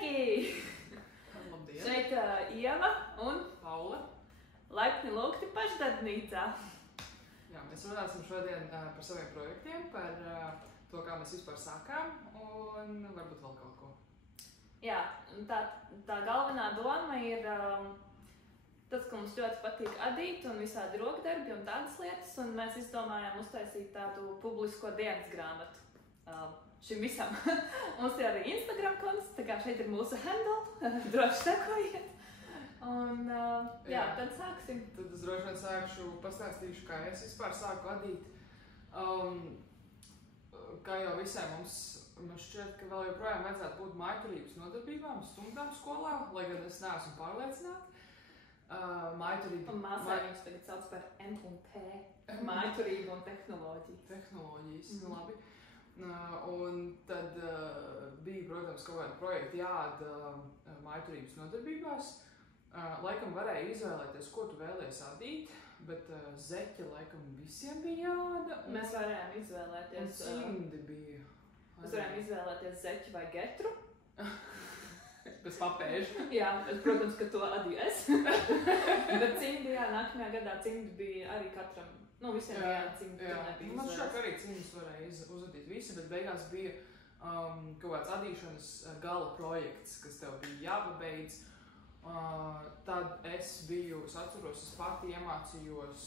Sveiki! Labdien! Šeit Ieva un Paula. laipni lūgti pašdarbnīcā. Jā, mēs runāsim šodien par saviem projektiem, par to, kā mēs vispār sākām un varbūt vēl kaut ko. Jā, tā galvenā doma ir tas, ka mums ļoti patīk adīt un visādi rokdarbi un tādas lietas, un mēs izdomājām uztaisīt tādu publisko dienas grāmatu šim visam. Mums ir arī Instagram konts, tā kā šeit ir mūsu handle, droši sekojiet. Un jā, tad sāksim. Tad es droši vien sākšu, pastāstīšu, kā es vispār sāku adīt. Kā jau visiem mums šķiet, ka vēl joprojām vajadzētu būt mājturības nodarbībām, stundām skolā, lai gan es neesmu pārliecināta. Mājturība. Un māsā viņus tagad sauc par M&T, mājturība un tehnoloģijas. Tehnoloģijas, labi. Un tad bija, protams, kaut kādi projekti jāada mājturības nodarbībās. Laikam varēja izvēlēties, ko tu vēlies adīt, bet zeķi laikam visiem bija jāada. Mēs varējām izvēlēties. Un cimdi bija. Mēs varējām izvēlēties zeķi vai getru. Bez papēža. Jā, protams, ka to adīju es. Bet cimdi, jā, nākamajā gadā cimdi bija arī katram, visiem bija cimdi. Man šķiet, arī cimdus varēja uzadīt visi, bet beigās bija kaut kāds adīšanas gala projekts, kas tev bija jāpabeidz. Tad es atceros, es pati iemācījos,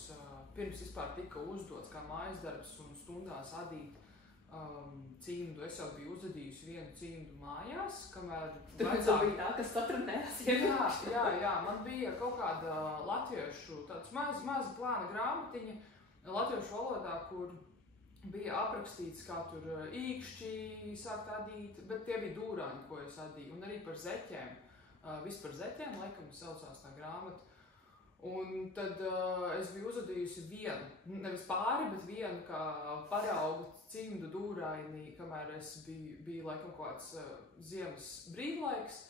pirms vispār tika uzdots kā mājas darbs un stundās adīt cimdu. Es jau biju uzadījusi vienu cimdu mājās, kamēr vecāki bija tā, kas satrunējās. Jā, man bija kaut kāda latviešu, tāds maza plāna grāmatiņa latviešu valodā, kur bija aprakstīts, kā tur īkšķi sākt adīt, bet tie bija dūraņi, ko es adīju, un arī par zeķiem. Vispār zeķiem, laikam, saucās tā grāmata. Un tad es biju uzadījusi vienu, nevis pāri, bet vienu kā paraugu cimdu dūraini, kamēr es biju laikam kaut kāds ziemas brīvlaiks,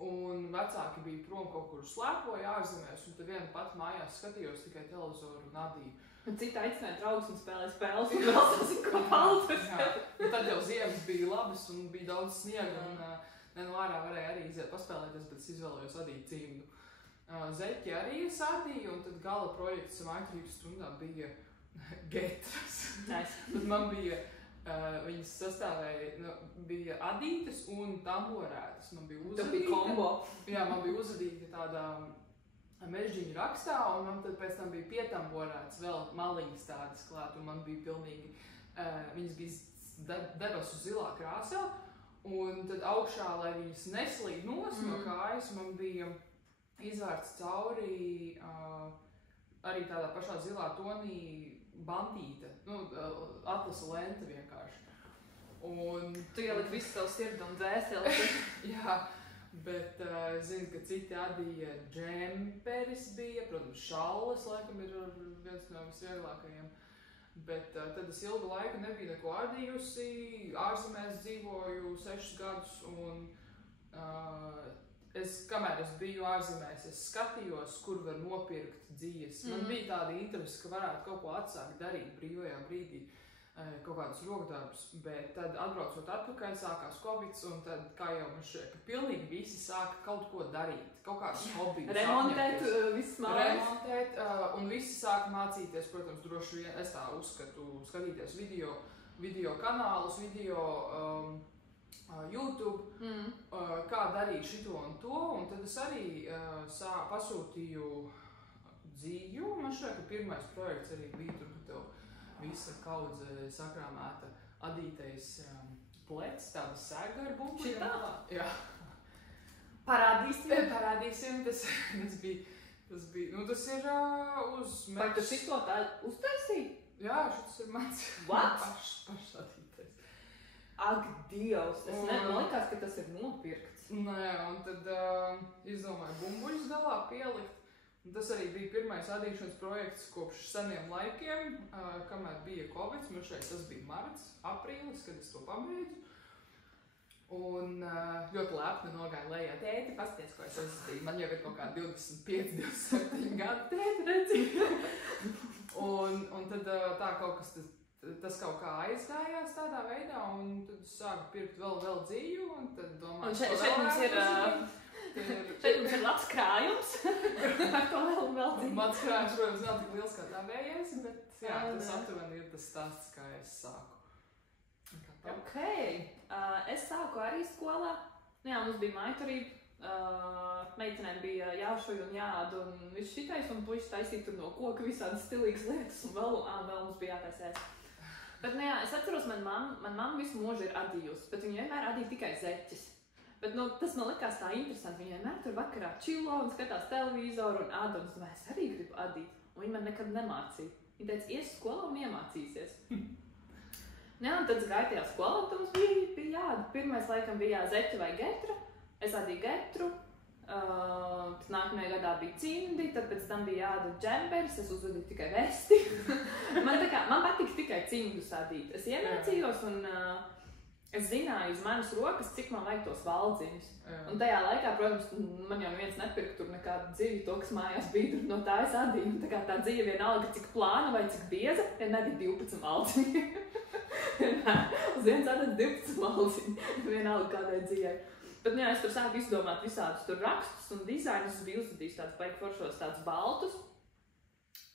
un vecāki bija prom kaut kur slēpoja ārzemēs, un tad vienu pat mājās skatījos tikai televizoru un adīju. Un cita aicināja draugus un spēlēja spēles, un vēl sasīja ko paldies. Un tad jau ziemas bija labas un bija daudz sniega, un ārā varēja arī iziet paspēlēties, bet es izvēlējos adīt cimdu. Zeķi arī es adīju, un tad gala projekts mājturības stundā bija getras. Nice. Tad man bija, viņas sastāvēja, bija adītas un tamborētas. Man bija uzadīta. Tā bija kombo. Jā, man bija uzadīta tādā mežģiņa rakstā, un man tad pēc tam bija pietamborētas vēl maliņas tādas klāt, un man bija pilnīgi, viņas bija debesu zilā krāsā. Un tad augšā, lai viņas neslīd no kājas, man bija izvērts cauri arī tādā pašā zilā tonī bantīte, atlasa lenta vienkārši. Un tu ielikt visu savu sirdi un dvēseli. Jā, bet es zinu, ka citi adīja džemperis bija, protams, šalles laikam ir viens no visvieglākajiem. Bet tad es ilgu laiku nebiju neko adījusi, ārzemēs dzīvoju 6 gadus, un kamēr es biju ārzemēs, es skatījos, kur var nopirkt dzīves. Man bija tāda interese, ka varētu kaut ko atsākt darīt brīvajā brīdī, kaut kādus rokdarbus, bet tad atbraucot atpakaļ sākās Covid, un tad, kā jau man šķiet, ka pilnīgi visi sāka kaut ko darīt, kaut kādus hobijus. Remontēt viss mājas. Remontēt, un visi sāka mācīties, protams, droši vien, es tā uzskatu, skatīties video kanālus, YouTube, kā darīt šito un to, un tad es arī pasūtīju dzīju. Man šķiet, ka pirmais projekts arī bija tur, ka tev visa kaudze sakrāmēta adītais plecs, tāda sēga ar bumbuļiem. Šitā? Jā. Parādīsim. Tas bija, tas ir uz mežas. Vai tu šito tā uztaisīji? Jā, šis ir mans pašadītais. Ak, Dievs, man likās, ka tas ir nopirkts. Nē, un tad izdomāju bumbuļus galā pielikt. Un tas arī bija pirmais adīšanas projekts kopš seniem laikiem, kamēr bija Covid. Man šeit tas bija marts, aprīlis, kad es to pabeidzu. Un ļoti lepni nogāju lejā. Tēti, pasties, ko es aizstīju. Man jau ir kaut kā 25, 27 gadi. Tēti, redzi. Un tad tā kaut kas tas kaut kā aizgājās tādā veidā, un tad sāku pirkt vēl dzīvu, un tad domāju, un šeit mums ir... Šeit mums ir labs krājums. Ar to vēl dzīvi. Mans krājums, protams, nav tik liels kā tavējais, bet jā, tas aptuveni ir tas stāsts, kā es sāku. Ok. Es sāku arī skolā. Jā, mums bija mājturība. Meitenēm bija jāšuj un jāāda un viss šitais, un puiši taisīja tur no koka visādas stilīgas lietas, un vēl mums bija jātaisēs. Bet, nu jā, es atceros, man mamma visu mūžu ir adījusi, bet viņa vienmēr adīja tikai zeķes. Bet, nu, tas man likās tā interesanti. Viņa vienmēr tur vakarā čilo un skatās televizoru un āda, un es domāju, es arī gribu adīt. Un viņa man nekad nemācīja. Viņa teica, ies skolā un iemācīsies. Jā, un tad gāju tajā skolā, un mums bija jāda. Pirmais laikam bija zeķa vai getra. Es adīju getru. Tad nākamajā gadā bija cimdi, tad pēc tam bija jāda džemberis, es uzvadīju tikai vesti. man patika tikai cimdus adīt. Es iemācījos un... Es zināju uz manas rokas, cik man vajag tos valdziņus. Un tajā laikā, protams, man jau neviens nepirka tur nekādu dzīvi, to, kas mājās bija, no tā es adīju. Tā kā tā dzīve vienalga, cik plāna vai cik bieza, vienmēr ir 12 valdziņi. Uz viens adat 12 valdziņi, vienalga kādai dzīvei. Bet jā, es tur sāku izdomāt visādus tur rakstus un dizainus, es biju uzvedījis tādus baigi foršos tādus baltus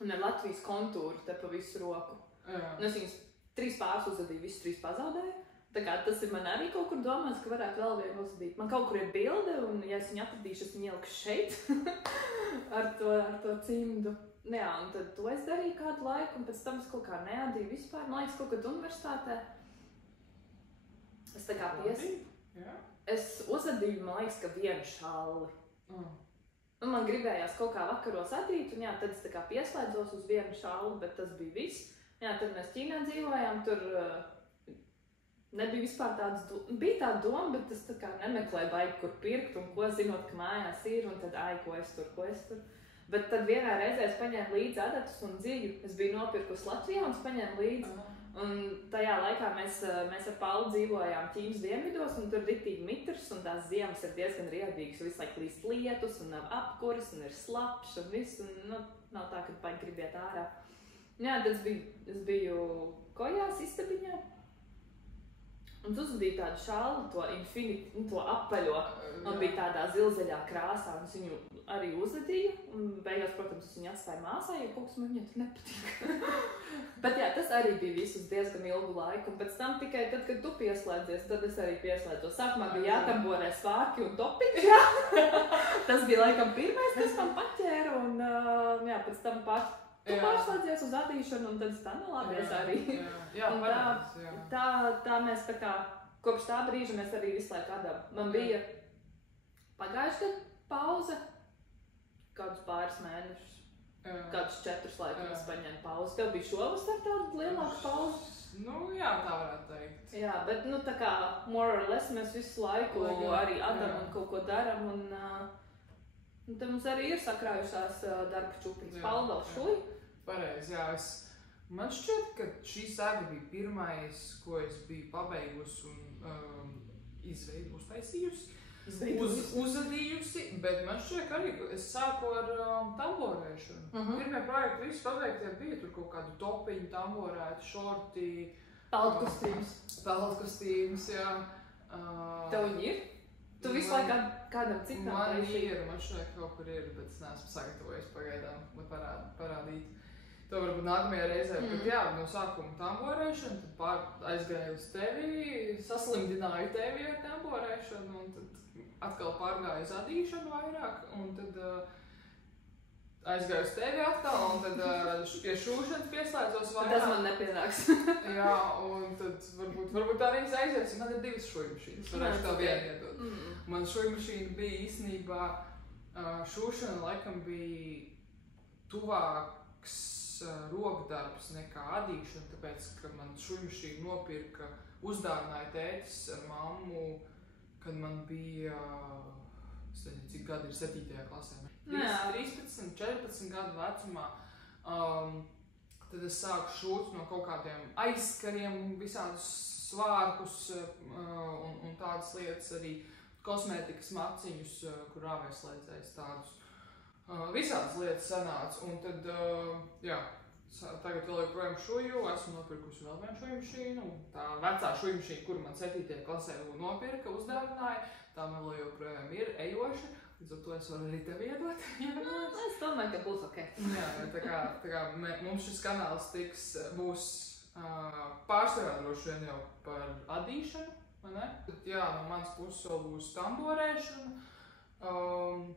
un ar Latvijas kontūru te pa visu roku. Un es viņus 3 pārus uzvedīju, visus 3 pazaudēju. Tā kā tas ir man arī kaut kur domāts, ka varētu vēl vienu uzvedīt. Man kaut kur ir bilde, un ja es viņu atradīšu, es viņu ielikšu šeit ar to cimdu. Jā, un tad to es darīju kādu laiku, un pēc tam es kaut kā neadīju vispār. Man liekas, kaut kad universitātē. Es tā kā Es uzadīju, man liekas, ka vienu šalli. Un man gribējās kaut kā vakaros adīt, un jā, tad es tā kā pieslēdzos uz vienu šalli, bet tas bija viss. Jā, tad mēs Ķīnā dzīvojām, tur... Nebija vispār tādas bija tā doma, bet es tā kā nemeklēju baigi, kur pirkt un ko zinot, ka mājās ir, un tad, ko es tur. Bet tad vienā reizē es paņēmu līdzi adatus un dzīvi. Es biju nopirkusi Latvijā un es paņēmu līdzi. Un tajā laikā mēs ar Paulu dzīvojām Ķīnas dienvidos, un tur riktīgi mitrs, un tās ziemas ir diezgan riebīgas, visu laiku līst lietus, un nav apkuras, un ir slapš, un viss, un nav tā, ka baigi gribiet ārā. Jā, tad es biju Kojās istabiņā. Un tu uzvedīju tādu šalli, to Infinity, to apaļo, un bija tādā zilzaļā krāsā, un es viņu arī uzvedīju, un beigās, protams, es viņu atstāju māsā, jo kaut kas man viņai tur nepatīk. Bet jā, tas arī bija visus diezgan ilgu laiku, un pēc tam tikai tad, kad tu pieslēdzies, tad es arī pieslēdzos. Sākumā bija jātamborē svārki un topiņi, jā. Tas bija laikam pirmais, kas man paķēra, un jā, pēc tam Tu pārslēdzies uz adīšanu, un tad es tā nelābies arī. Tā mēs tā kā, kopš tā brīža mēs arī visu laiku adām. Man bija pagājuši gadu pauze, kādus pāris mēnešus, kādus 4 laikus mēs paņēmu pauzi. Tev bija šovasar tāda lielāka pauze? Nu, jā, tā varētu teikt. Jā, bet, nu, tā kā, more or less, mēs visu laiku arī adam un kaut ko daram, un te mums arī ir sakrājušās darba čupiņas. Paula vēl šuj? Pareizi, jā. Man šķiet, ka šī saga bija pirmais, ko es biju pabeigusi un uztaisījusi, uzadījusi, bet man šķiet, ka arī es sāku ar tamborēšanu. Pirmie projekti visi pabeigtie bija tur kaut kādu topiņu, tamborēti, šorti. Peldkostīmus, jā. Tev viņi ir? Tu visu laiku kādam citam taisīji? Man šķiet, kaut kur ir, bet es neesmu sagatavojis pagaidām, lai parādītu. To varbūt nākamajā reizē, bet jā, no sākuma tamborēšana, tad aizgāju uz tevi, saslimdināju tevi ar tamborēšanu, un tad atkal pārgāju uz adīšanu vairāk, un tad aizgāju uz tevi atkal, un tad pie šūšanas pieslēdzos vairāk. Tas man nepienāks. Jā, un tad varbūt tā viņas aizies, man ir 2 šūjmašīnas, varētu tā vienu iedot. Man šūjmašīna bija īstenībā, šūšana laikam bija tuvāks rokdarbs nekā adīšana, tāpēc, ka man šūjmašīnu nopirka, uzdāvināja tētis ar mammu, kad man bija, es nezinu, cik gadi ir 7. klasē, 13, 14 gadu vecumā, tad es sāku šūt no kaut kādiem aizskariem, visādus svārkus un tādas lietas, arī kosmētikas maciņus, kur rāvēslēdzējs tādus. Visādas lietas sanāca, un tad, jā, tagad vēl joprojām šuju, esmu nopirkusi vēl vienu šuju mašīnu. Tā vecā šuju mašīna, kuru man 7. klasē nopirka, uzdāvināja, tā vēl joprojām ir ejoša. Līdz ar to es varu arī tev iedot. Es domāju, ka būs ok. Jā, tā kā mums šis kanāls būs pārsvarā droši vien jau par adīšanu, vai ne? Tad jā, no manas puses vēl būs tamborēšana,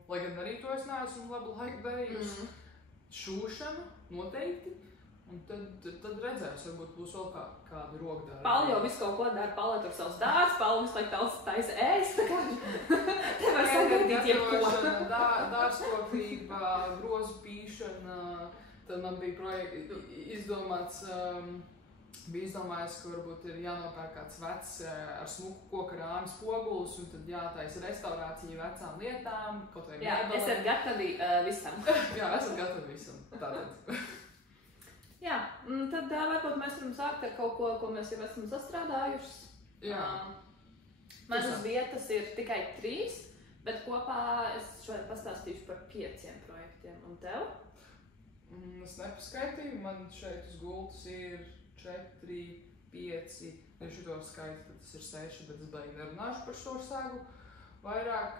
lai gan arī to es neesmu labu laiku darījusi. Šūšana noteikti, un tad redzēs, varbūt būs vēl kādi rokdarbi. Pauli jau visu kaut ko dara, Pauli tur savus dārsts, Pauli visu laiku taisa ēst, tā kā te var sagaidīt jebko. Dārzkopība, grozu pīšana, tad man bija izdomājies, ka varbūt ir jānopērk kāds vecs ar smuku koka rāmi spogulis, un tad jātaisa restaurācija vecām lietām, kaut vai mēbelēm. Jā, esat gatavi visam. Jā, esat gatavi visam, tātad. Jā, tad varbūt mēs varam sākt ar kaut ko, ko mēs jau esam sastrādājušas. Jā. Manas vietas ir tikai 3, bet kopā es šodien pastāstīšu par 5 projektiem. Un tev? Es nepaskaitīju, man šeit uz gultas ir 4, 5, ja šito skaitu, tad tas ir 6, bet es baigi nerunāšu par šo sēgu vairāk.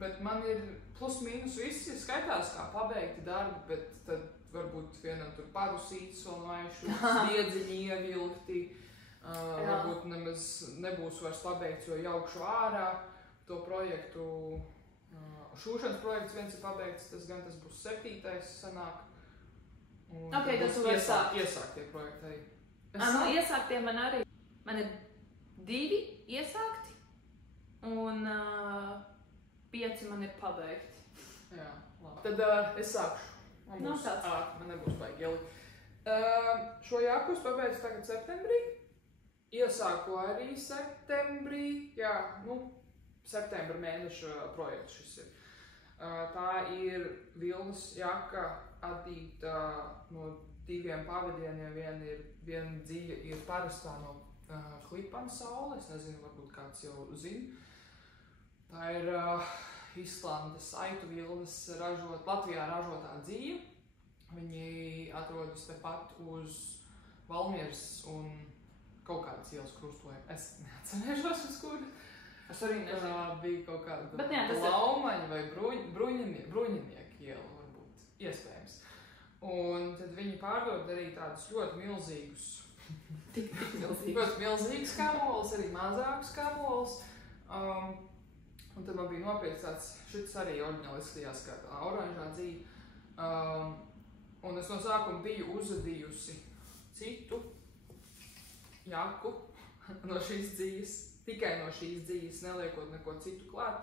Bet man ir plus mīnus visi skaitās kā pabeigti darbi, bet tad varbūt vienam tur parusītas vēl noišu, sliedziņi ievilkti, varbūt nemaz nebūs vairs pabeigts, jo jaukšu ārā to projektu. Šūšanas projekts viens ir pabeigts, tas būs 7. sanāk. Ok, tas tu vari sākt. Iesāktie projekti arī. Iesāktie man arī. Man ir 2 iesākti un 5 man ir pabeigti. Jā, labi. Tad es sākšu. Man nebūs baigi ielikt. Šo jaku es pabeidzu tagad septembrī. Iesāku arī septembrī. Jā, septembra mēneša projekts šis ir. Tā ir vilnas jaka adīta no 2 pavadieniem. Viena dziļa ir parastā no Klipana saule. Es nezinu, varbūt kāds jau zina. Tā ir Islandes aitu vilnas Latvijā ražotā dzīve. Viņi atrodas tepat uz Valmieras un kaut kādas ielas krustojuma. Es neatcerēšos uz kuru. Es arī nezinu. Bija kaut kāda Laumaņa vai Bruņinieka iela varbūt, iespējams. Un tad viņi pārdod arī tādus ļoti milzīgus, ļoti milzīgus kamolus, arī mazākus kamolus. Un tad man bija nopirkts šis arī oriģināliskajās kā oranžā dzīve. Un es no sākuma biju uzadījusi citu jaku no šīs dzīves, tikai no šīs dzīves, neliekot neko citu klāt.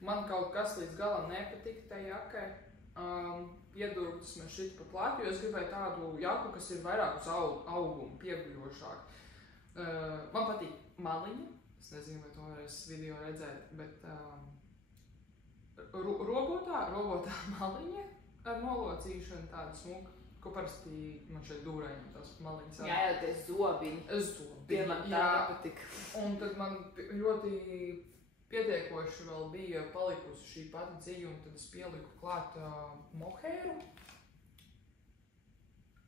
Man kaut kas līdz galam nepatika tai jakai. Piedurgtas man šit pa platu, jo es gribēju tādu jaku, kas ir vairāk uz augumu, pieguļošāk. Man patīk maliņa. Es nezinu, vai to varēs video redzēt, bet robotā maliņa ar nolocīšanu tādu smuku, ko parasti man šeit dūrēņi tās maliņas. Jā, tie zobiņi. Tie man tā nepatika. Un tad man ļoti pietiekoši vēl bija palikusi šī pati dzīve, un tad es pieliku klāt mohēru.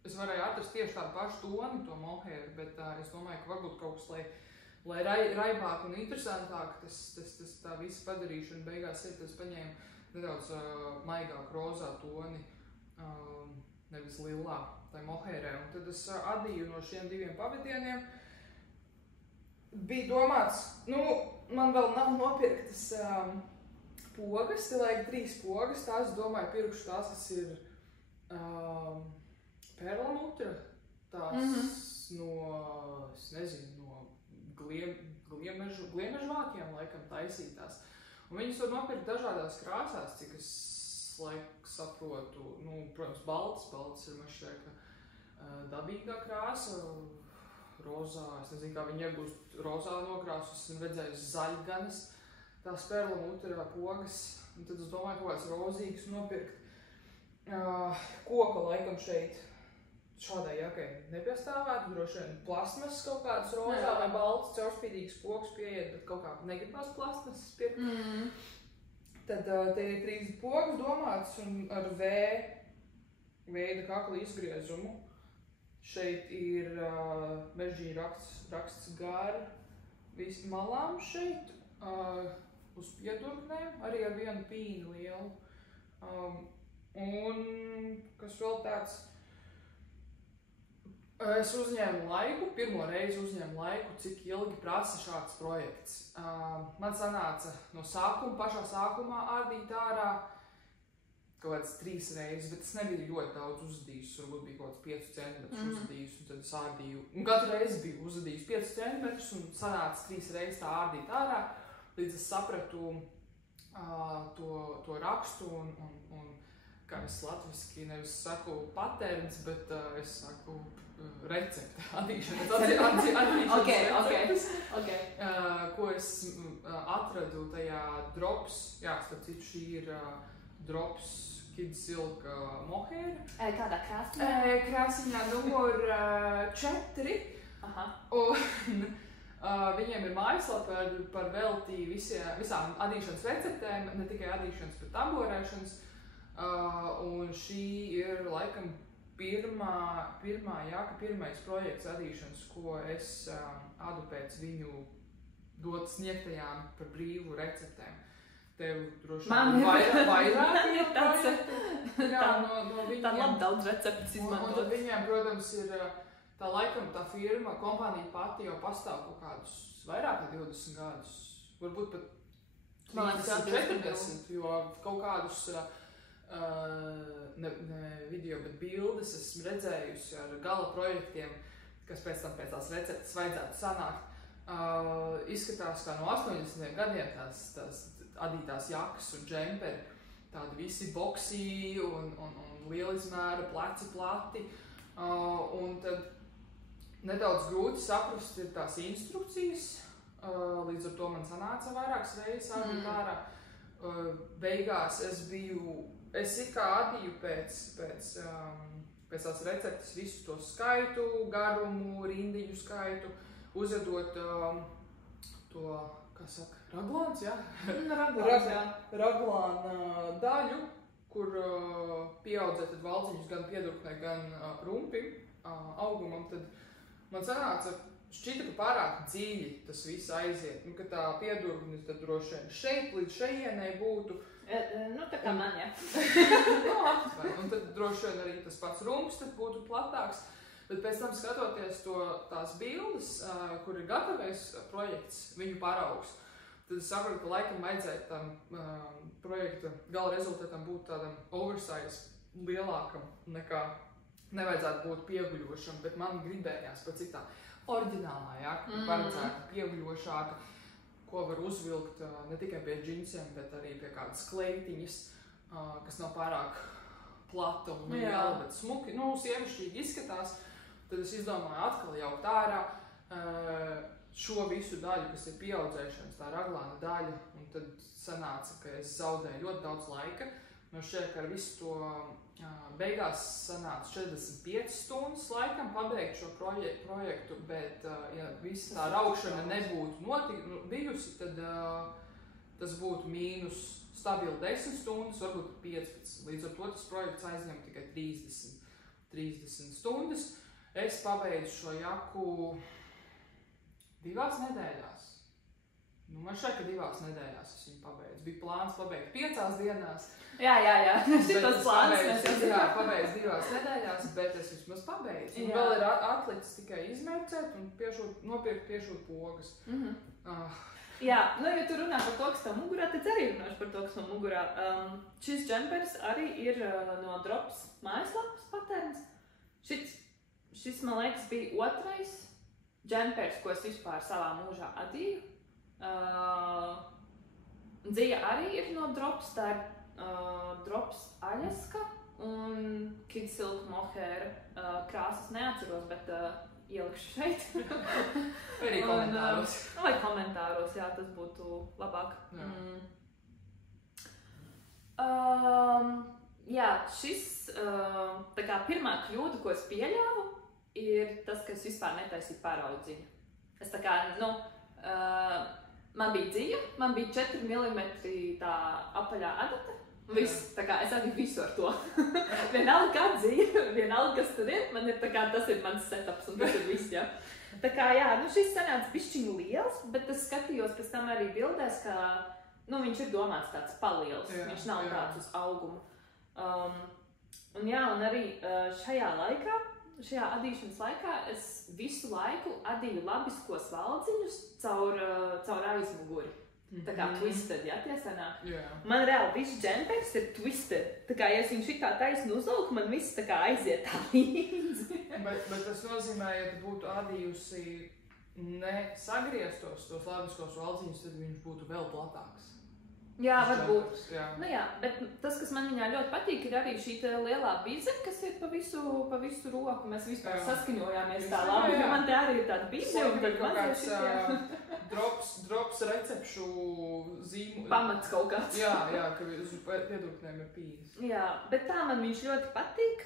Es varēju atrast tieši tādu pašu toni, to mohēru, bet es domāju, ka varbūt kaut kas, lai raibāk un interesantāk, tā visa padarīšana beigās ir, tas paņēma nedaudz maigāk rozā toni, nevis lilā, tai mohērē. Un tad es adīju no šiem 2 pavadieniem. Bija domāts, man vēl nav nopirktas pogas, te vajag 3 pogas, tās, domāju, pirkšu tās, kas ir perlamutra, tās no, es nezinu, no gliemežvākiem laikam taisītās. Un viņas var nopirkt dažādās krāsās, cik es saprotu, protams, balts ir mašķēka dabīgā krāsa, rozā, es nezinu, kā viņi iegūst rozā nokrāsus, esmu redzējusi zaļganas, tās perlamutra pogas, un tad es domāju, kaut kāds rozīgs nopirkt. Koka laikam šeit šādai jakai nepiestāvētu, droši vien plasmas kaut kādas rozā vai balts, caurspīdīgs koks pieiet, bet kaut kā negribās plasmas pirkt. Tad te ir 3 pogas domātas un ar V veida kakla izgriezumu. Šeit ir mežģīna raksts gar visu malām šeit, uz piedurknēm, arī ar vienu pīnu lielu. Un kas vēl tāds, es uzņēmu laiku, pirmo reizi uzņēmu laiku, cik ilgi prasa šāds projekts. Man sanāca no sākuma, pašā sākumā ārdīt ārā kaut kāds 3 reizes, bet es nebiju ļoti daudz uzadījis, varbūt bija kaut kāds 5 centimetrus uzadījis, un tad es ārdīju. Un katru reizi biju uzadījis 5 centimetrus un sanāca 3 reizes tā ārdīt ārā, līdz es sapratu to rakstu un kā es latviski nevis saku patērns, bet es saku recepte, adīšanas receptes, ko es atradu tajā drops, jā, starp citu šī ir drops Kid Silk mohair. Kādā krāsiņā? Krāsiņā numur 4. Aha. Un viņiem ir mājaslapa par velti visām adīšanas receptēm, ne tikai adīšanas, bet tamborēšanas. Un šī ir laikam pirmais projekts adīšanas, ko es adu pēc viņu dot sniegtajām par brīvu receptēm. Tev droši vien vairāk projektu. Jā, no viņiem. Tā labi daudz receptes izmantot. Un tad viņiem, protams, ir tā laikam tā firma, kompānija pati jau pastāv kaut kādus vairāk kā 20 gadus. Varbūt pat 30-40, jo kaut kādus ne video, bet bildes esmu redzējusi ar gala projektiem, kas pēc tam pēc tās receptes vajadzētu sanākt. Izskatās kā no 80. gadiem tās adītās jakas un džemperi, tādi visi boksī un lielizmēra, pleci plati. Un tad nedaudz grūti saprast ir tās instrukcijas, līdz ar to man sanāca vairākas reizes adīt ārā. Beigās es it kā adīju pēc tās receptes visu to skaitu, garumu, rindiņu skaitu, uzvedot to, kā saka, raglāns, jā? Raglāna daļu, kur pieaudzē tad valdziņus gan piedurknē, gan rumpim, augumam, tad man sanāca, šķita, ka pārāk dziļi tas viss aiziet. Ka tā piedurkne tad droši vien šeit līdz šejienei būtu. Tā kā man, jā. Un tad droši vien arī tas pats rumps tad būtu platāks. Bet pēc tam skatoties tās bildes, kur ir gatavais projekts, viņu paraugs, tad es saprotu, ka laikam vajadzētu tam projekta gala rezultātam būt tādam oversize lielākam nekā nevajadzētu būt pieguļošam, bet man gribējās pat cik tā oriģinālā, jā, paredzēta pieguļošāka, ko var uzvilkt ne tikai pie džinsiem, bet arī pie kādas kleitiņas, kas nav pārāk plata un liela, bet smuki, sievišķīgi izskatās. Tad es izdomāju atkal jaukt ārā šo visu daļu, kas ir pieaudzēšanas, tā raglāna daļa, un tad sanāca, ka es zaudēju ļoti daudz laika. No šeit, ka ar visu to beigās sanāca 45 stundas laikam pabeigt šo projektu, bet ja visa tā raukšana nebūtu bijusi, tad tas būtu mīnus stabili 10 stundas, varbūt 15. Līdz ar to tas projekts aizņem tikai 30 stundas. Es pabeidzu šo jaku 2 nedēļās. Man šeit, ka 2 nedēļās es viņu pabeidzu. Bija plāns pabeigt 5 dienās. Jā. Šitos plāns. Jā, pabeidzu 2 nedēļās, bet es vismaz pabeidzu. Un vēl ir atlicis tikai izmērcēt un nopirkt piešūt pogas. Jā, ja tu runā par to, kas tev mugurā, tad arī runāšu par to, kas tev mugurā. Šis džempers arī ir no Drops mājaslapas patērns. Šis, man liekas, bija 2. džempers, ko es vispār savā mūžā adīju. Dzija arī ir no Drops, tā ir Drops Aļaska un Kid Silk mohair. Krāsas neatceros, bet ielikšu šeit. Arī komentāros. Vai komentāros, jā, tas būtu labāk. Jā, šis, tā kā pirmā kļūda, ko es pieļāvu, ir tas, ka es vispār netaisīju pāraudziņu. Es tā kā, man bija dzija, man bija 4 mm tā apaļā adata, Viss, tā kā es atzīstu visu ar to. Vienalga kā dzīve, vienalga kas tur ir, man ir tā kā tas ir mans setups un tas ir viss, jā. Tā kā, jā, nu šis sanāca bišķiņu liels, bet es skatījos pēc tam arī bildēs, ka, nu, viņš ir domāts tāds paliels, viņš nav tāds uz augumu. Un jā, un arī šajā laikā, šajā adīšanas laikā, es visu laiku adīju labiskos valdziņus caur aizmuguri. Tā kā twisted, jā, tie sanāk. Man reāli viss džempers ir twisted. Tā kā, ja es viņu šitā taisnu uzvelku, man viss tā kā aiziet tā līdzi. bet tas nozīmē, ja tu būtu adījusi nesagrieztos tos labiskos valdziņus, tad viņš būtu vēl platāks. Jā, varbūt. Nu jā, bet tas, kas man viņā ļoti patīk, ir arī šī lielā bize, kas ir pa visu roku. Mēs vispār saskaņojāmies tā labi, jo man te arī ir tāda bize, un tad man ir šitie drops recepšu zīmu. Pamats kaut kāds. Jā, ka uz piedurknēm ir 50. Jā, bet tā man viņš ļoti patīk.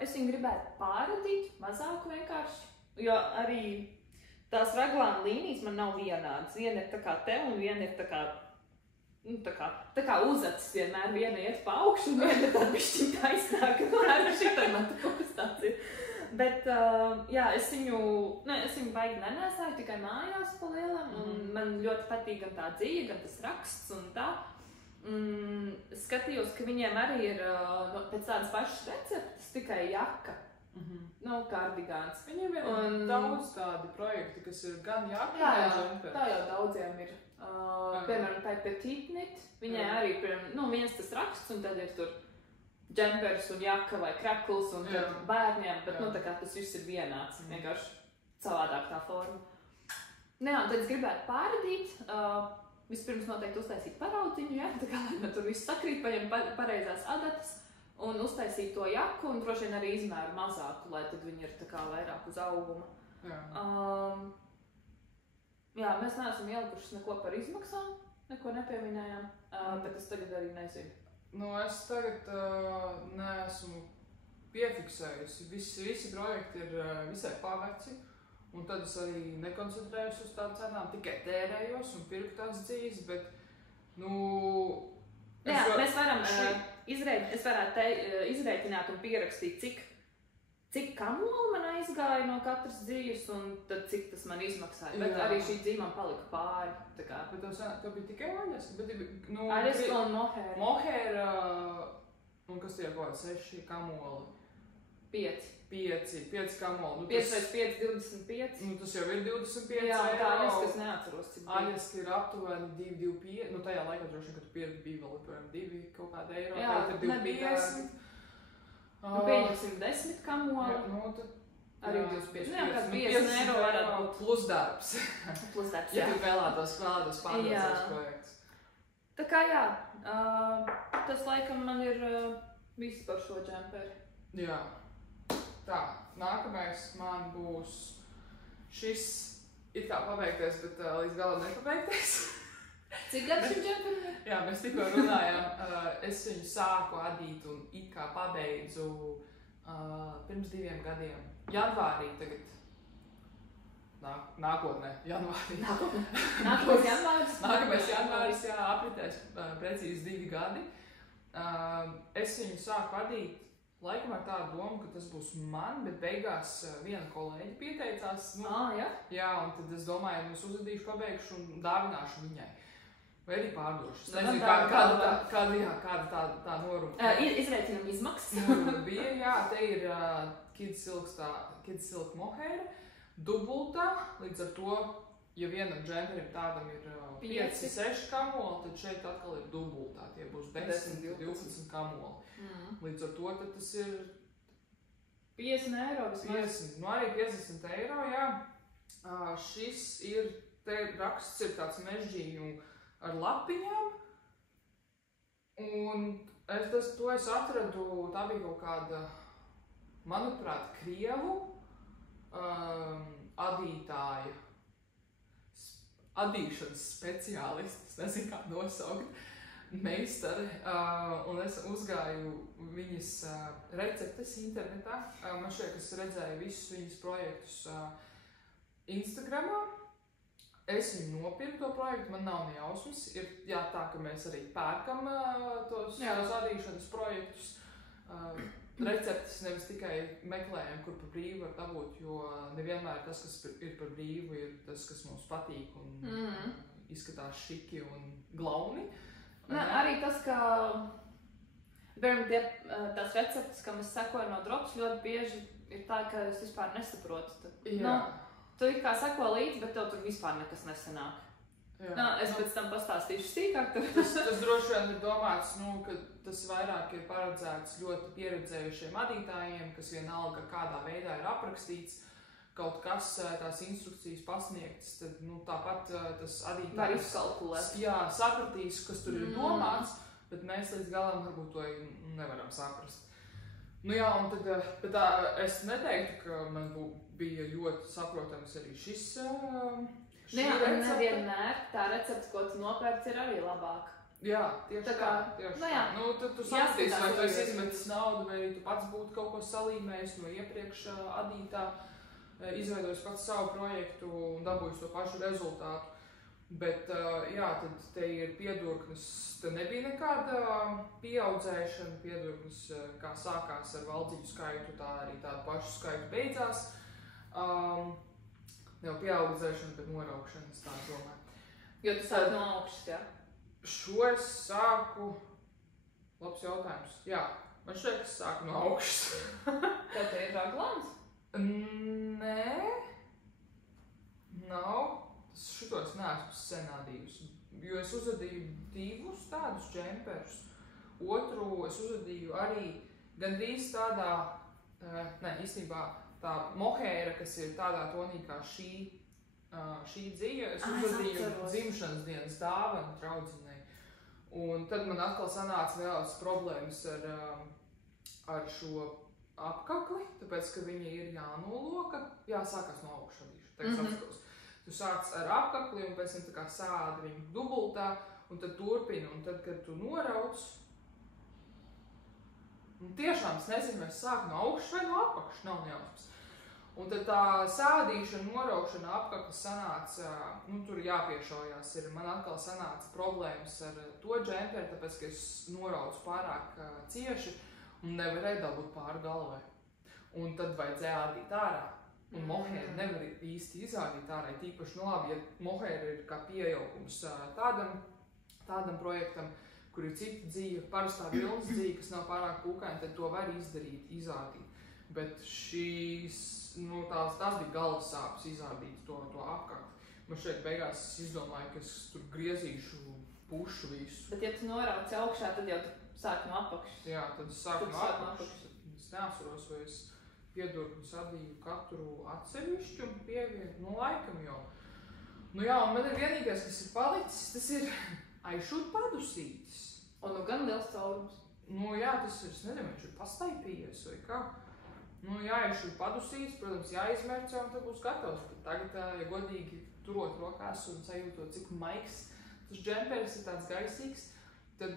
Es viņu gribētu pāradīt, mazāku vienkārši, jo arī tās raglāna līnijas man nav vienādas. Viena ir tā kā te un viena ir tā kā, nu, tā kā uzacis vienmēr, viena iet pa augšu un viena tā bišķiņ taisnāka. Arī šitai man tāds ir. Bet, jā, es viņu baigi nenēsāju tikai mājās pa lielam, un man ļoti patīk gan tā dzīve, gan tas raksts un tā. Skatījos, ka viņiem arī ir pēc tādas pašas receptes, tikai jaka. Nav kardigāns. Viņiem ir daudz tādi projekti, kas ir gan jaka, gan džemperi. Tā jau daudziem ir. Piemēram, tā ir Petite Knit. Viņai arī, nu, viens tas raksts, un tad ir tur džempers un jaka vai krekls, un tad bērniem, bet, nu, tā kā tas viss ir vienāds, vienkārši savādāk tā forma. Jā, un tad es gribētu pāradīt, vispirms noteikti uztaisīt paraudziņu, jā, tā kā, lai man tur viss sakrīt, paņem pareizās adatas, un uztaisīt to jaku, un droši vien arī izmēru mazāku, lai tad viņi ir tā kā vairāk uz auguma. Jā, mēs neesam ielikušas neko par izmaksām, neko nepieminējām, bet es tagad arī nezinu. Nu, es tagad neesmu piefiksējusi. Visi projekti ir visai paveci, un tad es arī nekoncentrējos uz tādām cenām, tikai tērējos un pirku tās dzīves, bet, nu... Jā, mēs varam izrēķināt un pierakstīt, cik kamoli man aizgāja no katras dzīves, un tad cik tas man izmaksāja. Bet arī šī dzīve man palika pāri. Tā kā. Bet tev bija tikai aļaska? Aļaska un mohēra. Mohēra, un kas tie ir kaut 6 kamoli? 5 kamoli. 5 vai 5, 25. Nu, tas jau ir 25 eiro. Jā, tā aļaska es neatceros, cik bija. Aļaska ir aptuveni 2,25. Nu, tajā laikā droši, kad tu pierdi bija vēl apmēram 2 kaut kāda eiro. Jā, nebija 2,50. Nu, pieņemsim 10 kamoli. Nu, tad arī 25. Nu, jā, kāds 50 eiro varētu būt. Plusdarbs. Plusdarbs, jā. Ja tu vēlētos pārdot projektus. Tā kā jā, tas laikam man ir viss par šo džemperi. Jā. Tā, nākamais man būs šis it kā pabeigties, bet līdz galam nepabeigties. Cik gads šim džemperim ir? Jā, mēs tikko runājām. Es viņu sāku adīt un it kā pabeidzu pirms 2 gadiem. Janvārī tagad. Nākotnē, janvārī. Nākamais janvāris? Nākamais janvāris, jā, apritēs precīzi 2 gadi. Es viņu sāku adīt laikam ar tādu domu, ka tas būs man, bet beigās viena kolēģi pieteicās. Nu, jā? Jā, un tad es domāju, es uzadīšu, pabeigšu un dāvināšu viņai. Vai arī pārdošu. Es nezinu, kāda tā noruma. Izrēķinam izmaksas. Noruma bija, jā, te ir Kids Silk mohaira, dubultā, līdz ar to, ja vienam džemperim tādam ir 5-6 kamoli, tad šeit atkal ir dubultā, tie būs 10-12 kamoli. Līdz ar to tad tas ir 50 eiro vismaz. Nu arī 50 eiro, jā. Šis ir, te raksts ir tāds mežģīņu ar lapiņām, un to es atradu, tā bija kaut kāda, manuprāt, krievu adīšanas speciālists, nezinu kā nosaukt, meistari, un es uzgāju viņas receptes internetā. Man šeit, es redzēju visus viņas projektus Instagramā. Es viņu nopirku to projektu, man nav ne jausmas. Ir tā, ka mēs arī pērkam tos adīšanas projektus. Receptes nevis tikai meklējam, kur par brīvu var dabūt, jo nevienmēr tas, kas ir par brīvu, ir tas, kas mums patīk un izskatās šiki un glauni. Arī tas, ka tās receptes, kam es sekoju no drops, ļoti bieži ir tā, ka es vispār nesaprotu. Tu it kā seko līdzi, bet tev tur vispār nekas nesanāk. Es pēc tam pastāstīšu sīkāk. Tas droši vien ir domāts, ka tas vairāk ir paredzēts ļoti pieredzējušiem adītājiem, kas vienalga kādā veidā ir aprakstīts, kaut kas tās instrukcijas pasniegtas, tad tāpat tas adītājs var izkalkulēt. Sapratīs, kas tur ir domāts, bet mēs līdz galam varbūt to nevaram saprast. Un tad, bet es neteiktu, ka man bija ļoti saprotams arī šī recepte. Nevienmēr tā recepte, ko tu nopērci, ir arī labāka. Jā, tieši tā. Tad tu sapratīsi, vai tu esi izmetis naudu, vai tu pats būtu kaut ko salīmējis no iepriekš adītā, izveidojis pats savu projektu un dabūjis to pašu rezultātu. Bet, tad te ir piedurknes, te nebija nekāda pieaudzēšana, piedurknes, kā sākās ar valdzību skaitu, tā arī tādu pašu skaitu beidzās. Nav pieaudzēšana, bet noraukšana, es tā domāju. Jo tu sāki no augšas, jā? Šo es sāku, labs jautājums, man šķiet, ka es sāku no augšas. Tev te ir raglāns? Nē, nav. Šito es neesmu sen adījusi, jo es uzadīju 2 tādus džemperus. Otru es uzadīju arī gandrīz tādā, īstenībā tā moheira, kas ir tādā tonī kā šī dzīve, es uzadīju dzimšanas dienas dāvanu draudzinei. Un tad man atkal sanāca vēlas problēmas ar šo apkakli, tāpēc, ka viņa ir jānoloka, sākās no augšadīšu, Tu sāc ar apkakli un pēc tam tā kā sādi viņu dubultā un tad turpini. Un tad, kad tu norauc, tiešām es nezinu, vai es sāku no augšas vai no apakšas, nav nejausmas. Un tad tā sādīšana, noraukšana apkakli sanāca, tur jāpiešaujās ir. Man atkal sanāca problēmas ar to džemperi, tāpēc, ka es noraucu pārāk cieši un nevarēju dabūt pāri galvai. Un tad vajadzēja ādīt ārā. Un moheira nevar īsti izādīt ārā, tīpaši labi, ja moheira ir kā pieaugums tādam projektam, kur ir cita dzīve, parastā vilnas dzīve, kas nav pārāk pūkaina, tad to var izdarīt, izādīt. Bet tās bija galvas sāpes izādīt to apkakli. Man šeit beigās izdomāju, ka es tur griezīšu pušu visu. Bet ja tu norauci augšā, tad jau tu sāki no apakšas. Jā, tad es sāku no apakšas. Es neatceros, vai es piedurknes adīju katru atsevišķi un pievienu, laikam jau. Un man ir vienīgais, kas ir palicis, tas ir aizšūt padusītis. Un gan liels caurums. Tas ir, es nezinu, viņš ir pastaipījies vai kā. Aizšūt padusītis, protams, jāizmērcē un tad būs gatavs. Bet tagad, ja godīgi turot rokās un sajūtot, cik maigs tas džemperis ir tāds gaisīgs, tad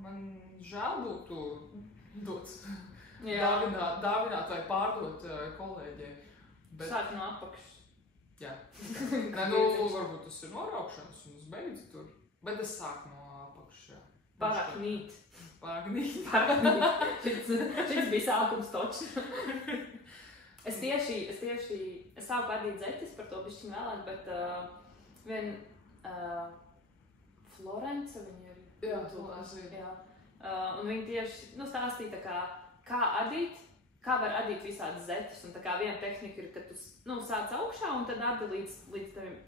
man žēl būtu dots. Dāvināt vai pārdot kolēģiem. Sāk no apakšas. Jā. Varbūt tas ir noraukšanas un es beidzu tur. Bet es sāku no apakšas, jā. Pārāk nīt. Pārāk nīt. Šis bija sākums toči. Es sāku adīt zeķis, par to bišķiņ vēlāk, bet Florence viņa ir. Jā, Florence ir. Un viņa tieši stāstīja kā adīt, kā var adīt visādas zeķus. Un tā kā viena tehnika ir, ka tu sāc augšā un tad adi līdz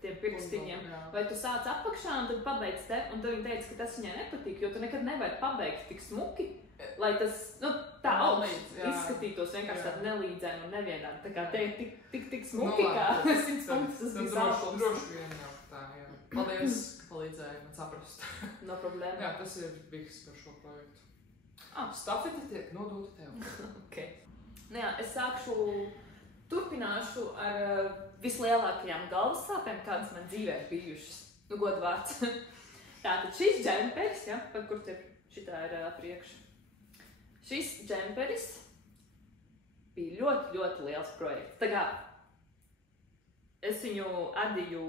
tiem pirkstiņiem. Vai tu sāc apakšā un tad pabeidz te. Un tad viņa teica, ka tas viņai nepatīk, jo tu nekad nevari pabeigt tik smuki, lai tas tā izskatītos vienkārši tāda nelīdzēna un nevienāda. Tā kā te ir tik smuki, kā 100 punktus tas bija sākums. Droši vien jau tā, jā. Paldies, ka palīdzēji man saprast. No problēma. Jā, tas ir bigs par šo projektu. Stafeti tiek nodota tev. Okay. Es turpināšu ar vislielākajām galvas sāpēm, kādas man dzīvē ir bijušas. Godvārds. Tātad šis džemperis, par kur te šitā ir priekš. Šis džemperis bija ļoti, ļoti liels projekts. Tā kā es viņu adīju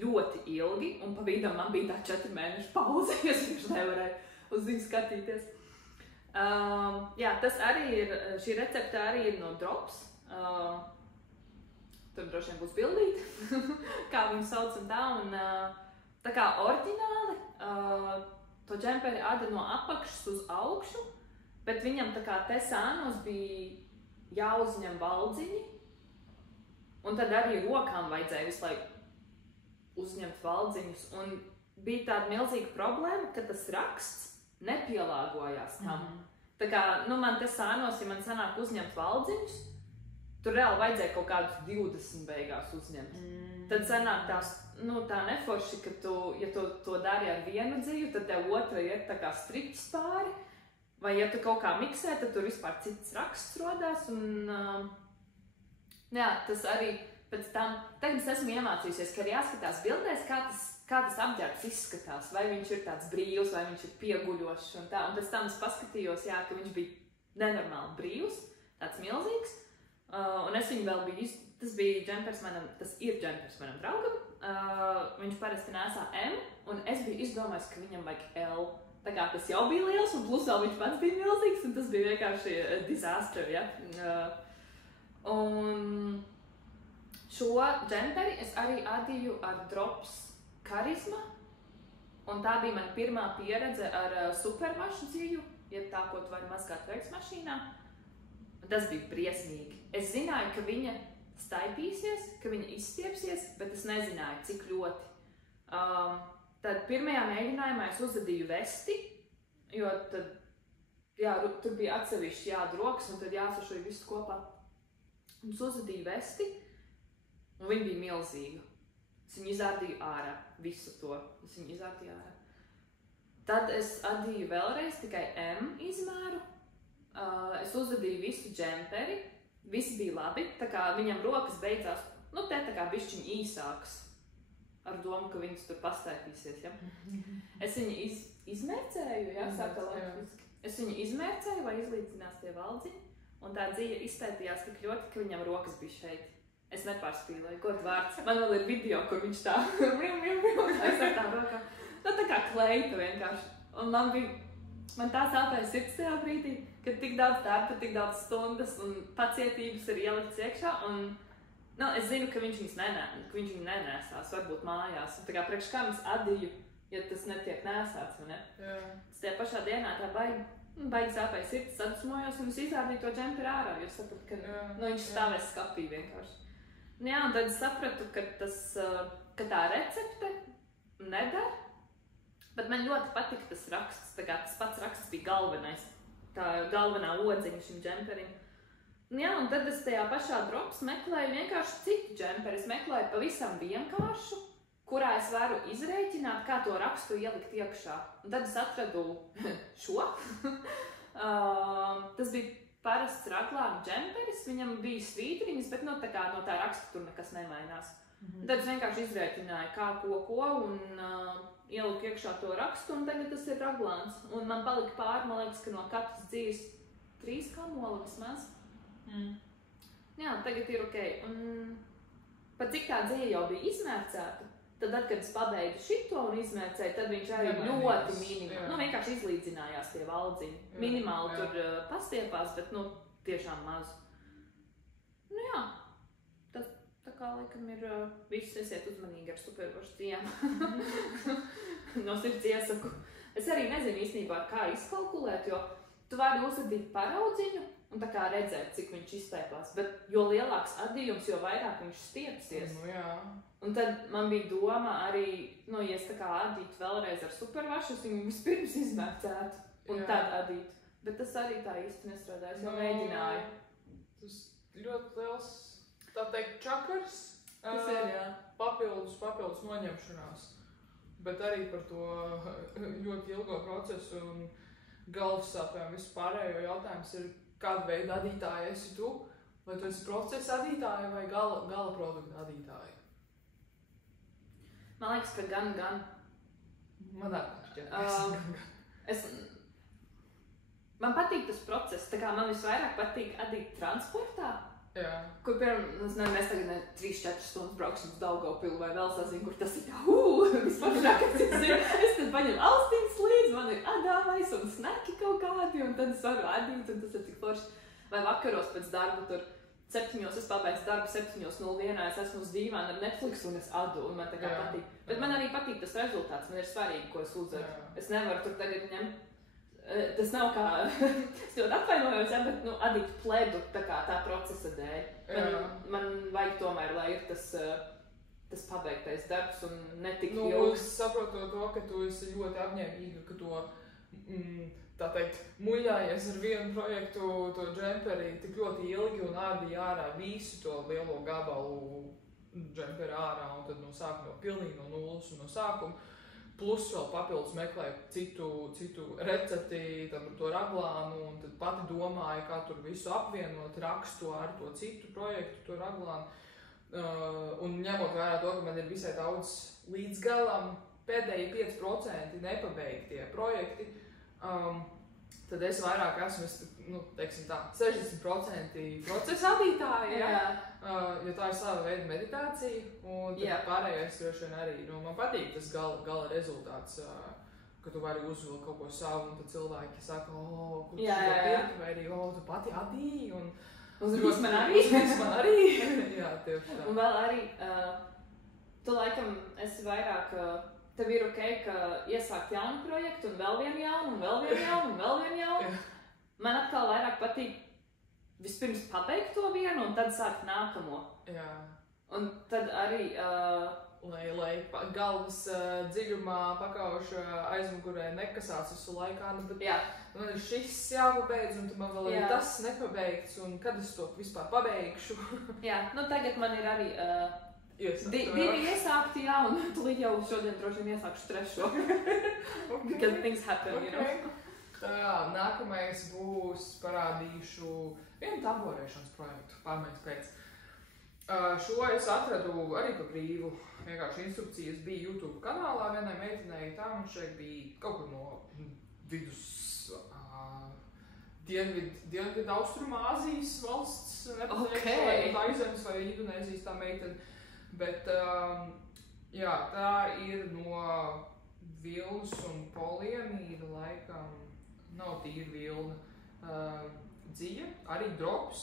ļoti ilgi, un pa vidam man bija tā 4 mēnešu pauze, es vienkārši nevarēju uz viņu skatīties. Jā, tas arī ir, šī recepte arī ir no Drops. Tur droši vien būs bildīti, kā viņu sauc un tā. Un, tā kā oriģināli to džemperi ada no apakšas uz augšu, bet viņam tā kā te sānos bija jāuzņem valdziņi, un tad arī rokām vajadzēja visu laiku uzņemt valdziņus. Un bija tāda milzīga problēma, ka tas raksts nepielāgojās tam. Tā kā, man te sānos, ja man sanāk uzņemt valdziņus, tur reāli vajadzēja kaut kādus 20 beigās uzņemt. Tad sanāk tā neforši, ka tu, ja tu to dari ar vienu dzīvu, tad tev otra iet tā kā striķis pāri, vai ja tu kaut kā miksē, tad tur vispār cits raksts rodās, un jā, tas arī pēc tam, tagad es esmu iemācījusies, ka ir jāskatās bildēs, kā tas apģērbs izskatās, vai viņš ir tāds brīvs, vai viņš ir pieguļošs un tā, un pēc tam es paskatījos, jā, ka viņš bija nenormāli brīvs, tāds milzīgs. Un es viņu vēl biju, tas ir džempers manam draugam, viņš parasti nesā M, un es biju izdomājis, ka viņam vajag L. Tā kā tas jau bija liels, un plus vēl viņš pats bija milzīgs, un tas bija vienkārši disaster, ja. Un šo džemperi es arī adīju ar Drops Karisma, un tā bija mana pirmā pieredze ar supermašu dzīju, ja tā, ko tu vari mazgāt veiksmašīnā. Tas bija briesmīgi. Es zināju, ka viņa staipīsies, ka viņa izstiepsies, bet es nezināju, cik ļoti. Tad pirmajā mēģinājumā es uzadīju vesti, jo tad, jā, tur bija atsevišķi jādroks, un tad jāsašoja visu kopā. Un es uzadīju vesti, un viņa bija milzīga. Es viņu izārdīju ārā, visu to. Es viņu izārdīju ārā. Tad es adīju vēlreiz tikai M izmēru. Es uzadīju visu džemperi, viss bija labi, tā kā viņam rokas beidzās, te tā kā bišķiņ īsāks, ar domu, ka viņas tur pastaipīsies, ja. Es viņu izmērcēju, ja, saka latviski. Es viņu izmērcēju, lai izlīdzinās tie valdziņi, un tā dzīve izstaipījās tik ļoti, ka viņam rokas bija šeit. Es nepārspīlēju, god vārds. Man vēl ir video, kur viņš tā es ar tā rokā. Tā kā kleita vienkārši. Un man tā sāpēja sirds tajā brīdī, ka tik daudz darba, tik daudz stundas un pacietības ir ielikts iekšā, un es zinu, ka viņš viņu nenēsās, varbūt mājās. Tā kā priekš kā es adīju, ja tas netiek nēsāts, vai ne? Jā. Es tajā pašā dienā tā baigi sāpēja sirds, sadusmojos, un es izrādīju to džemperi ārā, jo sapratu, ka viņš stāvēs skapī vienkārši. Jā, un tad es sapratu, ka tā recepte nedara. Bet man ļoti patika tas raksts, tā kā tas pats raksts bija galvenais, tā galvenā odziņa šim džemperim. Jā, un tad es tajā pašā Drops meklēju vienkārši citu džemperi. Es meklēju pavisam vienkāršu, kurā es varu izrēķināt, kā to rakstu ielikt iekšā. Un tad es atradu šo. Tas bija parasts raglāna džemperis, viņam bija svītriņas, bet no tā raksta tur nekas nemainās. Tad es vienkārši izrēķināju, kā ko, un ieliku iekšā to rakstu, un tagad tas ir raglāns. Un man palika pāri, man liekas, ka no katras dzīves 3 kamoli vismaz. Jā, tagad ir ok. Un pat cik tā dzīve jau bija izmērcēta, tad, kad es pabeidzu šito un izmērcēju, tad viņš arī ļoti minimāli, vienkārši izlīdzinājās tie valdziņi. Minimāli tur pastiepās, bet, tiešām maz. Jā. Tā kā laikam ir viss, esiet uzmanīgi ar supervašu dzīvām. No sirds iesaku. Es arī nezinu īstenībā, kā izkalkulēt, jo tu vari uzadīt paraudziņu un tā kā redzēt, cik viņš izstaipās. Bet jo lielāks adījums, jo vairāk viņš stiepsies. Un tad man bija doma arī, ja es tā kā adītu vēlreiz ar supervašu, es viņu vispirms izmērcētu un tad adītu. Bet tas arī tā īsti nestrādāja, es jau mēģināju. Tas ļoti liels, tā teikt, čakars, tas ir, jā. papildus noņemšanās, bet arī par to ļoti ilgo procesu un galvassāpēm vispārējo jautājums ir, kāda veida adītāja esi tu? Vai tu esi procesa adītāja vai gala produkta adītāja? Man liekas, ka gan. Man šķiet, Man patīk tas process, tā kā man visvairāk patīk adīt transportā, Kur, piemēram, mēs tagad 3-4 stundas brauksim uz Daugavpilu vai vēl sazinu, kur tas ir tā, vispašākais, es tad paņemu austiņas līdzi, man ir adāvais un sneki kaut kādi, un tad es varu adīt, un tas ir tik forši. Vai vakaros pēc darba tur 7, es pabeidzu darbu 7:01, es esmu uz dīvāna ar Netflix un es adu, un man tā kā patīk. Bet man arī patīk tas rezultāts, man ir svarīgi, ko es uzveru. Es nevaru tur tagad ņemt. Tas nav kā, es ļoti atvainojos, bet adīt pledu tā procesa dēļ. Man vajag tomēr, lai ir tas pabeigtais darbs un netik ilgs. Es saprotu to, ka tu esi ļoti apņēmīga, ka to, tā teikt, muļājies ar vienu projektu, to džemperi tik ļoti ilgi un ārdīji ārā visu to lielo gabalu džemperi ārā un tad sāk pilnīgi no nulles un no sākuma. Plus vēl papildus meklēju citu recepti, tad to raglānu, un tad pati domāju, kā tur visu apvienot, rakstu ar to citu projektu, to raglānu. Un ņemot vērā to, ka man ir visai daudz līdz galam pēdēji 5% nepabeigtie projekti, tad es vairāk esmu, teiksim tā, 60% procesa vadītāja, jo tā ir sava veida meditācija, un tad pārējais droši vien arī, man patīk tas gala rezultāts, ka tu vari uzvilkt kaut ko savu, un tad cilvēki saka, kur tu to pirki, vai arī, tu pati adīji, un uzrūs man arī. Jā, tieši tā. Un vēl arī, tu laikam esi vairāk, tev ir ka iesākt jaunu projektu, un vēl vienu jaunu, un vēl vienu jaunu, un vēl vienu jaunu. Man atkal vairāk patīk vispirms pabeigt to vienu, un tad sākt nākamo. Jā. Un tad arī... Lai galvas dziļumā pakauša aizmugurē nekasās visu laikā, bet man ir šis jāpabeidz, un man vēl ir tas nepabeigts, un kad es to vispār pabeigšu. Jā, tagad man ir arī... Divi iesākti, un tu līdz jau šodien droši vien iesākšu trešo. Because things happen, Tā, nākamais būs parādīšu vienu tamborēšanas projektu, pārmaiņas pēc. Šo es atradu arī pa brīvu, vienkārši instrukcijas bija YouTube kanālā vienai meitenei, tā un šeit bija kaut kur no vidus Dienvidu Austrumāzijas valsts, vai Taizemes vai Indonēzijas tā meitene. Bet, tā ir no vilnas un poliemīda laikam, nav tīra vilna, dzija, arī drops.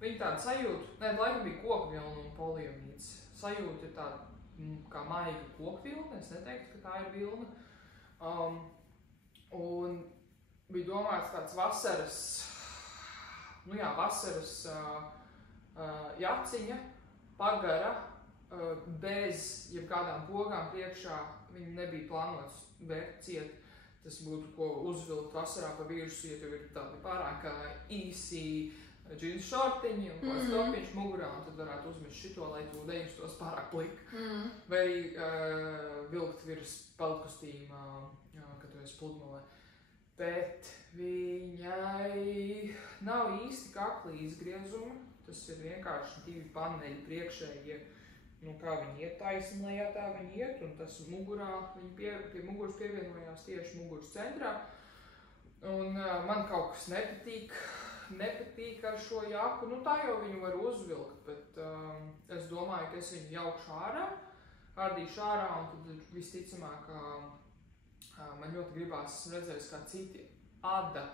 Viņa tāda sajūta, laikam bija koku vilna un poliemīds. Sajūta ir tāda kā maiga koku vilna, es neteiktu, ka tā ir vilna. Un bija domāts tāds vasaras jaciņa, pagara, bez jebkādām pogām priekšā, viņi nebija plānots vērt ciet. Tas būtu, ko uzvilkt vasarā pa virsu, ja tev ir tādi pārāk īsi džins šortiņi un kāds topiņš mugurā, un tad varētu uzmest šito, lai tu nejustos pārāk pliki. Vai vilkt virs peltkostīma, kad tu esi pludmalē. Bet viņai nav īsti kaklī izgriezuma, tas ir vienkārši 2 paneļi priekšējie. Kā viņi iet taisni, lai tā viņi iet, un tas mugurā, viņi pie muguras pievienojās tieši muguras centrā. Un man kaut kas nepatīk ar šo jaku, tā jau viņu var uzvilkt, bet es domāju, ka es viņu jaukšu ārdīšu ārā, un tad visticamāk, man ļoti gribās, esmu redzējis, kā citi ada,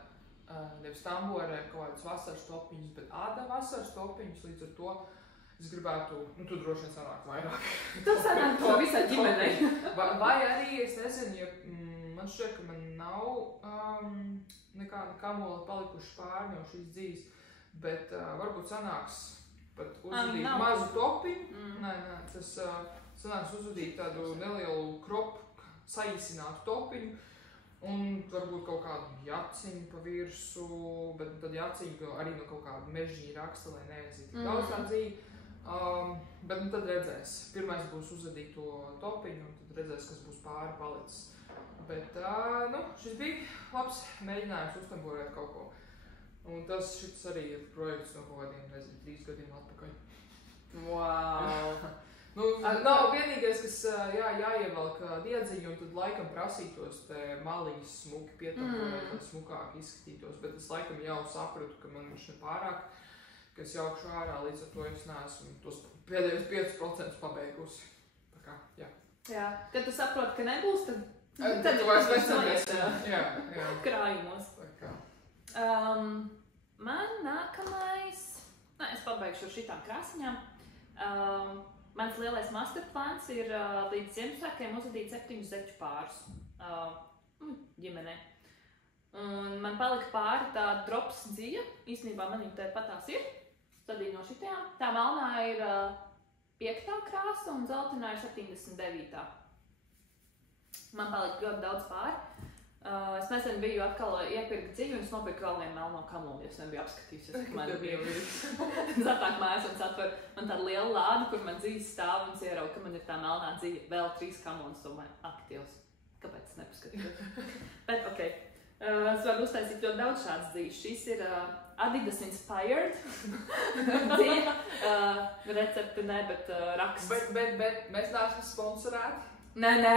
nevis tamborē kaut kādus vasaras topiņus, bet ada vasaras topiņus, līdz ar to es gribētu, tu droši vien sanāk vairāk. Tu sanāk to visā ģimenei. Vai arī, es nezinu, ja man šķiet, ka man nav nekāda kamola palikuši pāri no šīs dzīves, bet varbūt sanāks pat uzvadīt mazu topiņu. Nē, tas sanāks uzvadīt tādu nelielu kropu, saīsinātu topiņu, un varbūt kaut kādu jaciņu pa virsu, bet tad jaciņu arī no kaut kāda mežģīņa raksta, lai neaiziet tik daudz tā dzīve. Bet tad redzēs. Pirmais būs uzvadīt to topiņu, un tad redzēs, kas būs pāri palicis. Bet, šis bija labs mēģinājums uztamborēt kaut ko. Un šis arī ir projekts no kaut kādiem, 3 gadiem atpakaļ. Wow! Nav vienīgais, kas jāievelk diedziņu, un tad laikam prasītos te maliņas smuki pietamborēt, lai smukāk izskatītos. Bet es laikam jau sapratu, ka man viņš nepārāk ka es jaukšu ārā, līdz ar to es neesmu tos pēdējos 5% pabeigusi. Tā kā, jā. Jā, kad tu saproti, ka nebūs, tad tu vairs nesamies. Jā. Krājumos. Tā kā. Man nākamais, es pabeigšu ar šitām krāsiņām. Mans lielais masterplāns ir līdz Ziemassvētkiem uzvadīt 7 zeķu pārus ģimenē. Un man palika pāri tā drops dzija, īstenībā man viņa tāpat tās ir, stadīja no šitajām. Tā melnā ir 5. krāsa un zeltainā ir 79. Man palika ļoti daudz pāri. Es nesen biju atkal iepirkt dziju un es nopirku vēl vienu melno kamoli, es nebiju apskatījusies, ka man bija zatāk mājās un es atveru man tādu lielu lādu, kur man dzijas stāv un es ieraugu, ka man ir tā melnā dzija, vēl 3 kamoli, es domāju, aktīvs, kāpēc es nepaskatījos? Bet, okei. Es varu uztaisīt ļoti daudz šādas dzīves. Šis ir Adidas Inspired dzīve. Recepte ne, bet raksts. Bet mēs neesam sponsorēti. Nē.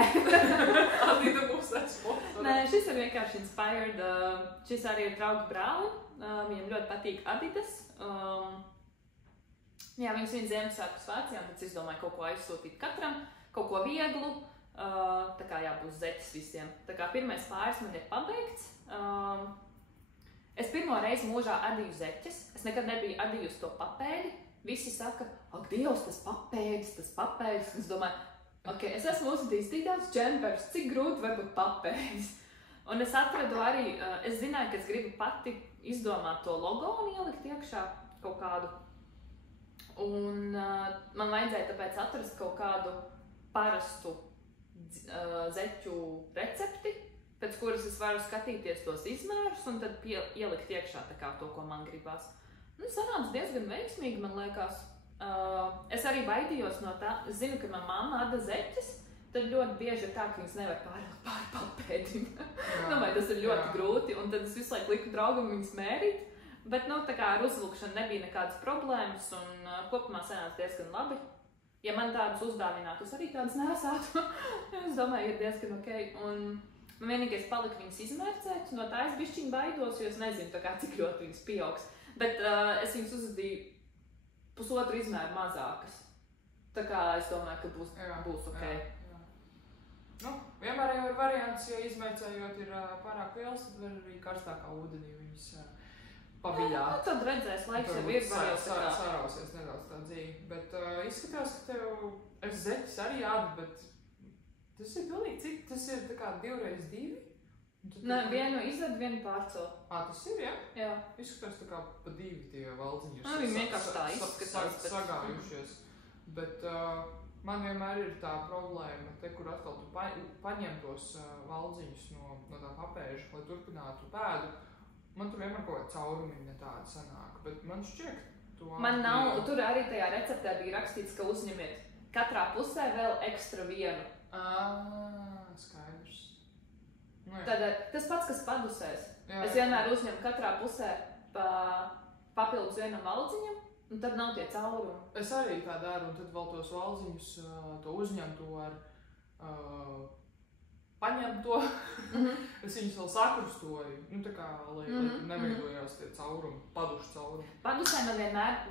Adidas mūs nesponsorē. Nē, šis ir vienkārši Inspired. Šis arī ir draugu brāli. Viņam ļoti patīk Adidas. Jā, viņas viņa Ziemassvētku svētījām, tad es domāju kaut ko aizsūtīt katram, kaut ko vieglu. Tā kā jābūs zeķis visiem. Tā kā pirmais pāris man ir pabeigts. Es pirmo reizi mūžā adīju zeķes. Es nekad nebiju adījusi to papēdi. Visi saka, ak, Dievs, tas papēdis. Es domāju, ok, es esmu uzadījis tik daudz džemperus, cik grūti var būt papēdis. Un es atradu arī, es zināju, ka es gribu pati izdomāt to logo un ielikt iekšā kaut kādu. Un man vajadzēja tāpēc atrast kaut kādu parastu zeķu recepti, pēc kuras es varu skatīties tos izmērus un tad ielikt iekšā tā kā to, ko man gribās. Nu, sanāca diezgan veiksmīgi, man liekas. Es arī baidījos no tā. Es zinu, ka man mamma ada zeķes, tad ļoti bieži ir tā, ka viņas nevar pāri papēdim. Domāju, tas ir ļoti grūti, un tad es visu laiku liku draugam viņas mērīt. Bet, nu, tā kā ar uzvilkšanu nebija nekādas problēmas, un kopumā sanāca diezgan labi. Ja man tādus uzdāvinātu, es arī tādus nesātu. Es domāju, ir diezgan ok. Un man vienīgais palika viņas izmērcēt, no tā es bišķiņ baidos, jo es nezinu, tā kā, cik ļoti viņas pieaugs. Bet es viņas uzadīju pusotru izmēru mazākas. Tā kā es domāju, ka būs ok. Jā. Nu, vienmēr jau ir variants, ja izmērcējot ir pārāk liels, tad var arī karstākā ūdenī viņas paviļāt. Tad redzēs, laiks jau ir variants. Sarausies nedaudz tā dzīve. Bet izskatās, ka tev es zeķis arī ādu, bet tas ir pilnīgi cik, tas ir tā kā 2x2? Nē, vienu izved, vienu pārcel. Tas ir, jā? Jā. Izskatās tā kā pa 2 tie valdziņi. Viņi vienkārši tā izskatās. Sagājušies. Bet man vienmēr ir tā problēma, te, kur atkal tu paņem tos valdziņus no tā papēža, lai turpinātu pēdu. Man tur vienmēr kaut kā caurumiņa tāda sanāk, bet man šķiet to... Man nav, tur arī tajā receptē bija rakstīts, ka uzņemiet katrā pusē vēl ekstra vienu. Skaidrs. Nu, tad tas pats, kas padusēs. Jā, es vienmēr uzņemu katrā pusē papildus vienam valdziņam, un tad nav tie caurumi. Es arī tā daru, un tad vēl tos valdziņus, to uzņemto ar paņem to, es viņus vēl sakrustoju, nu tā kā, lai neveidojās tie caurumi, paduši caurumi. Padusē man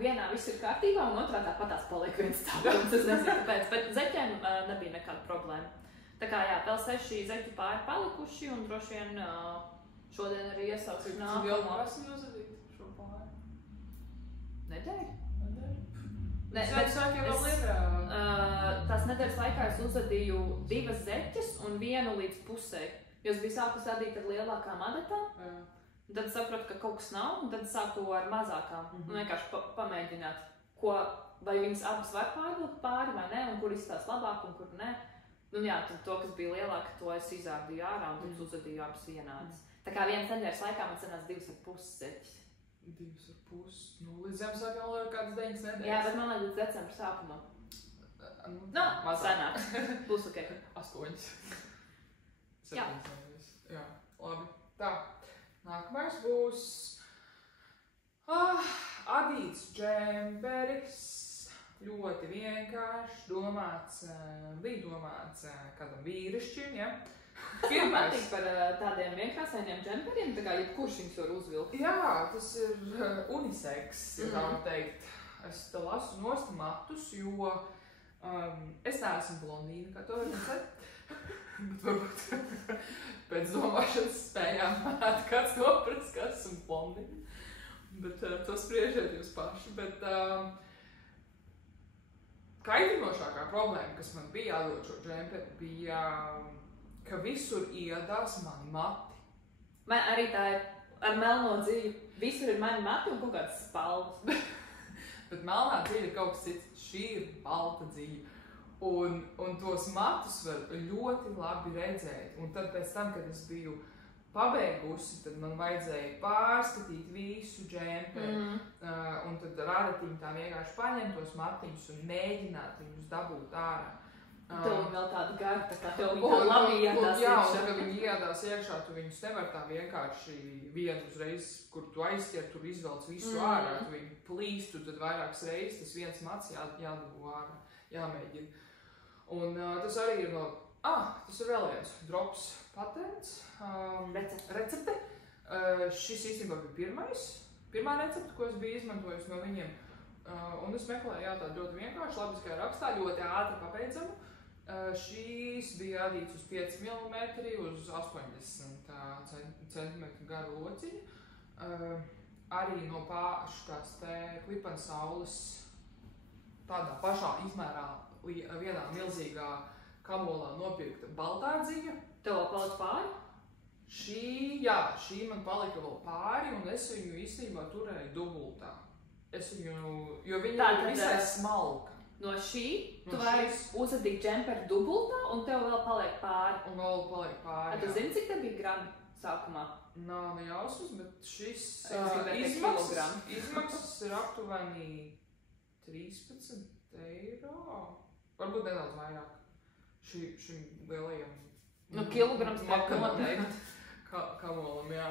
vienā viss ir kārtībā, un otrā tāpatās paliek viens caurums, es nezinu kāpēc, bet zeķiem nebija nekāda problēma. Tā kā jā, vēl 6 zeķu pāri palikuši, un droši vien šodien arī iesaukšu nākamo. Tu vēl varēsim uzadīt šo pāri? Nedēļu? Tās nedēļas laikā es uzadīju 2 zeķes un 1 līdz pusē. Jo es biju sākus adīt ar lielākām adatām, tad sapratu, ka kaut kas nav, un tad sāku ar mazākām. Un vienkārši pamēģināt, vai viņas abas var pārvilkt pāri vai ne, un kur izstās labāk un kur ne. Un jā, tad to, kas bija lielāka, to es izārdīju ārā un tad uzadīju abas vienādas. Tā kā vienas nedēļas laikā man sanāca 2,5 zeķes. 2,5. Nu, līdz Ziemassvētkiem vēl ir kādas 9 nedēļas. Jā, bet man liekas līdz decembra sākumā. Nu, sanāk. Būs ok. 8. 7 nedēļas. Jā, labi. Tā. Nākamais būs adīts džemperis. Ļoti vienkārši domāts, bija domāts kādam vīrišķim, ja? Man patīk par tādiem vienkāršainiem džemperiem, tā kā jebkurš viņus var uzvilkt. Jā, tas ir unisex, ja tā var teikt. Es te lasu nost matus, jo es neesmu blondīna, kā to var redzēt. Bet varbūt pēc domāšanas spējām varētu kāds noprast, ka esmu blondīna. Bet to spriežiet jūs paši. Bet kaitinošākā problēma, kas man bija jādod šo džemperi, bija, ka visur iedās mani mati. Man arī tā ir ar melno dziļu. Visur ir mani mati un kaut kāds spalvas. Bet melnā dziļa ir kaut kas cits. Šī ir balta dziļa. Un tos matus var ļoti labi redzēt. Un tad pēc tam, kad es biju pabeigusi, tad man vajadzēja pārskatīt visu džemperi. Un tad rādatiņi tā vienkārši paņem tos matiņus un mēģināt viņus dabūt ārā. Tev vēl tāda gara, tā kā tev viņi labi iedās iekšā. Jā, un kad viņi iedās iekšā, tu viņus nevar tā vienkārši vienu uzreiz, kur tu aizķer, tur izvelc visu ārā, tu viņu plīst, tad vairākas reizes tas viens mats jādabū ārā, jāmēģina. Un tas arī ir tas ir vēl viens drops patents, recepte. Šis īstenībā bija pirmā recepte, ko es biju izmantojusi no viņiem. Un es meklēju tādu ļoti vienkārši, labiskajā rakstā, ļoti ātri pabeidzamu. Šīs bija radīts uz 5 mm, uz 80 cm garu lociņu. Arī no tās te klipansaules tādā pašā izmērā vienā milzīgā kamolā nopirkta baltā dziļa. Tev vēl paliek pāri? Šī man palika vēl pāri, un es viņu īstenībā turēju dubultā. Jo viņa ir visai smalka. No šī tu vari uzadīt džemperi dubultā, un tev vēl paliek pāri. Un vēl paliek pāri, Tu zini, cik te bija grami sākumā? Nav nejausmas, bet šis izmaksas ir aptuveni 13 eiro. Varbūt nedaudz vairāk šim lielajam. Kilograms noteikti. Kamolam, jā.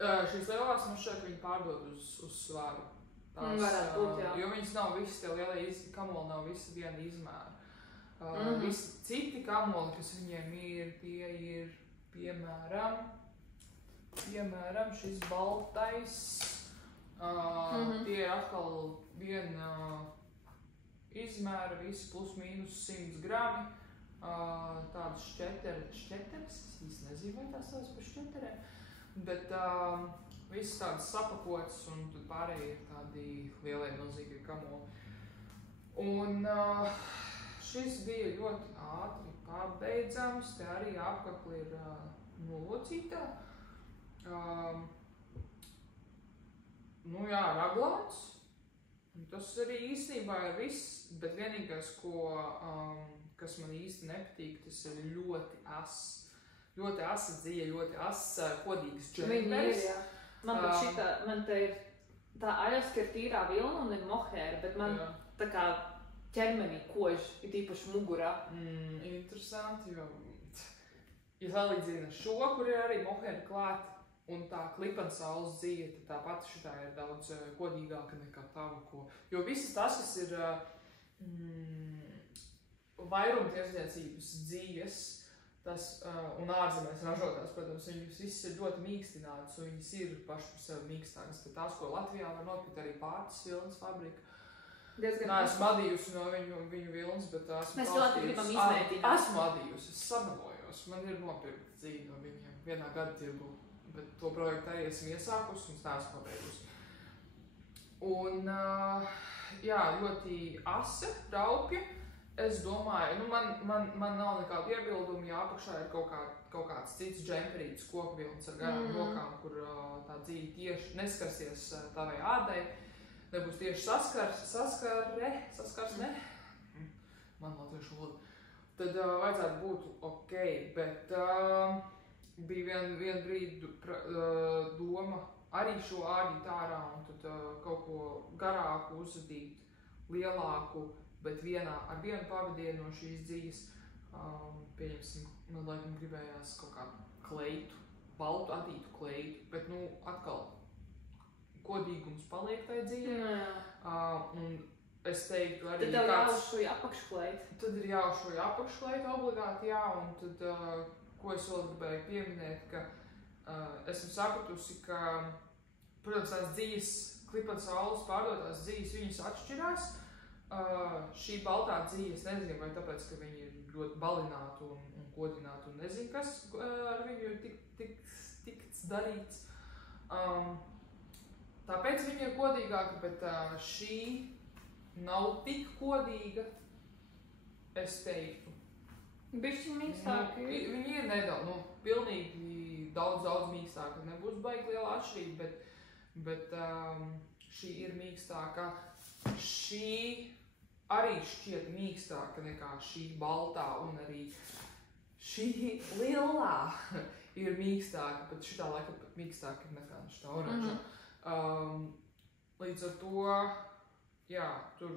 Šīs lielās man šeit viņi pārdod uz svaru. Varētu būt, jā. Jo viņas nav visi, tie lielie kamoli nav visi viena izmēra. Visi citi kamoli, kas viņiem ir, tie ir, piemēram, šis baltais. Tie ir atkal viena izmēra, visi plus mīnus 100 grami. Tādas šķeteres, es īsti nezinu, vai tās sauc par šķeterēm, bet viss tādas sapakotas, un tad pārējie ir tādi lielie milzīgi kamoli. Un šis bija ļoti ātri pabeidzams, te arī apkakli ir nolocītā. Raglāns. Tas arī īstenībā ir viss, bet vienīgais, kas man īsti nepatīk, tas ir ļoti asa dziļa, ļoti asa kodīgas džemperis. Man te ir tā aļaska ir tīrā vilna un ir mohēra, bet man tā kā ķermenī kož, ir īpaši mugurā. Interesanti, jo ja salīdzina šo, kur ir arī mohēra klāt, un tā klipansaules dzīve, tad tāpat šitā ir daudz kodīgāka nekā tava, jo visas tas, kas ir vairumtirdzniecības dzīves, un ārzemēs ražotās, protams, viņas visas ir ļoti mīkstinātas, un viņas ir paši par sevi mīkstākas, bet tās, ko Latvijā var nopirkt arī Pārtas vilnas fabrika. Esmu adījusi no viņu vilnas, bet mēs ļoti gribam izmēģināt. Esmu adījusi, es samelojos, man ir nopirkta dzīve no viņiem vienā gada tirgu, bet to projektu arī esmu iesākusi un neesmu pabeigusi. Un, ļoti asa, raupja. Es domāju, man nav nekāda iebilduma, ja apakšā ir kaut kāds cits džemperītis kokvilns ar garām rokām, kur tā dzīve tieši neskarsies tavai ādai, nebūs tieši saskarsne, man latviešu valoda, tad vajadzētu būt ok, bet bija vien brīdi doma arī šo ādīt ārā un tad kaut ko garāku uzadīt, lielāku, bet ar vienu pavadienu no šīs dzīves, pieņemsim, man laikam gribējās kaut kādu kleitu, baltu adītu kleitu, bet, atkal kodīgums paliek tai dzīvē. Un es teiktu arī, tad tev jāuzšuja apakškleita. Tad ir jāuzšuja apakškleita obligāti, jā, un tad ko es vēl gribēju pieminēt, ka esmu sapratusi, ka, protams, tās dzīves, Klipa un Saules pārdotās dzīves, viņas atšķirās. Šī baltā dzīve, es nezinu, vai tāpēc, ka viņi ir ļoti balināti un kodināti un nezinu, kas ar viņu ir tiks darīts. Tāpēc viņa ir kodīgāka, bet šī nav tik kodīga, es teiktu. Bišķi mīkstāki. Viņi ir nedaudz, pilnīgi daudz mīkstāka. Nebūs baigi liela atšķirība, bet šī ir mīkstāka. Šī arī šķiet mīkstāka nekā šī baltā, un arī šī lielā ir mīkstāka, bet šitā laika pat mīkstāka nekā šitā oranža. Līdz ar to, jā, tur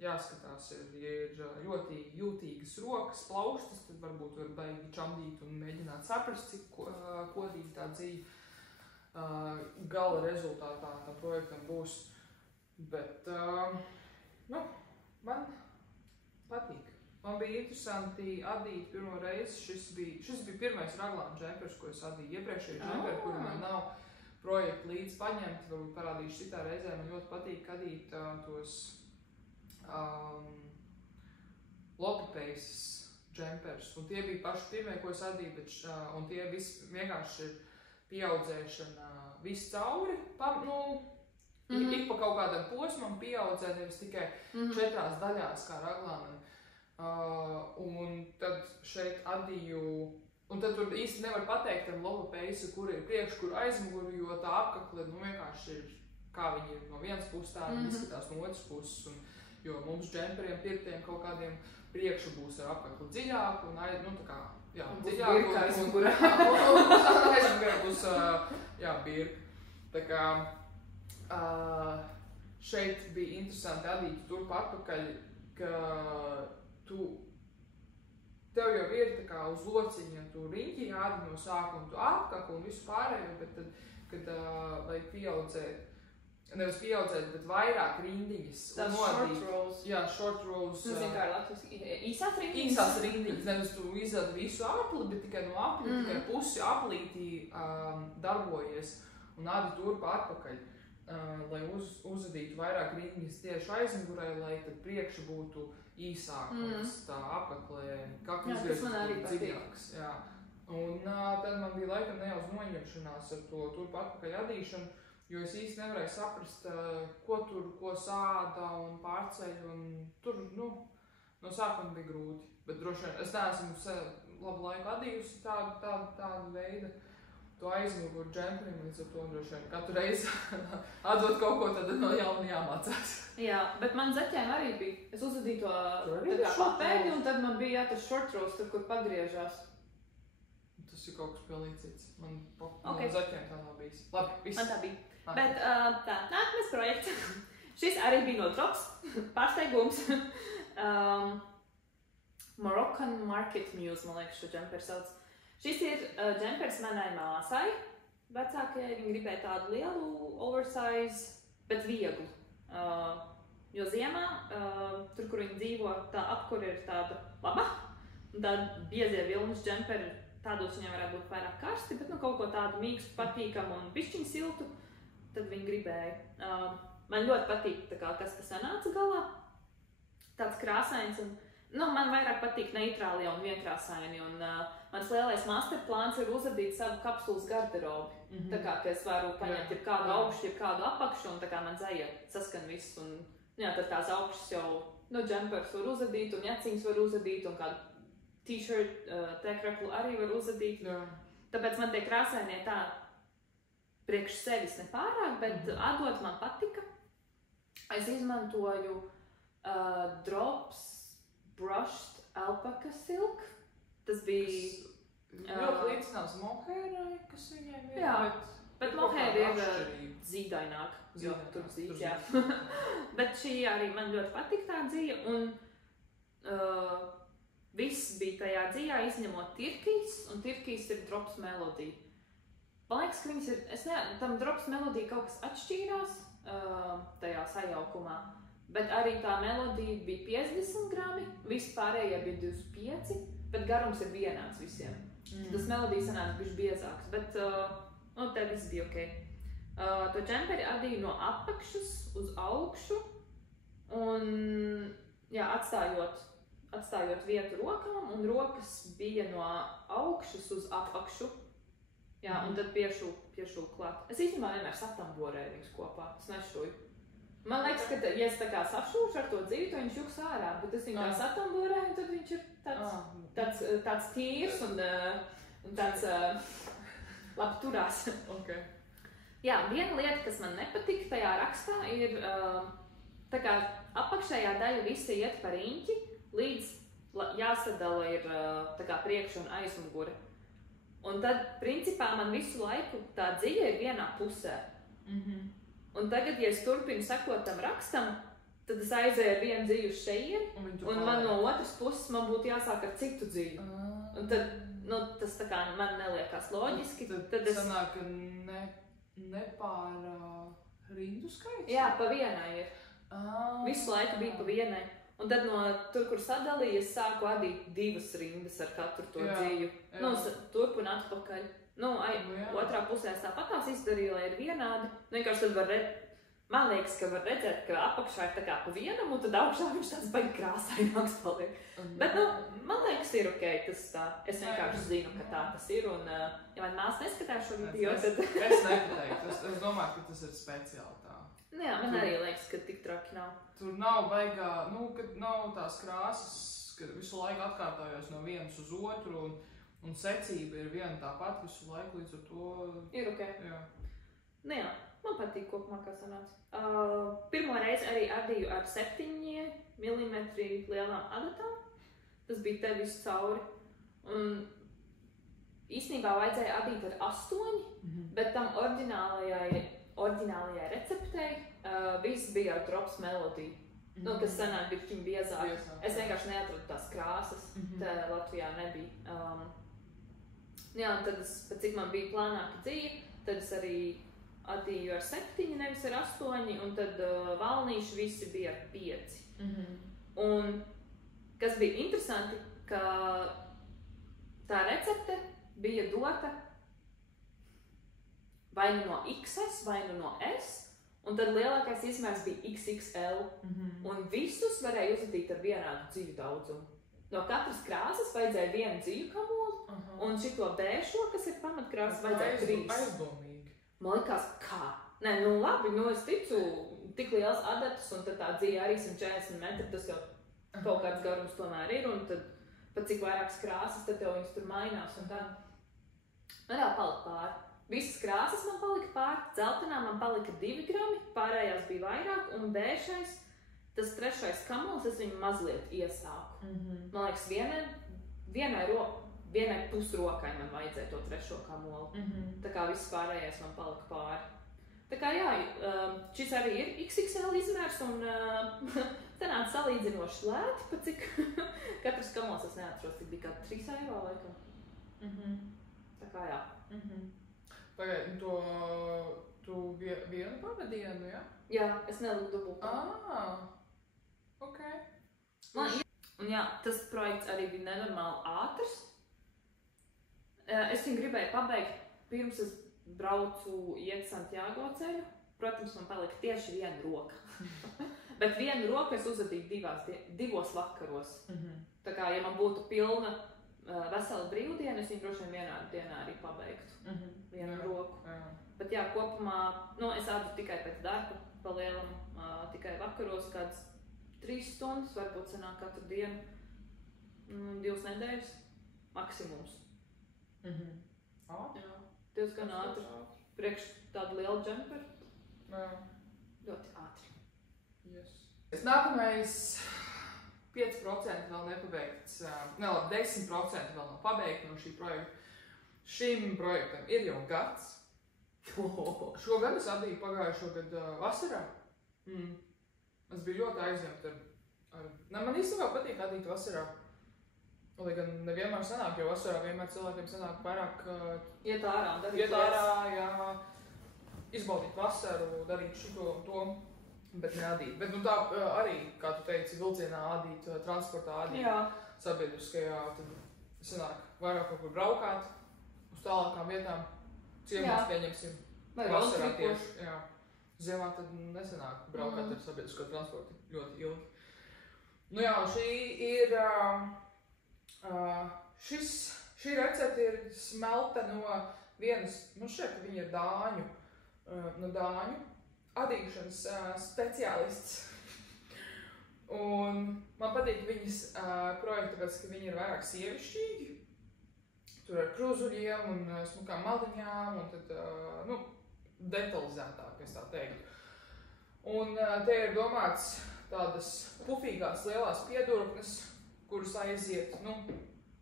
jāskatās, ja ir ļoti jūtīgas rokas, plaustas, tad varbūt var baigi čamdīt un mēģināt saprast, cik kodīgi tā dzīve gala rezultātā tam projektam būs. Bet, man patīk. Man bija interesanti adīt pirmo reizi. Šis bija pirmais Raglan džempers, ko es adīju. Iepriekšēji džemperi, kuri man nav projektu līdz paņemti, varbūt parādīšu citā reizē. Man ļoti patīk adīt tos Lopipaces džempers. Un tie bija paši pirmie, ko es adīju, un tie visi vienkārši ir pieaudzēšana viss cauri. Ik pa kaut kādam posmam pieaudzē, nevis tikai 4 daļās kā Raglanam. Un tad šeit adīju, un tad tur īsti nevar pateikt ar Lopipaceu, kur ir priekš, kur aizmuguri, jo tā apkakle vienkārši ir, kā viņi ir no vienas puses, tā viņi izskatās no otras puses. Jo mums džemperiem pirktiem kaut kādiem priekšu būs ar apkakli dziļāku un dziļāku aizmugurē būs birka. Tā kā šeit bija interesanti adīt turp atpakaļ, ka tev jau ir tā kā uz lociņa, tu riņķi jādi no sākuma, tu apkakli un visu pārējo, bet tad, kad vajag pieaudzēt, nevis pieaudzēt, bet vairāk rindiņas. Tās short rolls. Jā, short rolls. Nezinu, kā ir Latvijas īsās rindiņas? Īsās rindiņas, nevis tu izvadi visu apli, bet tikai no apli, tikai pusi aplītī darbojies un adi turp atpakaļ. Lai uzadītu vairāk rindiņas tieši aizmugurē, lai tad priekša būtu īsāks, tā apaklē, kaklu izgriezt dziļāks. Un tad man bija laikam nedaudz noņemšanās ar to turp atpakaļ adīšanu, jo es īsti nevarēju saprast, ko sāda un pārceļ, un tur, no sākuma bija grūti. Bet droši vien es neesmu labu laiku adījusi tādu veidu. To aizmuguru džemperim, līdz ar to droši vien katru reizi atdot kaut ko, tad no jauna jāmācās. Jā, bet man zeķēm arī bija. Es uzadīju to papēdi, un tad man bija tas short rolls, tur, kur pagriežās. Tas ir kaut kas pilnīgi cits. Man zeķēm tā nav bijis. Labi, viss. Man tā bija. Bet nākamais projekts. Šis arī bija no Drops. Pārsteigums. Moroccan Market Muse, man liekas, šo džemperu sauc. Šis ir džempers manai māsai. Vecākajai viņa gribēja tādu lielu oversize, bet vieglu. Jo ziemā, tur, kur viņa dzīvo, tā apkura ir tāda laba. Un tāda biezie vilnas džemperi, tādos viņam varētu būt vairāk karsti, bet kaut ko tādu mīkstu, patīkamu un bišķiņu siltu, tad viņa gribēja. Man ļoti patīk, kas tas sanāca galā. Tāds krāsains un man vairāk patīk neitrālie un vienkrāsaini, un mans lielais masterplāns ir uzadīt savu kapsulas garderobi. Tā kā, ka es varu paņemt jebkādu augšu, jebkādu apakšu, un tā kā man dzeja saskan viss, un tad tās augšas jau, džempers var uzadīt, un jaciņas var uzadīt, un kādu t-shirt, tēkraklu arī var uzadīt. Tāpēc man tie krāsainie tā priekš sevis nepārāk, bet atdot man patika. Es izmantoju Drops Brushed Alpaca Silk. Tas bija... ļoti līdzinās mohērai, kas viņiem ir. Jā, bet mohēra ir zīdaināk. Jo tur zīd, jā. Bet šī arī man ļoti patīk tā dzīja, un viss bija tajā dzījā, izņemot Tirkijs, un Tirkijs ir Drops Melody. Man liekas, ka viņas ir, tam Drops Melody kaut kas atšķīrās tajā sajaukumā. Bet arī tā melodija bija 50 grami, viss pārējie bija 25, bet garums ir vienāds visiem. Tas melodijas sanāca bišķi biezāks, bet nu, te viss bija ok. To džemperi adīju no apakšas uz augšu un, jā, atstājot vietu rokām, un rokas bija no augšas uz apakšu. Jā, un tad piešūku klāt. Es īstenībā vienmēr satamborēju viņus kopā, es nešūju. Man liekas, ka, ja es tā kā sašūšu ar to dzīvi, to viņš juks ārā, bet es viņu tā satamborēju, un tad viņš ir tāds tīrs un tāds labi turās. Okay. Jā, viena lieta, kas man nepatika tajā rakstā, ir tā kā apakšējā daļa visa iet par riņķi, līdz jāsadala ir tā kā priekš un aizmugure. Un tad, principā, man visu laiku tā dziļa ir vienā pusē. Un tagad, ja es turpinu sekot tam rakstam, tad es aizēju ar vienu dziļu uz šeien, un man no otras puses man būtu jāsāk ar citu dziļu. Un tad, nu, tas tā kā man neliekās loģiski. Tad es sanāk, ka nepār rindu skaits? Jā, pa vienai ir. Visu laiku bija pa vienai. Un tad no tur, kur sadalīja, es sāku adīt 2 rindas ar katru to dzīju. Nu, turp un atpakaļ. Nu, otrā pusē es tāpatās izdarīju, lai ir vienādi. Vienkārši tad man liekas, ka var redzēt, ka apakšā ir tā kā pa vienam, un tad augšā viņš tāds baigi krāsaināks paliek. Bet, nu, man liekas, ir ok, tas tā. Es vienkārši zinu, ka tā tas ir, un, ja man māsa neskatās šo video, tad... Es nepateiktu, es domāju, ka tas ir speciāli tā. Nu jā, man arī liekas, ka tik traki nav. Tur nav baigā, nu, kad nav tās krāsas, kad visu laiku atkārtojos no vienas uz otru, un secība ir viena tāpat visu laiku, līdz ar to... Ir ok. Jā. Nu jā, man patīk kopumā, kā sanāca. Pirmo reizi arī adīju ar 7 mm lielām adatām. Tas bija te visu cauri. Un īstenībā vajadzēja adīt ar 8, bet tam oriģinālajai receptei viss bija ar drops melodiju, nu, kas sanāk bišķiņ biezāk. Es vienkārši neatradu tās krāsas, te Latvijā nebija. Jā, un tad cik man bija plānāka dzīve, tad es arī adīju ar 7, nevis ar 8, un tad valnīši visi bija ar 5. Un kas bija interesanti, ka tā recepte bija dota vai nu no XS, vai nu no S, un tad lielākais izmērs bija XXL, un visus varēja uzadīt ar vienādu dzīvu daudzumu. No katras krāsas vajadzēja vienu dzīvu kamoli, un šito bēšo, kas ir pamatkrāsas, vajadzēja 3. Aizdomīgi. Man likās, kā? Nē, nu labi, nu es ticu, tik liels adatas, un tad tā dzīve arī 140 metri, tas jau kaut kāds garums tomēr ir, un tad pat cik vairākas krāsas, tad tev viņas tur mainās, un tā. Man jau palika pāri. Visas krāsas man palika pāri, dzeltenā man palika 2 grami, pārējās bija vairāk, un bēšais, tas 3. kamols, es viņu mazliet iesāku. Man liekas, vienai pusrokai man vajadzēja to 3. kamolu. Tā kā viss pārējais man palika pāri. Tā kā jā, šis arī ir XXL izmērs, un sanāca salīdzinoši lēti, pa cik katrs kamols, es neatceros, cik bija kā 3 eiro laikam. Tā kā jā. Pagaid, tu vienu pavadienu, jā? Jā, es neliku dubultā. Ok. Un jā, tas projekts arī bija nenormāli ātrs. Es viņu gribēju pabeigt pirms es braucu iet Santiago ceļu. Protams, man palika tieši viena roka. Bet vienu roku es uzadīju 2 vakaros. Tā kā, ja man būtu pilna vesela brīvdiena, es viņu droši vien vienā dienā arī pabeigtu. Vienu roku. Bet jā, kopumā, nu, es ādu tikai pēc darba, pa lielam, tikai vakaros kāds 3 stundas, varbūt sanāk katru dienu, 2 nedēļas, maksimums. Jā, diezgan ātri. Priekš tādu lielu džemperu. Ļoti ātri. Nākamais 5% vēl nepabeigts, ne labi, 10% vēl nav pabeigta no šī projekta. Šim projektam ir jau gads. Šogad es adīju pagājušo gadu vasarā. Es biju ļoti aizņemta ar... Man īstenībā patīk adīt vasarā. Lai gan nevienmēr sanāk, jo vasarā vienmēr cilvēkiem sanāk vairāk... Iet ārā un darīt lietas. Iet ārā, jā. Izbaudīt vasaru, darīt šito un to. Bet neadīt. Bet nu tā arī, kā tu teici, vilcienā adīt, transportā adīt, sabiedriskajā, tad sanāk vairāk kaut kur braukāt uz tālākām vietām. Ciemos pieņemsim. Vai vasarā tieši, jā. Ziemā tad nesanāk braukāt ar sabiedrisko transportu ļoti ilgi. Nu jā, šī ir, šī recepte ir smelta no vienas, nu šeit viņa ir dāņu, no dāņu adīšanas speciālists. Un man patīk viņas projekti, tāpēc, ka viņi ir vairāk sievišķīgi. Tur ar kruzuļiem un smukām maldiņām un tad, nu, detalizētāk, es tā teiktu. Un te ir domāts tādas pufīgās lielās piedurknes, kuras aiziet, nu,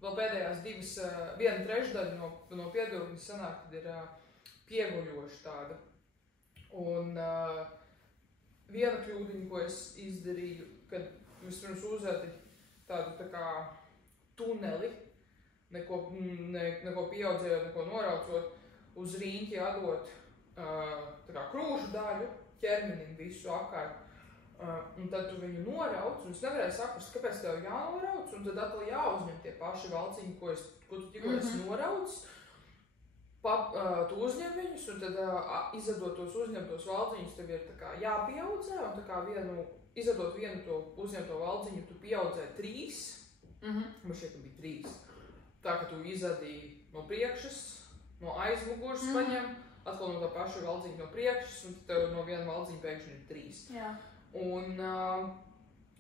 vēl pēdējās divas, 1/3 no piedurknes sanāk, tad ir pieguļoša tāda. Un viena kļūdiņa, ko es izdarīju, kad vispirms uzvedi tādu tā kā tuneli, neko pieaudzējot, neko noraucot, uz rīņķi atdot tā kā krūžu daļu, ķermenim visu apkārt. Un tad tu viņu norauc, un es nevarēju saprast, kāpēc tev jānorauc, un tad atkal jāuzņem tie paši valciņi, ko tu tikko esi norauc. Tu uzņem viņus, un tad izadot tos uzņemtos valciņus, tev ir tā kā jāpieaudzē, un tā kā izadot vienu to uzņemto valciņu, tu pieaudzē 3. Man šeit bija 3. Tā, ka tu izadīji no priekšas, no aizmugurs paņem, atkal no tā paša valdziņa no priekšas, un tev no viena valdziņa pēkšņi ir 3. Jā. Un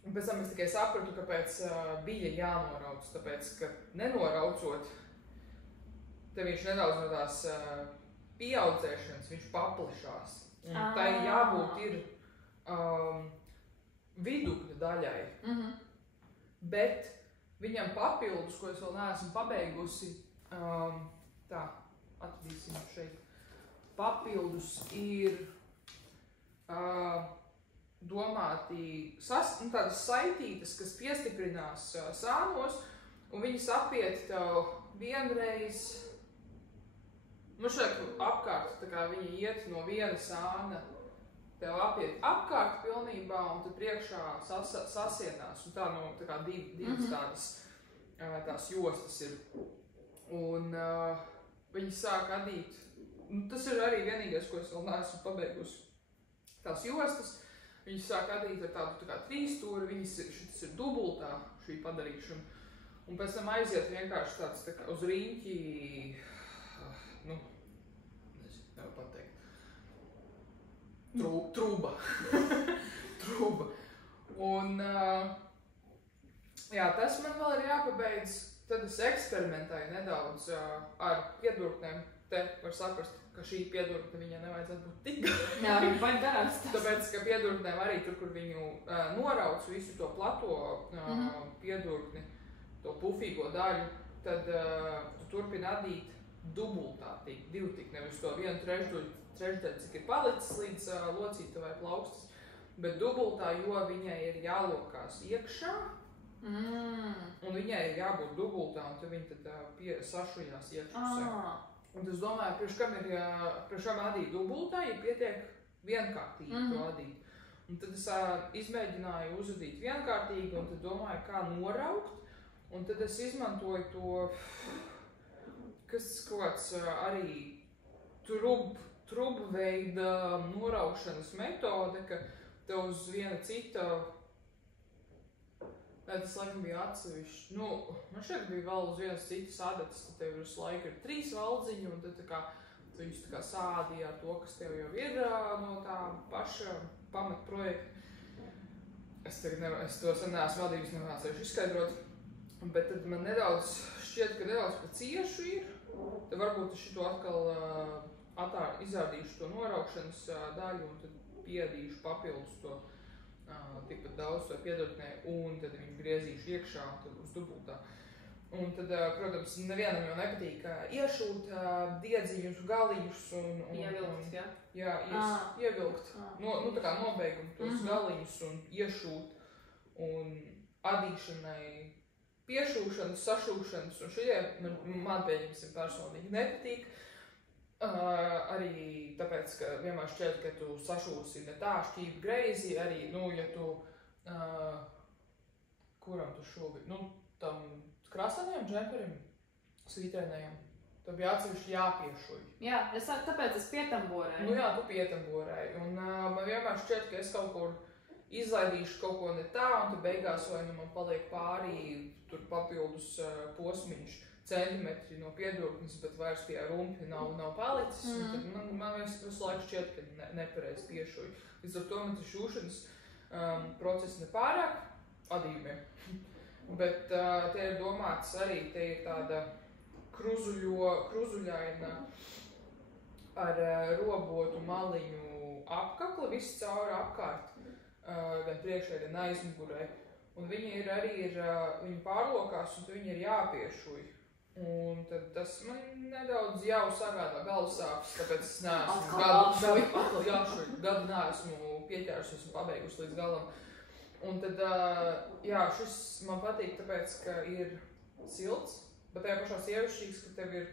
pēc tam es tikai sapratu, kāpēc bija jānorauc, tāpēc, ka nenoraucot, te viņš nedaudz no tās pieaudzēšanas, viņš paplišās. Un tai jābūt ir vidukļa daļai. Bet viņam papildus, ko es vēl neesmu pabeigusi, tā, atradīsim šeit, papildus ir domāti tādas saitītas, kas piestiprinās sānos, un viņas apiet tev vienreiz, nu šeit apkārt, tā kā viņi iet no viena sāna, tev apiet apkārt pilnībā, un tad priekšā sasienās, un tā no tā kā divas tādas tās jostas ir. Un viņi sāk adīt, tas ir arī vienīgais, ko es vēl neesmu pabeigusi, tās jostas, viņi sāk adīt ar tādu tā kā 3 stūri, šis ir dubultā šī padarīšana, un pēc tam aiziet vienkārši tāds tā kā uz riņķi, nu, nezinu, nevar pateikt. Trūba. Trūba. Un, jā, tas man vēl ir jāpabeidz, tad es eksperimentēju nedaudz ar piedurknēm. Te var saprast, ka šī piedurkne viņai nevajadzētu būt tik gara. Jā, viņa baigi garās. Tāpēc, ka piedurknēm arī tur, kur viņu norauc visu to plato piedurkni, to pufīgo daļu, tad tu turpini adīt dubultā, divu tik, nevis to 1/3, cik ir palicis līdz locīta vai plaukstas, bet dubultā, jo viņai ir jālokās iekšā, un viņai ir jābūt dubultā, un tad viņa tad sašujās iekšā. Un es domāju, priekš kam adīt dubultā, ja pietiek vienkārtīgi to adīt. Un tad es izmēģināju uzadīt vienkārtīgi, un tad domāju, kā noraukt, un tad es izmantoju to, kas kāds arī trubveida noraukšanas metode, ka tev uz viena cita, tas laikam bija atsevišķi, nu, man šeit bija vēl uz vienas citas adatas, tad tev uz laiku ir 3 valdziņi, un tad tu viņus tā kā sādīja ar to, kas tev jau ir no tā paša pamatprojekta. Es to sen neesmu vadījis, neesmu izskaidrot, bet tad man nedaudz šķiet, ka nedaudz pa ciešu ir, tad varbūt es šito atkal izrādīšu to noraukšanas daļu un tad piedīšu papildus to tikpat daudz to piedurknē un tad viņu griezīšu iekšā uz dubultā. Un tad, protams, nevienam jau nepatīk iešūt diedziņus, galiņus un ievilkt, jā? Jā, ievilkt. Nu tā kā nobeigumu tos galiņus un iešūt un adīšanai piešūšanas, sašūšanas un šitie man pieņemsim personīgi nepatīk. Arī tāpēc, ka vienmēr šķiet, ka tu sašūsi ne tā šķīvi greizi, arī, nu, ja tu, kuram tu šūvi, nu, tam krāsainajam džemperim, svītrēnējam. Tad bija atsevišķi jāpiešuj. Jā, tāpēc es pietamborēju. Nu jā, tu pietamborēji. Un man vienmēr šķiet, ka es kaut kur izlaidīšu kaut ko ne tā, un tad beigās vai nu man paliek pārī tur papildus posmiņš, centimetri no piedurknes, bet vairs tie rumpi nav palicis. Un tad man visu laiku šķiet, ka nepareizi piešuj. Līdz ar to man tas šūšanas process nepārāk adījumiem. Bet tie ir domāts arī, te ir tāda kruzuļaina ar robotu maliņu apkakla, viss cauri apkārt, gan priekšē, gan aizmugurē. Un viņi viņi pārlokās, un viņi ir jāpiešuj. Un tad tas man nedaudz jau sagādā galvasāpes, tāpēc es neesmu gadu neesmu pieķērusies un pabeigusi līdz galam. Un tad, jā, šis man patīk, tāpēc, ka ir silts, bet tajā pašā sievišķīgs, ka tev ir,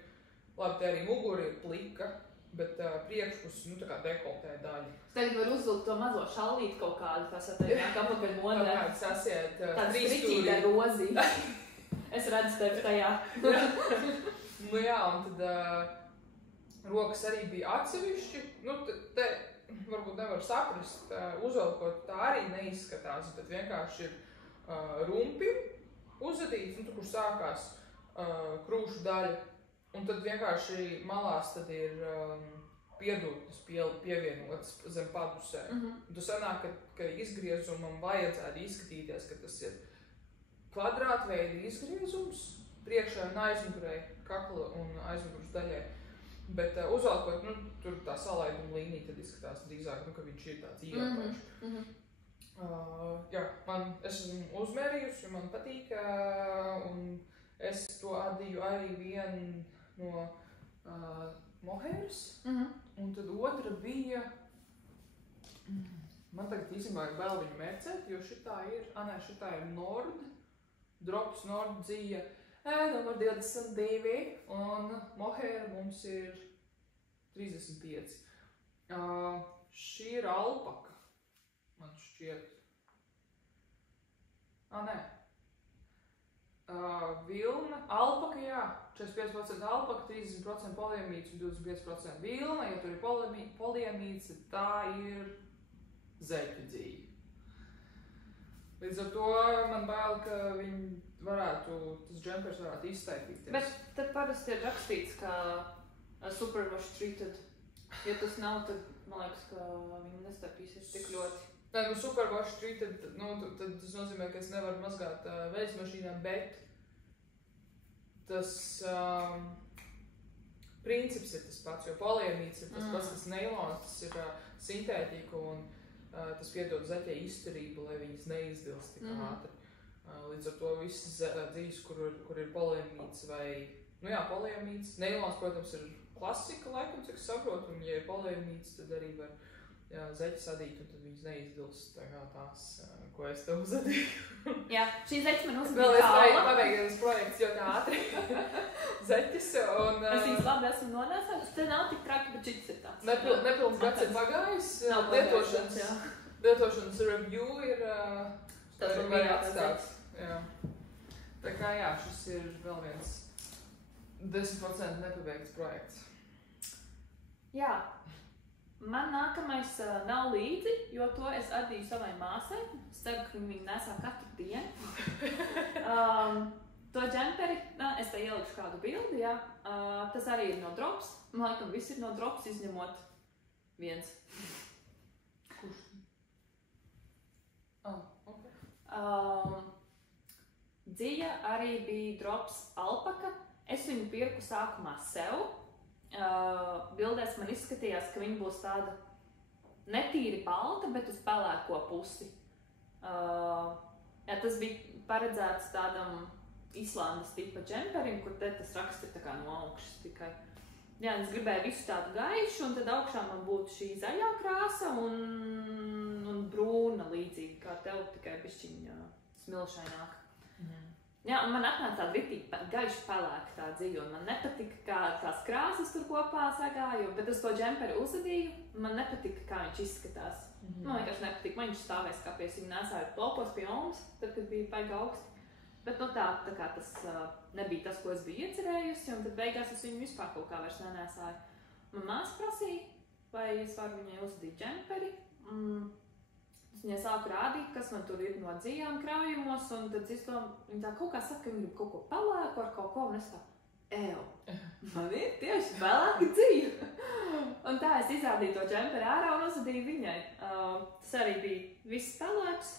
labi, te arī muguri ir plika, bet priekšpus, tā kā dekoltē daļa. Tagad var uzvilkt to mazo šallīti kaut kādu, tas atveidāk apakaļ modē. Kāds sasiet tāds striķītē rozī. Es redzu tevi tajā. Nu jā, un tad rokas arī bija atsevišķi. Te varbūt nevar saprast, uzvelkot tā arī neizskatās, bet vienkārši ir rumpi uzadīts, tur, kur sākās krūšu daļa, un tad vienkārši malās tad ir piedurknes pievienotas zem padusē. Tu sanāk, ka izgriezumam vajadzētu izskatīties, ka tas ir kvadrātveida izgriezums priekšā un aizmugurē, kakla un aizmuguras daļai. Bet uzvalkot, tur tā salaiduma līnija tad izskatās drīzāk, ka viņš ir tāds iepaši. Jā, es esmu uzmērījusi, man patīk, un es to adīju arī vienu no mohēras, un tad otra bija, man tagad īstenībā ir vēl viņu mērcēt, jo šitā ir Nord, Drops Nord dzija, numur 22, un mohēra mums ir 35. Šī ir alpaka, man šķiet. Nē. Vilna, alpaka, jā, 45% alpaka, 30% poliamīds un 25% vilna. Ja tur ir poliamīds, tā ir zeķu dzīve. Līdz ar to man bail, ka tas džempers varētu izstaipīties. Bet tad parasti ir rakstīts, ka superwash treated. Ja tas nav, tad man liekas, ka viņi nestaipīsies tik ļoti. Nē, superwash treated, tad tas nozīmē, ka es nevaru mazgāt veļas mašīnā, bet tas princips ir tas pats, jo poliamīds ir tas pats, kas neilons, tas ir sintētika un tas piedod zeķei izturību, lai viņas neizdilst tik ātri. Līdz ar to visas dzīves, kur ir poliamīds vai, poliamīds. Neilons, protams, ir klasika, laikam, cik saprotu, un ja ir poliamīds, tad arī var zeķes adīt, un tad viņas neizdilst tās, ko es tev uzadīju. Jā, šī zeķes man uzadīja vēl es pabeigties projekts ļoti ātri. Zeķes, un... Es viņas labi esmu nonāsāts, te nav tik traki, bet šits ir tāds. Nepilns gads ir pagājis. Lietošanas review ir... Tas man bija atstāts. Jā. Tā kā jā, šis ir vēl viens 10% nepabeigts projekts. Jā. Man nākamais nav līdzi, jo to es adīju savai māsai. Es ceru, ka viņi nesā katru dienu. To džemperi, es te ielikšu kādu bildi, jā. Tas arī ir no Drops. Man laikam viss ir no Drops, izņemot viens. Kurš? Okay. Dzija arī bija Drops alpaka. Es viņu pirku sākumā sev. Bildēs man izskatījās, ka viņa būs tāda netīri balta, bet uz pelēko pusi. Tas bija paredzēts tādam Islandes tipa džemperim, kur te tas raksts ir tā kā no augšas tikai. Jā, es gribēju visu tādu gaišu, un tad augšā man būtu šī zaļā krāsa un brūna līdzīgi, kā tev, tikai bišķiņa smilšaināk. Jā, un man atnāca tāda ritīgi gaiši pelēka tā dzija, un man nepatika, kā tās krāsas tur kopā sagāju, bet es to džemperi uzadīju, man nepatika, kā viņš izskatās. Man vienkārši nepatika, man viņš stāvēs kā pie viņa nesāja topos pie omas, tad, kad bija paigi augsti. Bet tā kā tas nebija tas, ko es biju iecerējusi, un tad beigās es viņu vispār kaut kā vairs nenēsāju. Man māsa prasīja, vai es varu viņai uzadīt džemperi. Es viņai sāku rādīt, kas man tur ir no dzījām krājumos, un tad es domāju, viņa tā kaut kā saka, ka viņa grib kaut ko pelēku ar kaut ko, un es tā, man ir tieši pelēka dzīve. Un tā es izrādīju to džemperi ārā un uzadīju viņai. Tas arī bija viss pelēks.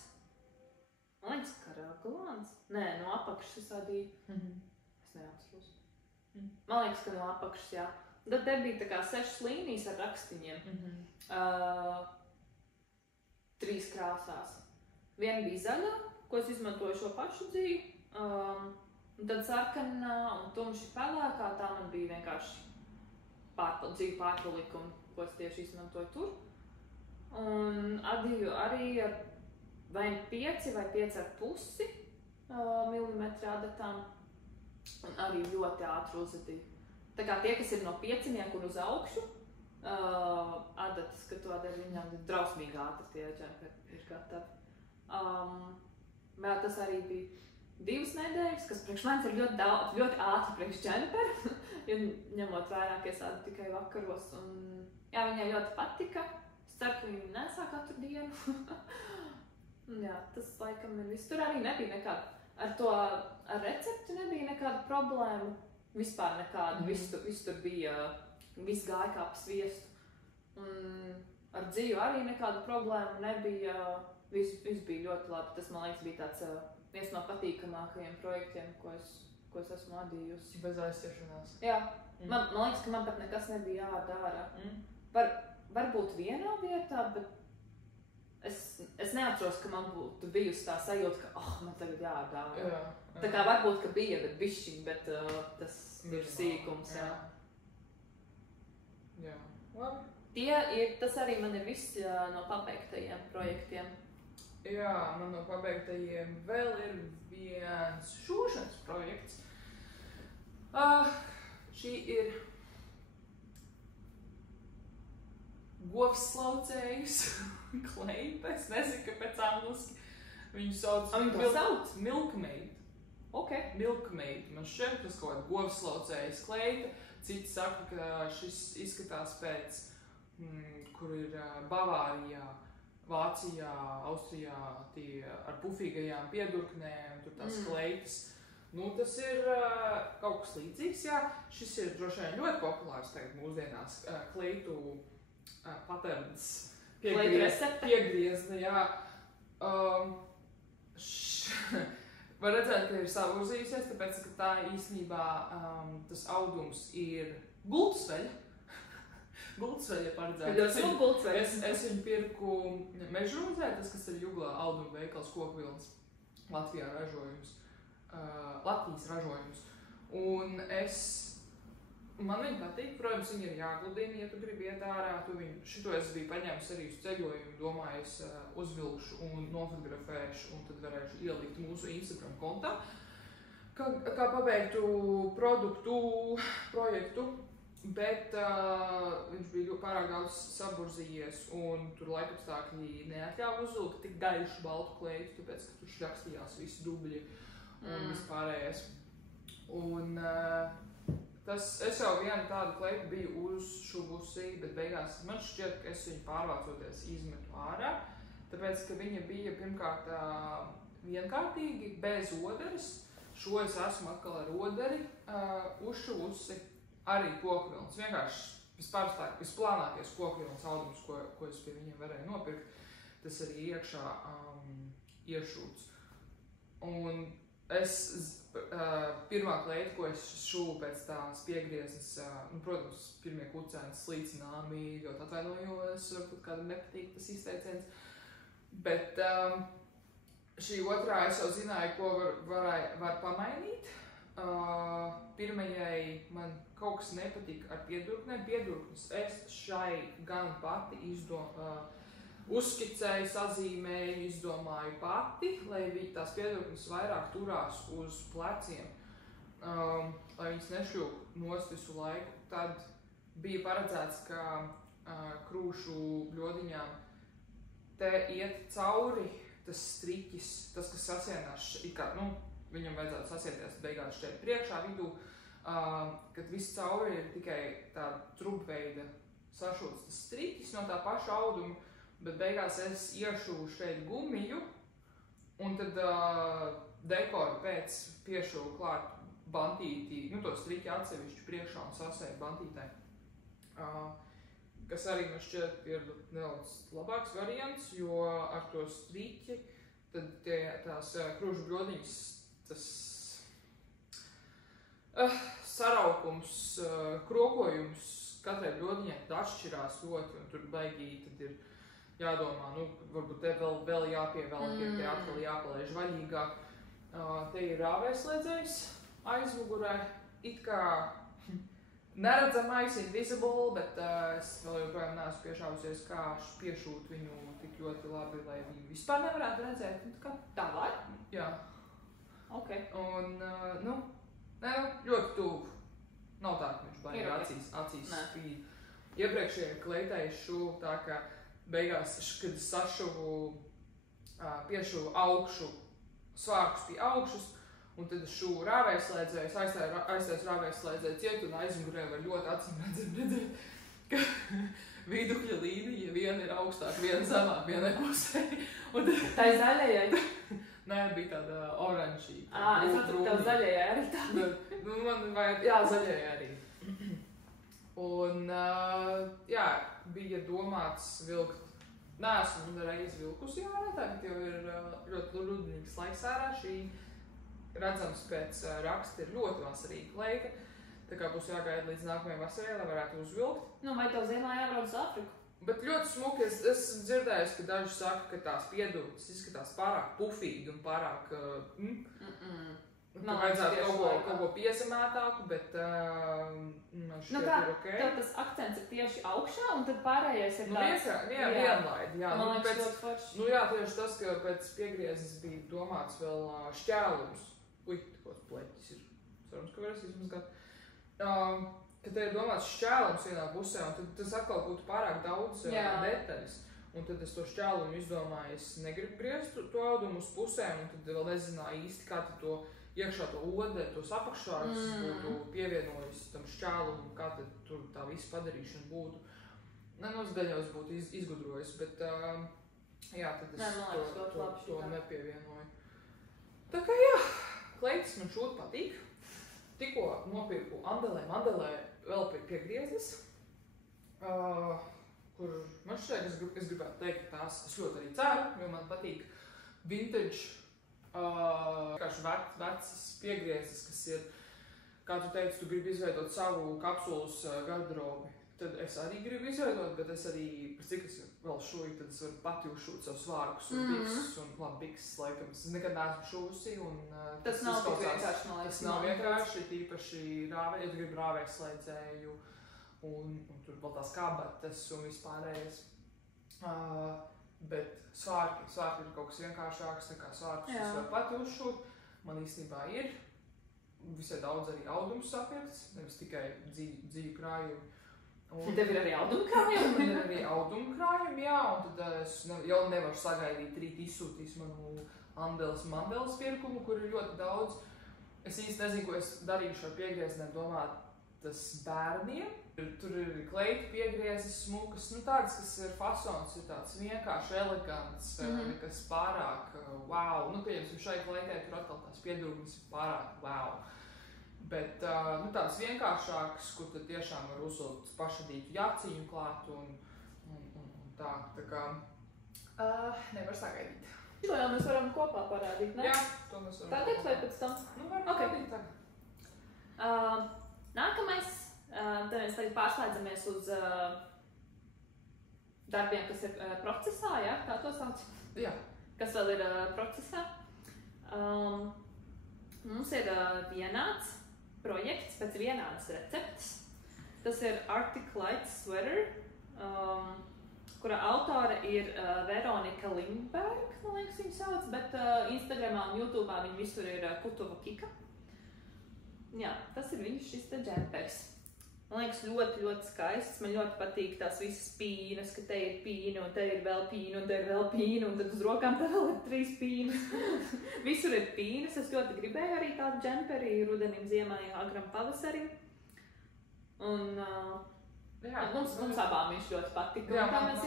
Man liekas, karaglāns. Nē, no apakšas uzadīju. Es neatceros. Man liekas, ka no apakšas, jā. Tad te bija tā kā 6 līnijas ar rakstiņiem. 3 krāsās. Viena bija zaļā, ko es izmantoju šo pašu dzīvi. Un tad sarkanā un tumši pelēkā, tā man bija vienkārši dzīvi pārpalikumi, ko es tieši izmantoju tur. Un adīju arī ar vai 5 vai 5,5 milimetru adatām. Un arī ļoti ātri uzadīju. Tā kā tie, kas ir no 5 un uz augšu, adatas, ka to dara viņam drausmīgi ātri tie džemperi ir gatavi. Vēl tas arī bija 2 nedēļas, kas priekš manis ir ļoti ātri priekš džemperu, jo ņemot vērā, ka es ādu tikai vakaros. Un, jā, viņai ļoti patika. Es ceru, ka viņa nesā katru dienu. Un, jā, tas laikam ir viss. Tur arī nebija nekāda, ar recepti nebija nekāda problēma. Vispār nekāda. Viss tur bija, viss gāja kā pa sviestu. Un ar dzīvi arī nekāda problēma nebija. Viss bija ļoti labi. Tas, man liekas, bija tāds viens no patīkamākajiem projektiem, ko es esmu adījusi. Bez aizķeršanās. Jā. Man liekas, ka man pat nekas nebija jādara. Varbūt vienā vietā, bet es neatceros, ka man būtu bijusi tā sajūta, ka man tagad jādara. Tā kā varbūt, ka bija, bet bišķiņ, bet tas ir sīkums, jā. Jā. Labi. Tas arī man ir viss no pabeigtajiem projektiem. Jā, man no pabeigtajiem vēl ir viens šūšanas projekts. Šī ir govslaucējus kleipa. Es nezinu, kāpēc angliski viņu sauc Milkmaid. Okay. Milkmaid. Man šķiet, tas kaut kāda govslaucējas kleita. Citi saka, ka šis izskatās pēc, kur ir Bavārijā, Vācijā, Austrijā, tie ar pufīgajām piedurknēm, tur tās kleitas. Tas ir kaut kas līdzīgs, jā. Šis ir droši vien ļoti populārs tagad mūsdienās kleitu patērns piegriezna, jā. Var redzēt, ka ir saburzījusies, tāpēc, ka tā īstenībā tas audums ir gultsveļa. Gultsveļa paredzēts. Es viņu pirku Mežrūzē, tas, kas ir Juglā auduma veikals Kokvilns, Latvijas ražojums. Un man viņa patīk, protams, viņa ir jāgludina, ja tu gribi iet ārā. Šito es biju paņēmis arī uz ceļojumu, domāju, es uzvilkšu un nofotografēšu, un tad varēšu ielikt mūsu Instagram kontā, kā pabeigtu projektu. Bet viņš bija pārāk daudz saburzījies, un tur laikapstākļi neatļāva uzvilkt tik gaišu baltu kleitu, tāpēc, ka tur šļakstījās visi dubļi un vispārējais. Un es jau vienu tādu kleitu biju uzšuvusi, bet beigās man šķiet, ka es viņu pārvācoties izmetu ārā, tāpēc, ka viņa bija pirmkārt vienkārtīgi, bez oderes. Šo es esmu atkal ar oderi uzšuvusi. Arī kokvilns, vienkārši visplānākais kokvilns audums, ko es pie viņiem varēju nopirkt, tas arī iekšā iešūts. Un pirmā kleita, ko es šuvu pēc tās piegrieznes, protams, pirmie kucēni slīcināmi, ļoti atvainojos, varbūt kādam nepatīk tas izteiciens, bet šī otrā es jau zināju, ko var pamainīt. Pirmajai man kaut kas nepatika ar piedurknēm. Piedurknes es šai gan pati uzskicēju, sazīmēju, izdomāju pati, lai tās piedurknes vairāk turās uz pleciem, lai viņas nešļūk nost visu laiku. Tad bija paredzēts, ka krūšu bļodiņām te iet cauri tas striķis, tas, kas sasienās, viņam vajadzētu sasieties beigās šeit priekšā vidū, kad viss cauri ir tikai tāda trubveida sašūts tas striķis no tā paša auduma, bet beigās es iešu šeit gumiju, un tad dekoru pēc piešu klāt bantīti, to striķi atsevišķi priekšā un sasēju bantītē. Kas arī man šķiet ir nedaudz labāks variants, jo ar to striķi tad tās krūžu bļodiņas, tas saraukums, krokojums katrai bļodiņai tad atšķirās ļoti, un tur baigīgi tad ir jādomā, varbūt te vēl jāpievelk, ir te atkal jāpalaiž vaļīgāk. Te ir rāvējslēdzējs aizmugurē, it kā neredzamais, invisible, bet es vēl joprojām neesmu piešāvusies, kā piešūt viņu tik ļoti labi, lai viņi vispār nevarētu redzēt. Tā var? Jā. Ok. Un, ļoti tuvu. Nav tā, ka viņš baigi acīs spīd. Iepriekšējie kleitēji šuvu tā, ka beigās, kad es sašuvu, piešuvu augšu, svārkus pie augšus, un tad es šuvu rāvējslēdzējus, aiztais rāvējslēdzēju ciet, un aizmugurē var ļoti acīm redzēt, ka vidukļa līnija viena ir augstāk, viena zemāk, vienai pusē. Tā ir zaļajai? Nē, bija tāda oranžī. Es atceru, tev zaļajai arī tā. Man vajag, jā, zaļajai arī. Un, bija domāts vilkt. Neesmu reiz vilkusi ārā, tagad jau ir ļoti rudenīgs laiks ārā. Šī redzams pēc raksta ir ļoti vasarīga laika. Tā kā būs jāgaida līdz nākamajai vasarai, lai varētu uzvilkt. Vai tev ziemā jābrauc uz Āfriku? Bet ļoti smuki, es dzirdēju, ka daži saka, ka tās piedūtas izskatās pārāk pufīgi un pārāk, ka vajadzētu kaut ko piezemētāku, bet man šķiet ir ok. Tev tas akcents ir tieši augšā, un tad pārējais ir tāds... Vienlaidi, jā. Man liekas ļoti forši. Tieši tas, ka pēc piegriezes bija domāts vēl šķēlums. Tikos pleķis ir. Cerams, ka varēs izmazgāt. Kad te ir domāts šķēlums vienā pusē, un tad tas atkal būtu pārāk daudz detaļas. Un tad es to šķēlumu izdomāju, es negribu griezt to audumu uz pusēm, un tad vēl nezināju īsti, kā tad to iekšā to odē, tos apakšvārds būtu pievienojis tam šķēlumu, kā tad tur tā visa padarīšana būtu. Es daļos būtu izgudrojis, bet tad es to nepievienoju. Tā kā kleitis man šūt patīk. Tikko nopirku Andelē vēl pie grieznes, kur man šķiet, es gribētu teikt, ka tās es ļoti arī ceru, jo man patīk vintage, vecas piegriezes, kas ir, kā tu teici, tu gribi izveidot savu kapsulas garderobi. Tad es arī gribu izveidot, bet es arī, cik es vēl šūju, tad es varu pati uzšūt savus svārkus un bikses, un labi, bikses laikam, es nekad neesmu šūsi, un tas nav tik vienkārši, man liekas. Tas nav vienkārši, tīpaši ja tu gribi rāvējslēdzēju, un tur vēl tās kabatas un vispārējais. Bet svārki ir kaut kas vienkāršāks, nekā svārkus es varu pati uzšūt. Man īstenībā ir visai daudz arī audums sapirkts, nevis tikai dzīvu krājumu. Tev ir arī audumkrājumi? Man ir arī audumkrājumi, jā, un tad es jau nevaru sagaidīt, rīt izsūtīs manu Mandeles pirkumu, kur ir ļoti daudz. Es īsti nezinu, ko es darīšu ar piegriezēm, domāt, tas bērniem. Tur ir kleiti piegriezes, smukas, tādas, kas ir fasons, ir tāds vienkārši elegants, nekas pārāk wow. Pieņemsim, šai kleitē tur atkal tās piedurgas ir pārāk wow. Bet tādas vienkāršākas, kur tad tiešām var uzvilkt pašadītu jaciņu klāt un tā kā nevar sagaidīt. Šo jau mēs varam kopā parādīt, ne? Jā, to mēs varam tagad vai pēc tam? Varam parādīt tagad. Nākamais, tad mēs tagad pārslēdzamies uz darbiem, kas ir procesā, ja? Kā to sauc? Jā. Kas vēl ir procesā. Mums ir vienāds projekts pēc vienādas receptes. Tas ir Arctic Light Sweater, kura autore ir Veronika Lindberg, man liekas viņu sauc, bet Instagramā un YouTube'ā viņa visur ir Kutuva Kika. Jā, tas ir viņš šis te džempers. Man liekas, ļoti, ļoti skaists. Man ļoti patīk tās visas pīnas, ka te ir pīna, un te ir vēl pīna, un te ir vēl pīna, un tad uz rokām te vēl ir 3 pīnas. Visur ir pīnas. Es ļoti gribēju arī tādu džemperi rudenim, ziemai, agram pavasarim. Un mums abām viņš ļoti patika. Jā, un tā mēs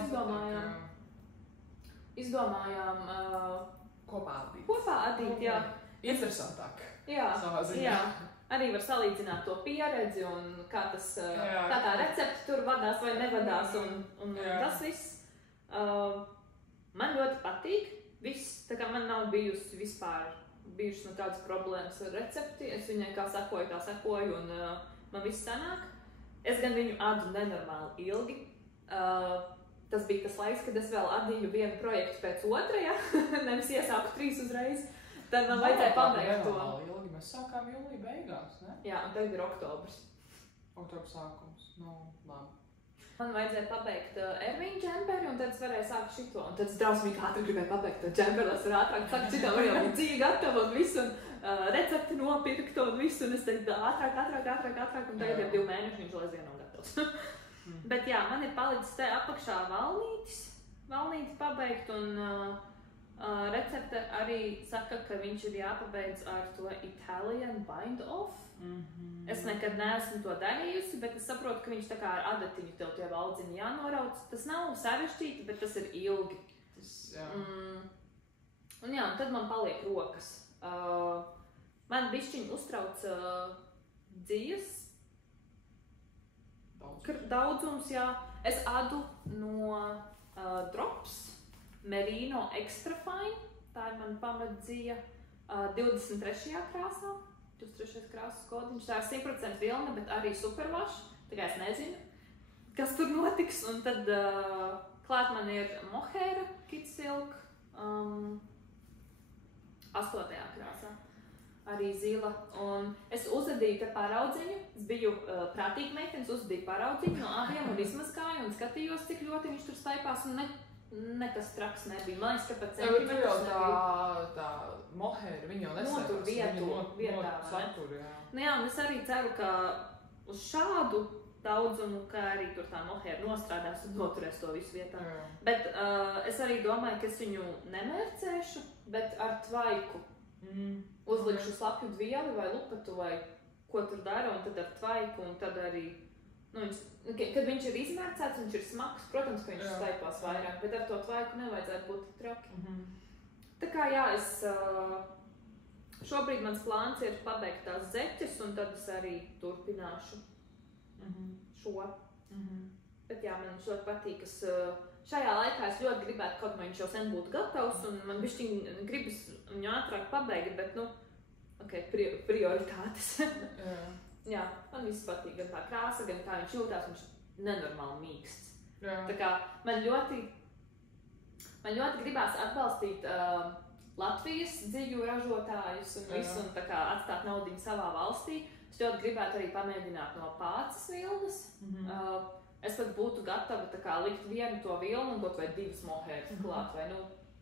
izdomājām kopā adīt, jā. Interesantāk. Jā, savā ziņā. jā. Arī var salīdzināt to pieredzi un kā tā recepte tur vadās vai nevadās un tas viss. Man ļoti patīk. Viss, tā kā man nav bijušas nekādas problēmas ar recepti. Es viņai kā sekoju, tā sekoju un man viss sanāk. Es gan viņu adu nenormāli ilgi. Tas bija tas laiks, kad es vēl adīju vienu projektu pēc otra, ja? Nevis iesāku 3 uzreiz. Tad man vajadzēja pabeigt to. Mēs sākām jūlija beigās, ne? Jā, un tagad ir oktobrs. Oktobrs sākums. Nu, labi. Man vajadzēja pabeigt Ervīņu džemperi, un tad es varēju sākt šito. Un tad es drausmīgi ātri gribēju pabeigt to džemperi, lai es varu ātrāk sākt šito. Man jau bija dzīve gatava un visu, un recepti nopirkt un visu. Un es teicu ātrāk, un tagad jau 2 mēneši viņš vēl aizvien nav gatavs. Bet jā, man ir palicis te apakšā valnītis pabeigt, un recepte arī saka, ka viņš ir jāpabeidz ar to Italian bind-off. Es nekad neesmu to darījusi, bet es saprotu, ka viņš tā kā ar adatiņu tev tie valdziņi jānorauc. Tas nav sarežģīti, bet tas ir ilgi. Un tad man paliek rokas. Man bišķiņ uztrauc dzijas. Daudzums, jā. Es adu no Drops Merino Extra Fine. Tā ir mana pamatdzija 23. krāsā. 23. krāsas kodiņš. Tā ir 100% vilna, bet arī superwash. Tā kā es nezinu, kas tur notiks. Un tad klāt man ir Mohair Kids Silk 8. krāsā. Arī zila. Un es uzadīju te paraudziņu. Es biju prātīga meitenes, uzadīju paraudziņu no abiem un izmazgāju un skatījos, cik ļoti viņš tur staipās. Un nekas traks nebija. Man liekas, ka pat centimetrus nebija. Tā mohair, viņa jau nesaistās. Notur vietā, satur, jā. Nu jā, un es arī ceru, ka uz šādu daudzumu, ka arī tur tā mohair nostrādās un noturēs to visu vietā. Jā. Bet es arī domāju, ka es viņu nemērcēšu, bet ar tvaiku. Uzlikšu slapju dvieli vai lupatu vai ko tur dara, un tad ar tvaiku, un tad arī, kad viņš ir izmērcēts, viņš ir smags, protams, ka viņš staipās vairāk, bet ar to tvaiku nevajadzētu būt traki. Tā kā jā, šobrīd mans plāns ir pabeigt tās zeķes, un tad es arī turpināšu šo. Bet jā, man viņš ļoti patīk, šajā laikā es ļoti gribētu, kaut man viņš jau sen būtu gatavs, un man bišķiņ gribas viņu ātrāk pabeigt, bet, prioritātes. Jā, man viss patīk, gan tā krāsa, gan kā viņš jūtās, viņš nenormāli mīksts. Tā kā man ļoti gribās atbalstīt Latvijas dziju ražotājus un visu, un tā kā atstāt naudiņu savā valstī. Es ļoti gribētu arī pamēģināt no pāces vilnas. Es pat būtu gatava tā kā likt vienu to vilnu un kaut vai 2 mohairs klāt, vai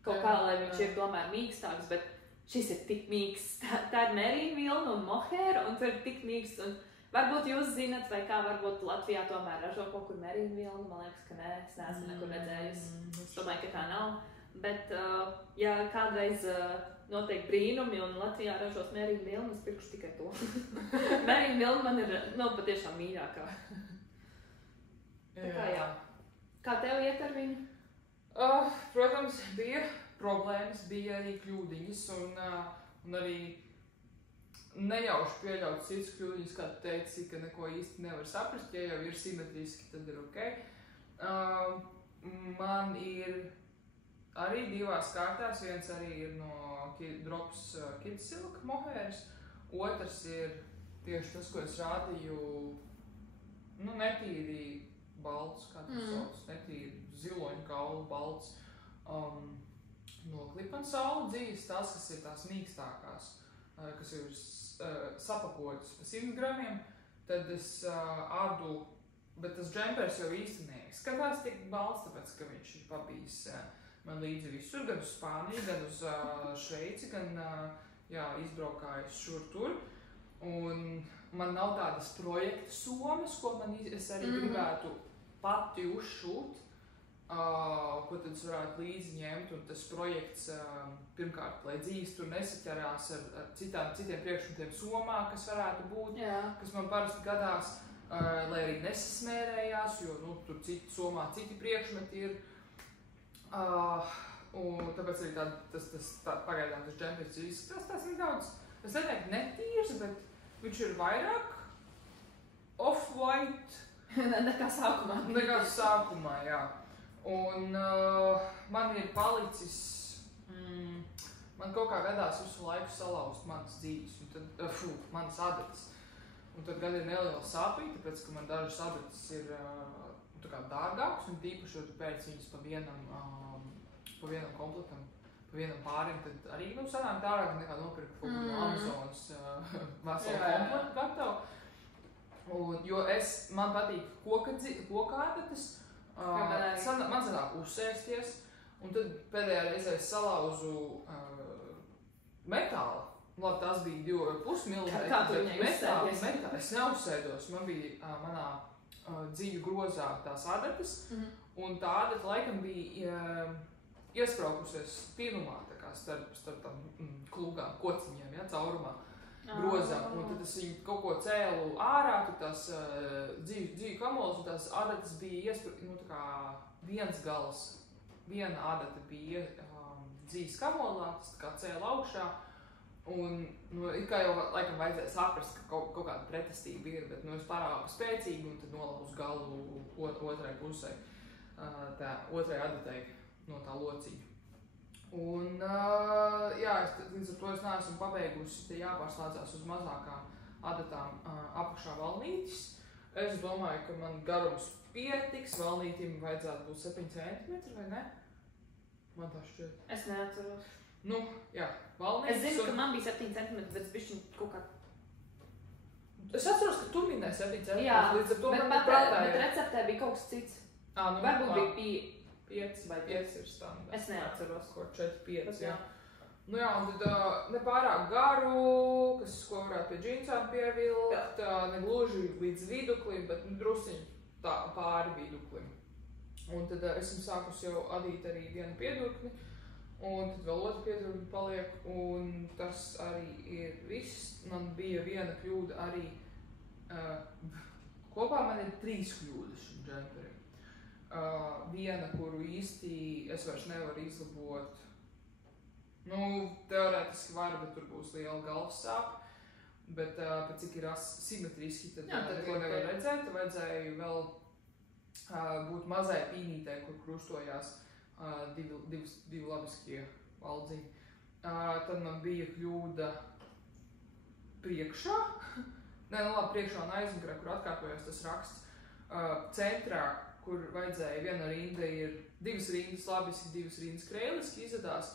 kaut kā, lai viņš ir tomēr mīkstāks, bet šis ir tik mīksts. Tā ir merīna vilna un mohaira, un tur ir tik mīksts. Un varbūt jūs zinat, vai kā varbūt Latvijā tomēr ražo kaut kur merīna vilna. Man liekas, ka nē, es neesmu nekur redzējusi. Es domāju, ka tā nav. Bet, ja kādreiz notiek brīnumi un Latvijā ražos merīna vilna, es pirkšu tikai to. Merīna vilna man ir patiešām mīļākā. Tā kā jā. Kā tev iet ar viņu? Protams, bija problēmas, bija arī kļūdiņas un arī nejauši pieļaut citas kļūdiņas, kā tu teici, ka neko īsti nevar saprast, ja jau ir simetriski, tad ir ok. Man ir arī 2 kārtās, viens arī ir no Drops Kids Silk mohairs, otrs ir tieši tas, ko es rādīju, netīri balts, kā tas sauc, netīri ziloņu kaulu balts, no Clip & Soul dzijas, tās, kas ir tās mīkstākās, kas ir sapakotas pa 100 gramiem, tad es adu, bet tas džempers jau īsti neizskatās tik balts, tāpēc, ka viņš ir pabijis man līdzi visur, gan uz Spāniju, gan uz Šveici, gan izbraukājis šur tur. Un man nav tādas projekta somas, ko es arī gribētu pati uzšūt, ko tad es varētu līdzi ņemt, un tas projekts pirmkārt, lai dzīves tur nesaķerās ar citiem priekšmetiem somā, kas varētu būt, kas man parasti gadās, lai arī nesasmērējās, jo tur somā citi priekšmeti ir. Un tāpēc arī pagaidām tas džempers ir izskatās tās nedaudz, es neteiktu netīrs, bet viņš ir vairāk off-white. Nekā sākumā, jā. Un man ir palicis, man kaut kā gadās visu laiku salauzt manas dzīves, un tad, manas adatas. Un tad gan ir neliela sāpīga, tāpēc, ka man dažas adatas ir tā kā dārgākas, un tīpaši, jo tu pēc viņas pa vienam kompletam, pa vienam pārim, tad arī, sanāk dārgāk nekā nopirkt no Amazonas veselu kompletu gatavu. Jo man patīk koka adatas, man sanāk uzsēsties, un tad pēdējā reizē es salauzu metālu. Labi, tas bija 2,5 mm. Kā tu viņai uzsēdies? Metāli, es neuzsēdos, man bija manā dzīvu grozā tās adatas, un tā adata laikam bija iespraukusies pinumā, tā kā starp tam klūgām, kociņiem, caurumā, grozām. Un tad es viņu kaut ko cēlu ārā, tur tās dzīvu kamolas, un tās adatas bija tā kā viens gals, viena adata bija dzīves kamolā, tas tā kā cēla augšā. Un, it kā jau laikam vajadzēja saprast, ka kaut kāda pretestība ir, bet, es pārāk spēcīgi un tad nolauzu galu otrai pusē, otrai adatai no tā lociņa. Un, līdz ar to es neesmu pabeigusi, te jāpārslēdzās uz mazākām adatām apakšā valnītis. Es domāju, ka man garums pietiks, valnītim vajadzētu būt 7 cm, vai ne? Man tā šķiet. Es neatceros. Valnītis. Es zinu, ka man bija 7 cm, bet es bišķiņ kaut kā... Es atceros, ka tu minēji 7 cm, līdz ar to man prātā bet receptē bija kaut kas cits. Varbūt bija 5 vai 5 ir standarts. Es neatceros. Ko 4-5, jā. Un tad nepārāk garu, ko varētu pie džinsām pievilkt, negluži līdz viduklim, bet drusiņ pāri viduklim. Un tad esmu sākus jau adīt arī vienu piedurkni, un tad vēl otru piedurkni paliek, un tas arī ir viss. Man bija viena kļūda arī, kopā man ir 3 kļūdas šim džemperim. Viena, kuru īsti es vairs nevaru izlabot, teorētiski var, bet tur būs liela galvas sāpe, bet pēc cik ir simetriski, tad neko nevar redzēt, vajadzēja vēl būt mazai pīnītei, kur krustojās divi labiskie valdziņi. Tad man bija kļūda priekšā, priekšā un aizmugurē, kur atkārtojās tas raksts, centrā, kur vajadzēja viena rinda ir 2 rindas labiski, 2 rindas kreiliski, izadās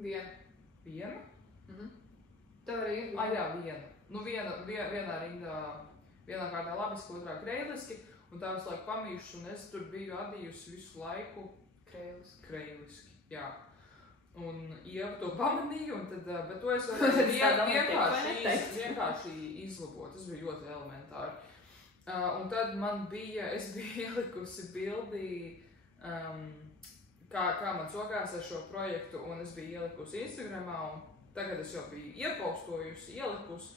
viena. Tev arī ir? Viena. Vienā rindā, vienā kārtā labiski, otrā kreiliski, un tā visu laiku pamīšus, un es tur biju adījusi visu laiku kreiliski, jā. Un Ieva to pamanīja, bet to es varu vienkārši izlabot, tas bija ļoti elementāri. Un tad es biju ielikusi bildi, kā man sokās ar šo projektu, un es biju ielikusi Instagramā, un tagad es jau biju iepaustojusi, ielikusi.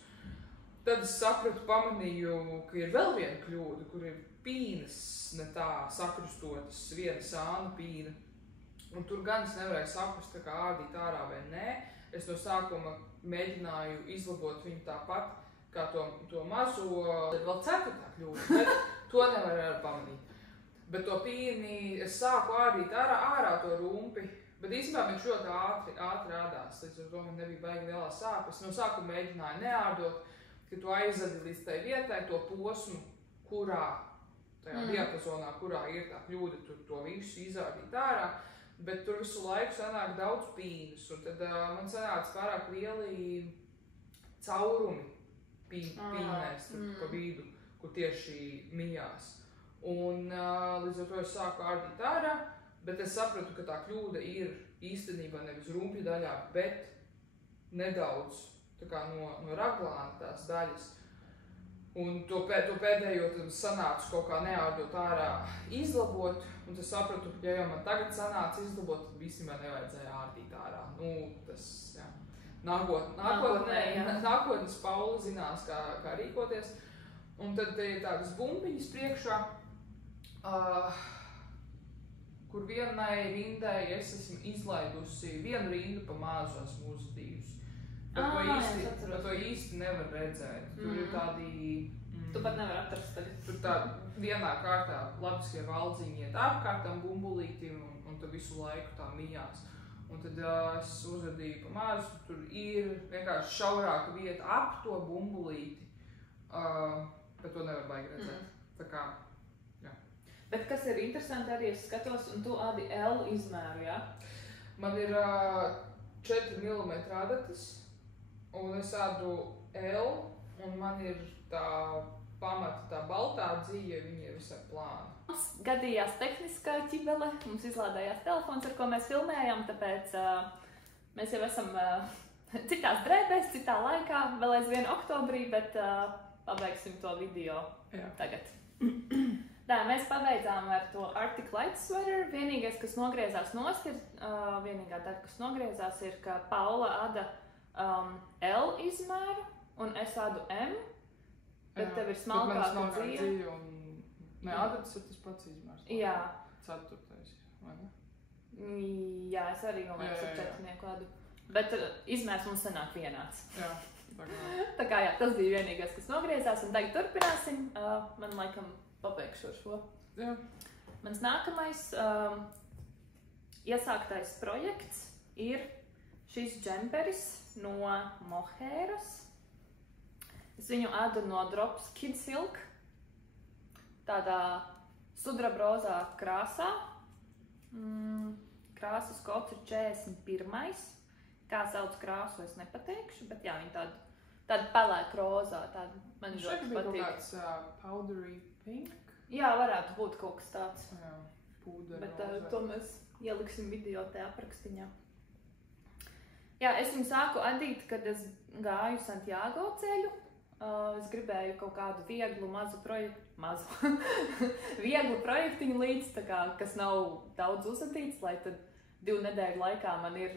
Tad es sapratu, pamanīju, ka ir vēl viena kļūda, kur ir pīnas ne tā sakrustotas, viena sāna pīna. Un tur gan es nevarēju saprast, kā ādīt ārā vai nē. Es no sākuma mēģināju izlabot viņu tāpat, kā to mazo, vēl 4. kļūda, bet to nevar pamanīt. Bet to pīni es sāku ādīt ārā to rumpi, bet īstenībā viņš ļoti ātri ādās, līdz ar to man nebija baigi lielā sāpes. No sākuma mēģināju neārdot, ka tu aizadi līdz tai vietai to posmu, tajā diapazonā, kurā ir tā kļūda, tur to visu izārdīt ārā, bet tur visu laiku sanāk daudz pīnas, un tad man sanāca pārāk lieli caurumi pīnēs pa vidu, kur tieši mijās. Un līdz ar to es sāku ārdīt ārā, bet es sapratu, ka tā kļūda ir īstenībā nevis rumpju daļā, bet nedaudz tā kā no raglāna tās daļas. Un to pēdējo tad sanācu kaut kā neārdot ārā izlabot, un tas sapratu, ja jau man tagad sanāca izlabot, tad visiem nevajadzēja ārdīt ārā. Nu, tas, jā. Nākotnes Paula zinās, kā rīkoties. Un tad te ir tādas bumbiņas priekšā, kur vienai rindai es esmu izlaidusi vienu rindu pa mazu esmu uzadījusi. Bet to īsti nevar redzēt. Tur ir tādi... Tu pat nevar atrast tagad. Tur tā vienā kārtā labiskie valdziņi iet apkārtam bumbulīti un tad visu laiku tā mijās. Un tad es uzadīju pa mazu, tur ir vienkārši šaurāka vieta ap to bumbulīti, bet to nevar baigi redzēt. Tā kā, jā. Bet kas ir interesanti arī, es skatos, un tu ādi L izmēru, jā? Man ir 4 mm adatas, un es ādu L, un man ir tā pamata, tā baltā dzīve, viņa ir visai plāna. Gadījās tehniskā ķibele, mums izlādējās telefons, ar ko mēs filmējam, tāpēc mēs jau esam citās drēbēs, citā laikā, vēl aizvien oktobrī, bet pabeigsim to video tagad. Tā, mēs pabeidzām ar to Arctic Light Sweater. Vienīgais, kas nogriezās nost, vienīgā daļa, kas nogriezās, ir, ka Paula āda L izmēru, un es ādu M, bet tev ir smalkāka dzīve. Ne, adatas ir tas pats izmērs. Jā. 4. vai ne? Jā, es arī domāju, ar 4 ādu. Bet izmērs mums sanāk vienāds. Jā, tā kā jā, tas bija vienīgais, kas nogriezās, un tagad turpināsim. Man laikam pabeigšu ar šo. Jā. Mans nākamais iesāktais projekts ir šis džemperis no Mohēras. Es viņu ādu no Drops Kid Silk. Tādā sudrabrozā krāsā. Krāsas kods ir 41. Kā sauc krāsu, es nepateikšu, bet jā, viņa tāda pelēka rozā. Man ļoti patīk. Šeit bija kaut kāds powdery pink? Jā, varētu būt kaut kas tāds. Jā, pūderu bet rozā. to mēs ieliksim video te aprakstiņā. Jā, es viņu sāku adīt, kad es gāju Santiago ceļu. Es gribēju kaut kādu vieglu, vieglu projektiņu līdz, kas nav daudz uzadīts, lai tad 2 nedēļu laikā man ir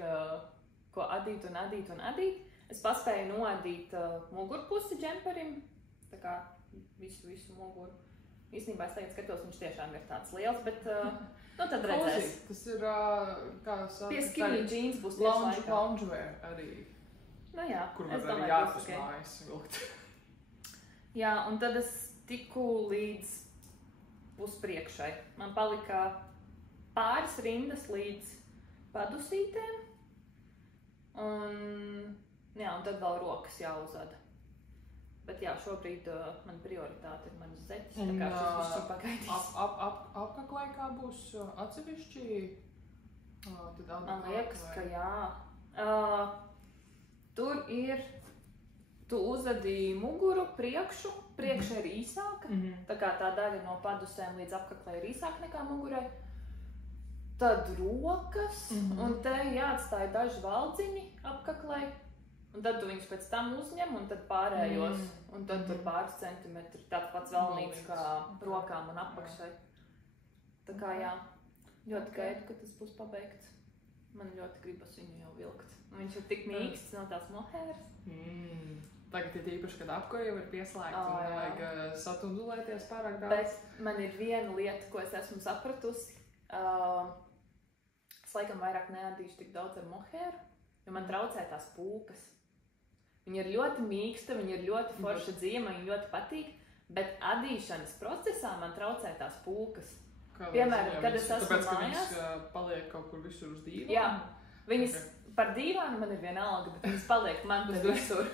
ko adīt un adīt un adīt. Es paspēju noadīt mugurpusi džemperim, tā kā visu muguru. Īstenībā es tagad skatos, viņš tiešām ir tāds liels, bet nu tad redzēs. Tas ir, kā saka, pie skinny jeans būs tieši laikā. Loungewear arī. Nu jā, kur es var domāju, arī ārpus mājas vilkt. Jā, un tad es tiku līdz puspriekšai. Man palika pāris rindas līdz padusītēm. Un tad vēl rokas jāuzada. Bet jā, šobrīd man prioritāte ir manas zeķis, tā kā šis viss ir pagaidīs. Apkaklai kā būs atsevišķi? Man liekas, ka jā. Tur ir... Tu uzadīji muguru, priekša ir īsāka, tā kā tā daļa no padusēm līdz apkaklai ir īsāka nekā mugurai. Tad rokas, un te jāatstāja daži valdziņi apkaklai, un tad tu viņus pēc tam uzņem, un tad pārējos, un tad tur pāris centimetri, tāds pats valnīts kā rokām un apakšai. Tā kā jā, ļoti gaidu, ka tas būs pabeigts. Man ļoti gribas viņu jau vilkt. Viņš ir tik mīksts no tās Mohēras. Tagad ir īpaši, kad apko jau ir pieslēgts un nevajag satundulēties pārāk daudz. Bet man ir viena lieta, ko es esmu sapratusi. Es laikam vairāk neadīšu tik daudz ar Mohēru, jo man traucē tās pūkas. Viņa ir ļoti mīksta, viņa ir ļoti forša dzīve, man viņa ļoti patīk, bet adīšanas procesā man traucē tās pūkas. Piemēram, kad es esmu mājās. Tāpēc, ka viņas paliek kaut kur visur uz dīvānu? Jā, viņas par dīvānu man ir vienalga, bet viņas paliek man te visur.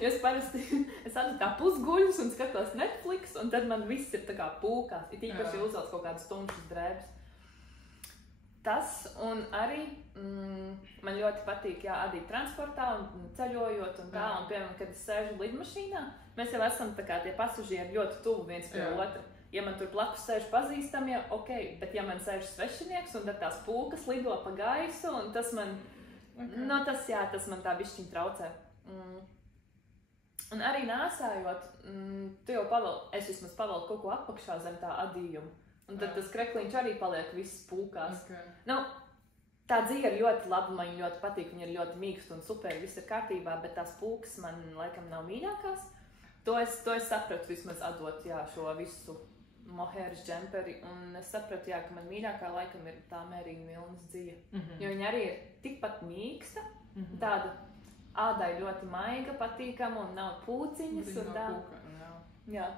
Jo es parasti adu tā pusguļus un skatos Netflix, un tad man viss ir tā kā pūkās. Ir īpaši uzvelc kaut kādas tumšas drēbes. Tas un arī man ļoti patīk adīt transportā un ceļojot un tā. Un, piemēram, kad es sēžu lidmašīnā, mēs jau esam tā kā tie pasažieri ļoti tuvu viens pie otra. Ja man tur blakus sēž pazīstamie, ok, bet ja man sēž svešinieks un tad tās pūkas lido pa gaisu un tas man, tas man tā bišķiņ traucē. Un arī nāsājot, tu jau es vismaz pavelku kaut ko apakšā zem tā adījuma. Un tad tas krekliņš arī paliek viss pūkās. Nu, tā dzīve ir ļoti laba, man ļoti patīk, viņa ir ļoti mīksta un super, viss ir kārtībā, bet tās pūkas man laikam nav mīļākās. To es sapratu vismaz atdot, jā, šo visu mohēras džemperi, un es sapratu, jā, ka man mīļākā laikam ir tā mērīga vilnas dzīve. Jo viņa arī ir tikpat mīksta, tāda ādai ļoti maiga, patīkama un nav pūciņas. Un tā. Jā.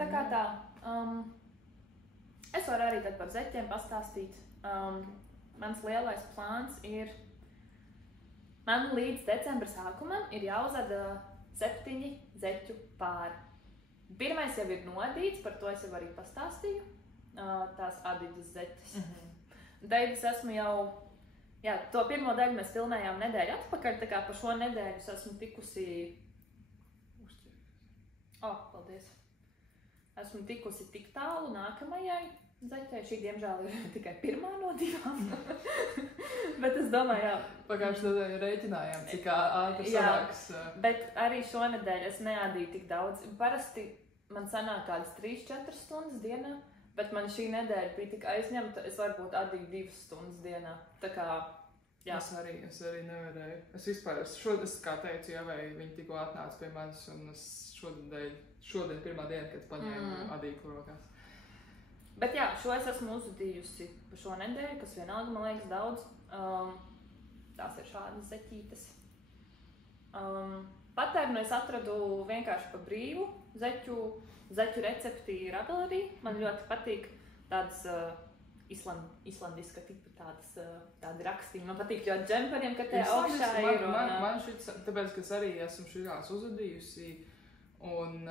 Tā kā tā. Es varu arī tad par zeķiem pastāstīt. Mans lielais plāns ir, man līdz decembra sākumam ir jāuzvada 7 zeķu pāri. Pirmais jau ir nodīts, par to es jau arī pastāstīju, tās Adidas zeķes. Tad es esmu jau, jā, to pirmo daļu mēs filmējām nedēļu atpakaļ, tā kā par šo nedēļu es esmu tikusi, paldies, esmu tikusi tik tālu nākamajai zeķei, šī diemžēl ir tikai pirmā no 2. Bet es domāju, jā. Pagājušajā nedēļā rēķinājām, cik ātri sanāks. Bet arī šonedēļ es neādīju tik daudz. Parasti man sanāk kādas 3-4 stundas dienā, bet man šī nedēļa bija tik aizņemta, es varbūt adīju 2 stundas dienā. Tā kā, jā. Es arī nevarēju. Es vispār, es kā teicu, vai viņi tikko atnāca pie manis, un es šodien pirmā diena, kad paņēmu adīklu rokās. Bet jā, šo es esmu uzvadījusi pa šo nedēļu, kas vienalga, man liekas, daudz. Tās ir šādas zeķītes. Patērnu es atradu vienkārši pa brīvu. Zeķu recepti Ravelry. Man ļoti patīk tādas islandiska tipa tādi rakstīni. Man patīk ļoti džemperiem, ka te augšā ir. Man šits, tāpēc, ka es arī esmu šitās uzvadījusi. Un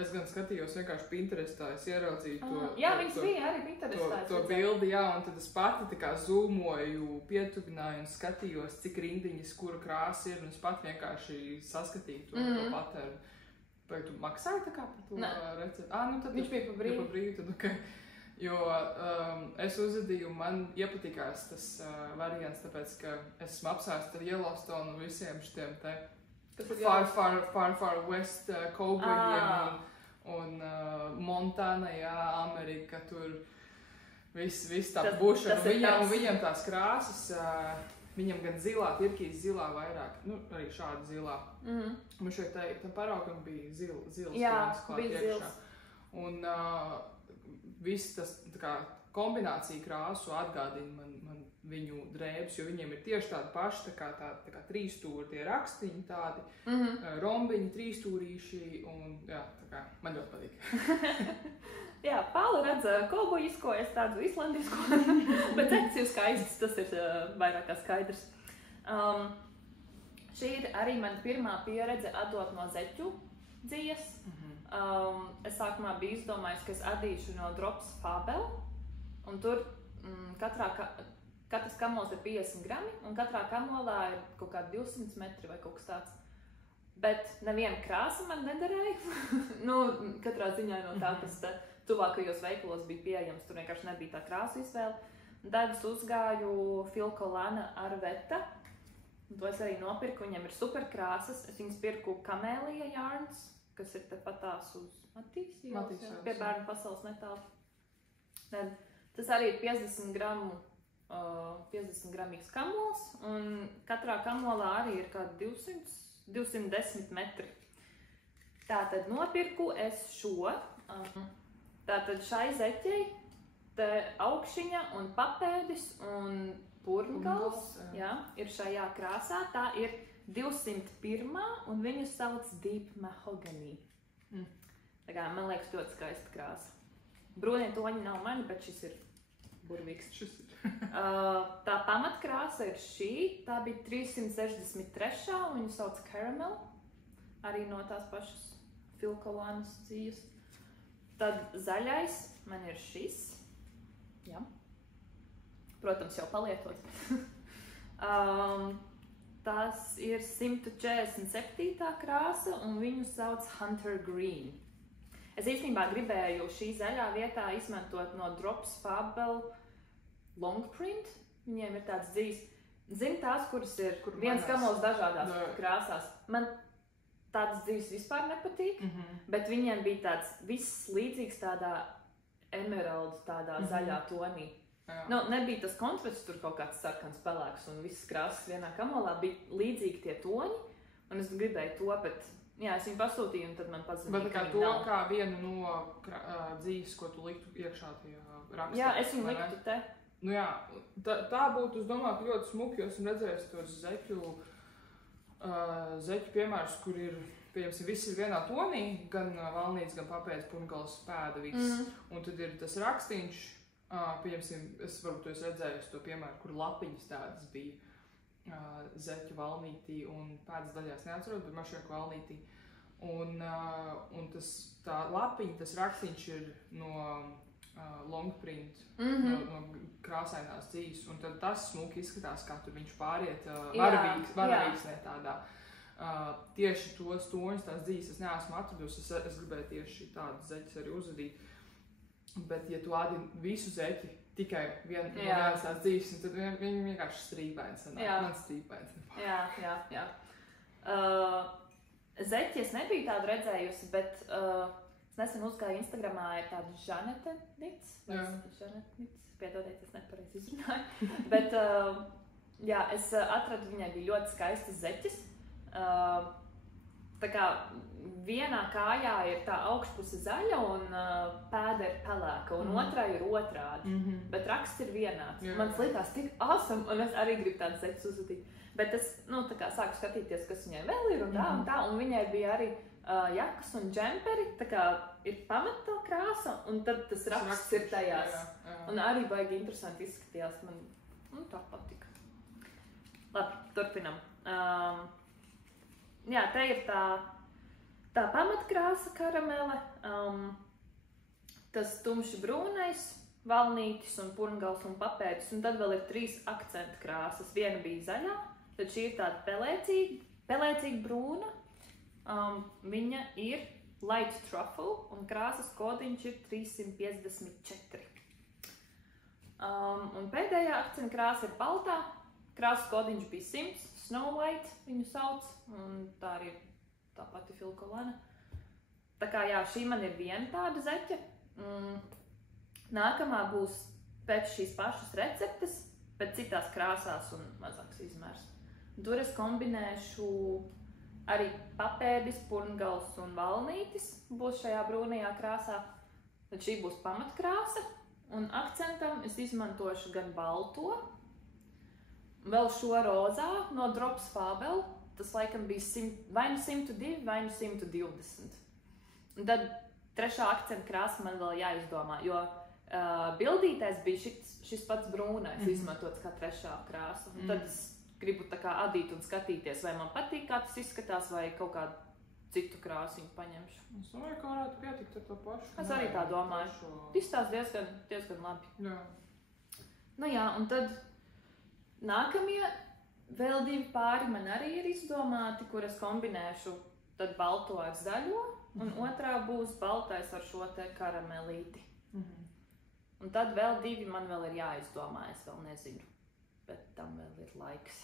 es gan skatījos vienkārši Pinterestā, es ieraudzīju to... Jā, viņas bija arī Pinterestā. To bildi, jā, un tad es pati tā kā zoomoju, pietuvināju un skatījos, cik rindiņas, kura krāsa ir, un es pati vienkārši saskatīju to patēru. Vai tu maksāji tā kā par to recepti? Nu tad viņš bija pa brīvu. Pa brīvu, tad ok. Jo es uzvadīju, man iepatikās tas variants, tāpēc, ka esmu apsēsts ar Yellowstone un visiem šitiem te far west cowboyiem un Montāna, jā, Amerika, tur viss tā bušana, un viņiem tās krāsas, viņam gan zilā, tirkīs zilā vairāk, nu, arī šāda zilā. Man šeit tam paraugam bija zils. Jā, bija zils. Un viss tas, tā kā, kombinācija krāsu atgādina man viņu drēbes, jo viņiem ir tieši tādi paši, tā kā trīsstūri tie rakstiņi tādi, rombiņi, trīsstūrīši, un jā, tā kā man ļoti patīk. Jā, Paula redz kolbojisko, es tādu islandisko, bet zeķis ir skaists, tas ir vairāk kā skaidrs. Šī ir arī mana pirmā pieredze atdot no zeķu dzīves. Es sākumā biju izdomājis, ka es adīšu no Drops Fabel, un tur katrs kamols ir 50 grami, un katrā kamolā ir kaut kādi 200 metri vai kaut kas tāds. Bet neviena krāsa man nederēja. Katrā ziņā no tā, kas tuvākajos veikalos bija pieejams, tur vienkārši nebija tā krāsa izvēle. Tad es uzgāju Filco Lana Arveta. To es arī nopirku, viņam ir super krāsas. Es viņas pirku Camellia Yarns, kas ir tepatās uz Matīs ielas, pie Bērnu pasaules netālu. Tas arī ir 50 gramīgs kamols, un katrā kamolā arī ir kādi 210 metri. Tātad nopirku es šo. Tātad šai zeķei te augšiņa un papēdis un purngals, jā, ir šajā krāsā. Tā ir 201. un viņu sauc Deep Mahogany. Tā kā man liekas ļoti skaista krāsa. Brūnie toņi nav mani, bet šis ir burvīgs. Tā pamatkrāsa ir šī, tā bija 363. un viņu sauc Caramel, arī no tās pašas Filco Lanas dzīves. Tad zaļais man ir šis, jā, protams jau palietot. Tas ir 147. krāsa un viņu sauc Hunter Green. Es īstenībā gribēju šī zaļā vietā izmantot no Drops Fabel long print. Viņiem ir tāds dzīves. Zini tās, kuras ir viens kamols dažādās krāsās. Man tādas dzīves vispār nepatīk, bet viņiem bija tāds viss līdzīgs tādā emeraldu, tādā zaļā tonī. Nu, nebija tas kontrasts, tur kaut kāds sarkans pelēks un visas krāsas vienā kamolā, bija līdzīgi tie toņi, un es gribēju to, bet, jā, es viņu pasūtīju, un tad man paziņoja, bet kā to, kā vienu no dzīves, ko tu liktu iekšā tajā rakstā. Jā, es viņu liktu te. Nu jā, tā būtu, es domāju, ļoti smuki, jo esmu redzējis tos zeķu piemērus, kur ir, pieņemsim, viss ir vienā tonī, gan valnīts, gan papēdis, purngals, pēda, viss. Un tad ir tas rakstīņš, pieņemsim, es varbūt es redzēju to piemēru, kur lapiņas tādas bija zeķu valnītī un pēdas daļās neatceros, bet mašieku valnītī. Un tā lapiņa, tas rakstīņš ir no longprint, no krāsainās dzīves, un tad tas smuki izskatās, kā tur viņš pāriet varavīgs, ne tādā. Tieši tos toņus, tās dzīves es neesmu atradusi, es gribēju tieši tādas zeķes arī uzvadīt, bet ja tu ādi visu zeķi, tikai vienas tās dzīves, tad viņi vienkārši strīpaini sanāk, man strīpaini. Jā. Zeķi es nebiju tādu redzējusi, bet nesen uzgāju Instagramā, ir tāda Žanete Nits. Piedodiet, es nepareizi izrunāju. Bet, jā, es atradu, viņai bija ļoti skaistas zeķes. Tā kā vienā kājā ir tā augšpuse zaļa un pēda ir pelēka, un otrā ir otrādi. Bet raksts ir vienāds. Man likās tik awesome, un es arī gribu tādas zeķes uzvadīt. Bet es, tā kā sāku skatīties, kas viņai vēl ir, un tā, un viņai bija arī jakas un džemperi, tā kā ir pamata krāsa, un tad tas raksts ir tajās. Jā. Un arī baigi interesanti izskatījās, man tā patika. Labi, turpinam. Jā, te ir tā pamatkrāsa karamele, tas tumši brūnais, valnītis un purngals un papēdis, un tad vēl ir 3 akcentu krāsas. Viena bija zaļā, tad šī ir tāda pelēcīga brūna. Viņa ir light truffle un krāsas kodiņš ir 354. Un pēdējā akcentu krāsa ir baltā. Krāsas kodiņš bija 100, Snow White viņu sauc, un tā arī tā pati filkolana. Tā kā jā, šī man ir viena tāda zeķe. Nākamā būs pēc šīs pašas receptes, bet citās krāsās un mazāks izmērs. Tur es kombinēšu arī papēdis, purngals un valnītis būs šajā brūnajā krāsā. Tad šī būs pamatkrāsa, un akcentam es izmantošu gan balto, vēl šo rozā no Drops Fabel. Tas laikam bija vai nu 102, vai nu 120. Un tad trešā akcenta krāsa man vēl jāizdomā, jo bildītais bija šis pats brūnais izmantots kā trešā krāsa. Un tad es gribu tā kā adīt un skatīties, vai man patīk, kā tas izskatās, vai kaut kādu citu krāsiņu paņemšu. Es domāju, ka varētu pietikt ar to pašu. Es arī tā domāju. Izstās diezgan labi. Jā. Nu jā, un tad nākamie vēl 2 pāri man arī ir izdomāti, kur es kombinēšu tad balto ar zaļo, un otrā būs baltais ar šo te karamelīti. Un tad vēl 2 man vēl ir jāizdomā, es vēl nezinu. Bet tam vēl ir laiks.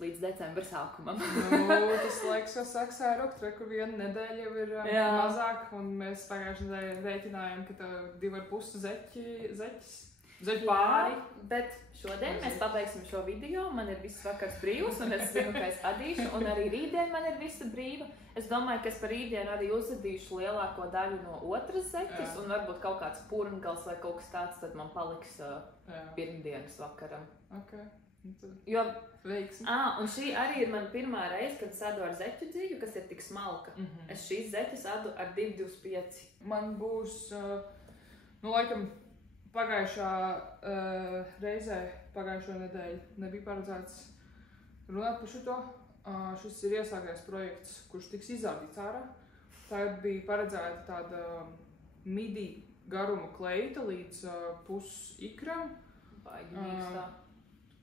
Līdz decembra sākumam. Tas laiks jau sāks ērukt, kur viena nedēļa jau ir mazāk, un mēs pagājušajā nedēļā rēķinājām, ka tev 2,5 zeķi pāri. Bet šodien mēs pabeigsim šo video, man ir viss vakars brīvs, un es zinu, ka es adīšu, un arī rītdien man ir visa brīva. Es domāju, ka es par rītdienu arī uzadīšu lielāko daļu no otras zeķes, un varbūt kaut kāds purngals vai kaut kas tāds, tad man paliks pirmdienas vakaram. Jo, un šī arī ir man pirmā reize, kad es adu ar zeķu dzīvi, kas ir tik smalka. Es šīs zeķes adu ar 2,25. Man būs, laikam, pagājušā reizē, pagājušo nedēļu nebija paredzēts runāt par šito. Šis ir iesākais projekts, kurš tiks izrādīts ārā. Tā bija paredzēta tāda midi garuma kleita līdz pusikram.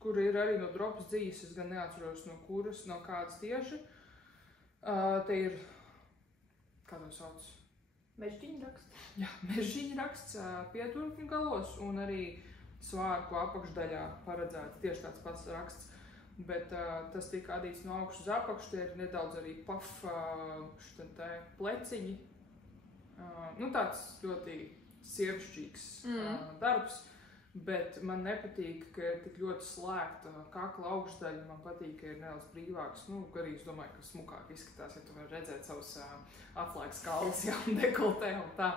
Kur ir arī no Drops dzīves, es gan neatceros no kuras, no kādas tieši. Te ir, kā to sauc? Mežģiņraksts. Jā, mežģiņraksts pieturkņu galos un arī svārku apakšdaļā paredzēta tieši tāds pats raksts. bet tas tika adīts no augšas uz apakšu, tie ir nedaudz arī pleciņi. Tāds ļoti sievišķīgs darbs. Bet man nepatīk, ka ir tik ļoti slēgta kakla augšdaļa. Man patīk, ka ir nedaudz brīvāks. Arī es domāju, ka smukāk izskatās, ja tu vari redzēt savus atslēgas kaulus, un dekoltē un tā.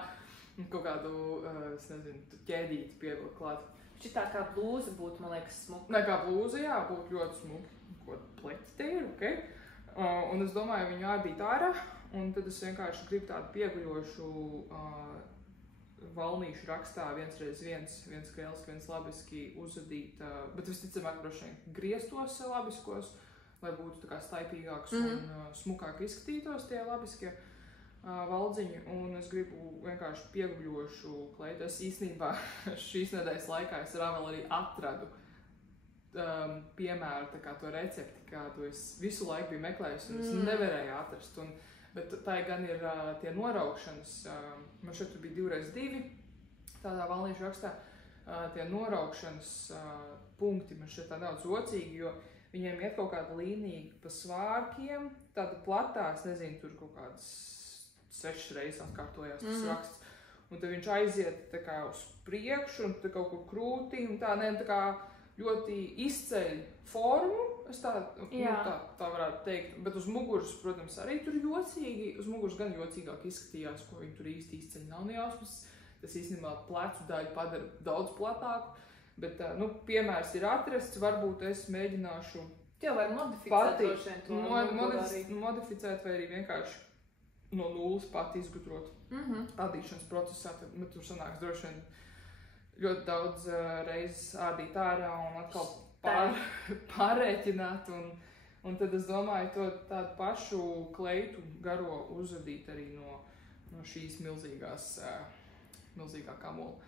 Kaut kādu, es nezinu, ķēdīti pievilkt klāt. Šitā kā blūza būtu, man liekas, smuka. Nē, kā blūza, jā, būtu ļoti smuki. Ko pleķi te ir, ok? Un es domāju, viņu ādīt ārā. Un tad es vienkārši gribu tādu pieguļošu valnīšu rakstā 1x1, viens krēliski, viens labiski uzadīt, bet visticamāk droši vien grieztos labiskos, lai būtu tā kā staipīgāks un smukāk izskatītos tie labiskie valdziņi. Un es gribu vienkārši pieguļošu kleitu. Es īstenībā šīs nedēļas laikā es vēl arī atradu piemēru, tā kā to recepti, kādu es visu laiku biju meklējusi, un es nevarēju atrast. Bet tā gan ir tie noraukšanas, man šeit tur bija 2x2, tādā valnīšu rakstā, tie noraukšanas punkti man šeit tā daudz rocīgi, jo viņiem iet kaut kāda līnija pa svārkiem, tāda platā, es nezinu, tur kaut kādas 6 reizes atkārtojās tas raksts, un tad viņš aiziet tā kā uz priekšu, un tā kaut kur krūtī, un tā kā ļoti izceļ formu, es tā varētu teikt, bet uz muguras, protams, arī tur jocīgi, uz muguras gan jocīgāk izskatījās, ko viņi tur īsti izceļ, nav nejausmas, tas īstenībā plecu daļu padara daudz platāku, bet, piemērs ir atrasts, varbūt es mēģināšu vai modificēt modificēt vai arī vienkārši no nulles pati izgudrot ādīšanas procesā, bet tur sanāks droši vien ļoti daudz reizes ādīt ārā un atkal pārrēķināt, un tad es domāju to tādu pašu kleitu garo uzadīt arī no šīs milzīgā kamola.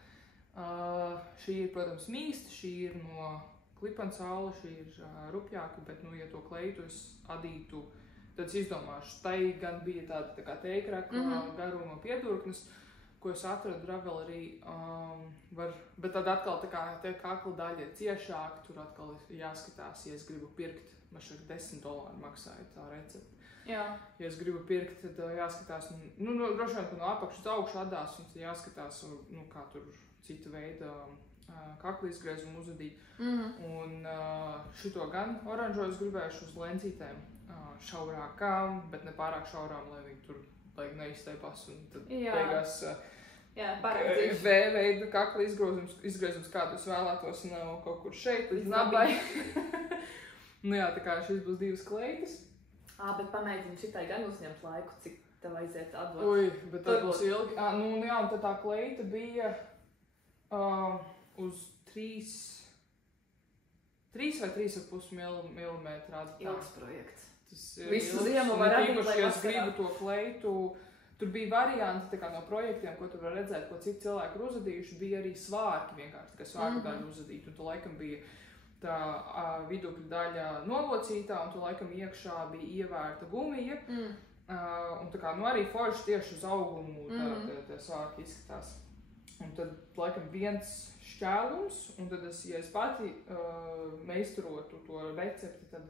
Šī ir, protams, mīsta, šī ir no klipansāla, šī ir rupjāka, bet, ja to kleitu es adītu, tad es izdomāšu, tai gan bija tāda tā kā teikraka garuma piedurknes, ko es atradu Ravel arī, bet tad atkal tā kā tie kakla daļa ir ciešāka, tur atkal jāskatās, ja es gribu pirkt, man šeit $10 maksāja tā recepte. Jā. Ja es gribu pirkt, tad jāskatās, droši vien, ka no apakšas augšu atdās, un tad jāskatās, kā tur cita veida kakla izgriezumu uzadīt. Un šito gan oranžo es gribēšu uz lencītēm šaurākām, bet ne pārāk šaurām, lai viņi tur neizsteipās, un tad beigās V-veida kakla izgriezums, kādu es vēlētos, nav kaut kur šeit, līdz nabai. Tā kā šis būs 2 kleitas. Bet pamēģini šitai gan uzņemt laiku, cik tev aiziet atdot. Bet tad būs ilgi. Un tad tā kleita bija uz 3 vai 3,5 milimetrā. Ilgs projekts. Tas ir ilgs, ja es gribu to kleitu. Tur bija varianti no projektiem, ko tu var redzēt, ko citi cilvēki ir uzadījuši, bija arī svārki vienkārši, tikai svārku daļu uzadīt, un tu laikam bija tā vidukļa daļa nolocītā, un tu laikam iekšā bija ievērta gumija, un tā kā, arī forši tieši uz augumu tie svārki izskatās. Un tad laikam viens šķēlums, un tad ja es pati meistarotu to recepti, tad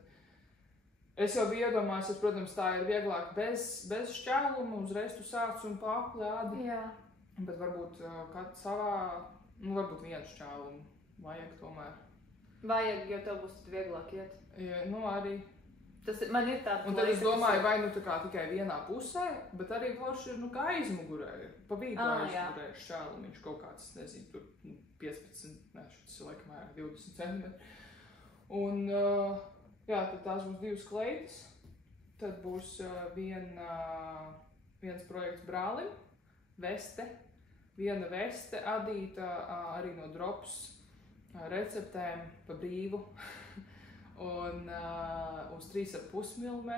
es jau biju iedomājies, protams, tā ir vieglāk bez šķēluma, uzreiz tu sāc un pārkli ādi. Jā. Bet varbūt kāds savā, varbūt vienu šķēlumu vajag tomēr. Vajag, jo tev būs tad vieglāk iet. Arī. Man ir tāda un tad es domāju, vai tā kā tikai vienā pusē, bet arī forši ir, kā aizmugurē, pa vidu aizmugurē šķēlumiņš kaut kāds, nezinu, tur 15, šis ir laikam 20 centimetri. Un, tad tās būs 2 kleitas, tad būs viens projekts brālim, veste, viena veste adīta arī no drops receptēm pa brīvu, un uz 3,5 mm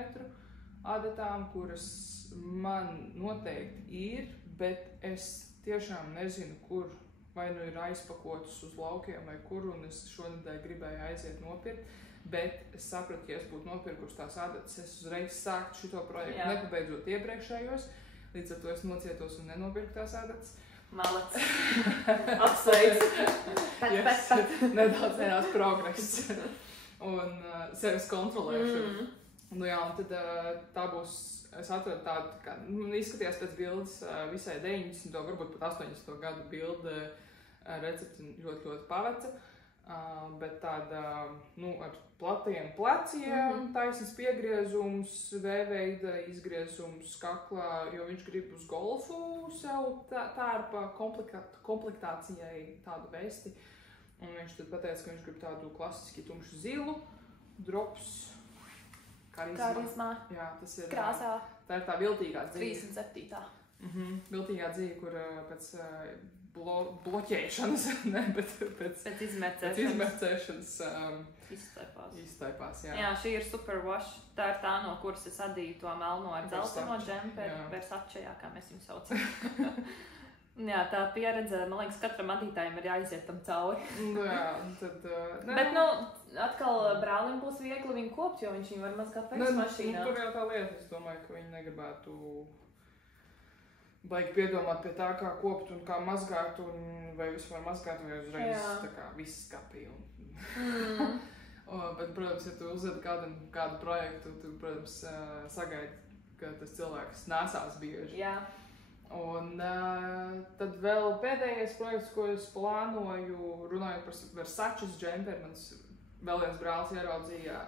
adatām, kuras man noteikti ir, bet es tiešām nezinu, kur, vai ir aizpakotas uz laukiem vai kur, un es šonedēļ gribēju aiziet nopirkt. Bet es sapratu, ja es būtu nopirkusi tās adatas, es uzreiz sāktu šito projektu, nepabeidzot iepriekšējos, līdz ar to es nocietos un nenopirku tās adatas. Malac. Apsveic. Nedaudz progress. un sevis kontrolēšanu. Nu jā, un tad tā būs, es atradu tādu, kā, izskatījās pēc bildes visai 90. varbūt pat 80. gadu bilde recepti ļoti, ļoti paveca. Bet tāda, ar platiem pleciem, taisnas piegriezums, V-veida izgriezums kaklā, jo viņš grib uz golfu sev tērpa komplektācijai tādu vesti. Un viņš tad pateica, ka viņš grib tādu klasiski tumšu zilu, drops, karizmā. Jā, tas ir krāsā. Tā ir tā viltīgā dzīve. 37. Viltīgā dzīve, kur pēc bloķēšanas, ne, bet pēc izmercēšanas iztaipās, jā. Jā, šī ir super wash. Tā ir tā, no kuras es adīju to melno ar dzelteno džemperi, Versace, kā mēs viņu saucam. Jā, tā pieredze, man liekas, katram adītājiem ir jāiziet tam cauri. Jā, tad... Bet, atkal brālim būs viegli viņu kopt, jo viņš viņu var mazgāt pēc mašīnā. Tur jau tā lieta, es domāju, ka viņi negribētu baigi piedomāt pie tā, kā kopt un kā mazgāt, vai vispār mazgāt, vai uzreiz tā kā viss skapī. Bet, protams, ja tu uzvedi kādu projektu, tu, protams, sagaidi, ka tas cilvēks nesās bieži. Jā. Un tad vēl pēdējais projekts, ko es plānoju, runājot par Versace's džemperi, mans vēl viens brālis ieraudzīja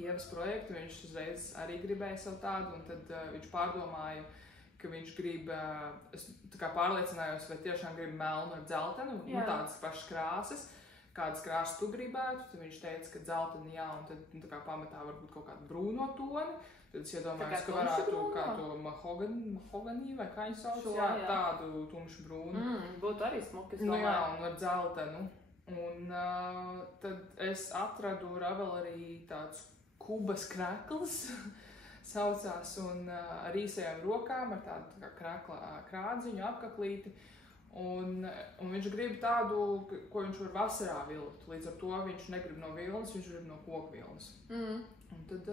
Ievas projektu, viņš uzreiz arī gribēja savu tādu, un tad viņš pārdomāja, ka viņš grib, es tā kā pārliecinājos, vai tiešām grib melnu ar dzeltenu, tādas pašas krāsas, kādas krāsas tu gribētu, tad viņš teica, ka dzelteni jā, un tad tā kā pamatā varbūt kaut kādu brūno toni, tad es iedomājos, ka varētu kā to mahogani, vai kā viņi sauc, tādu tumšu brūnu. Būtu arī smuki, es domāju. Nu jā, un ar dzeltenu. Un tad es atradu Ravelry tāds Kubas krekls, saucās, un ar īsajām rokām, ar tādu krādziņu, apkaklīti. Un viņš grib tādu, ko viņš var vasarā vilkt. Līdz ar to viņš negrib no vilnas, viņš grib no koku vilnas. Un tad,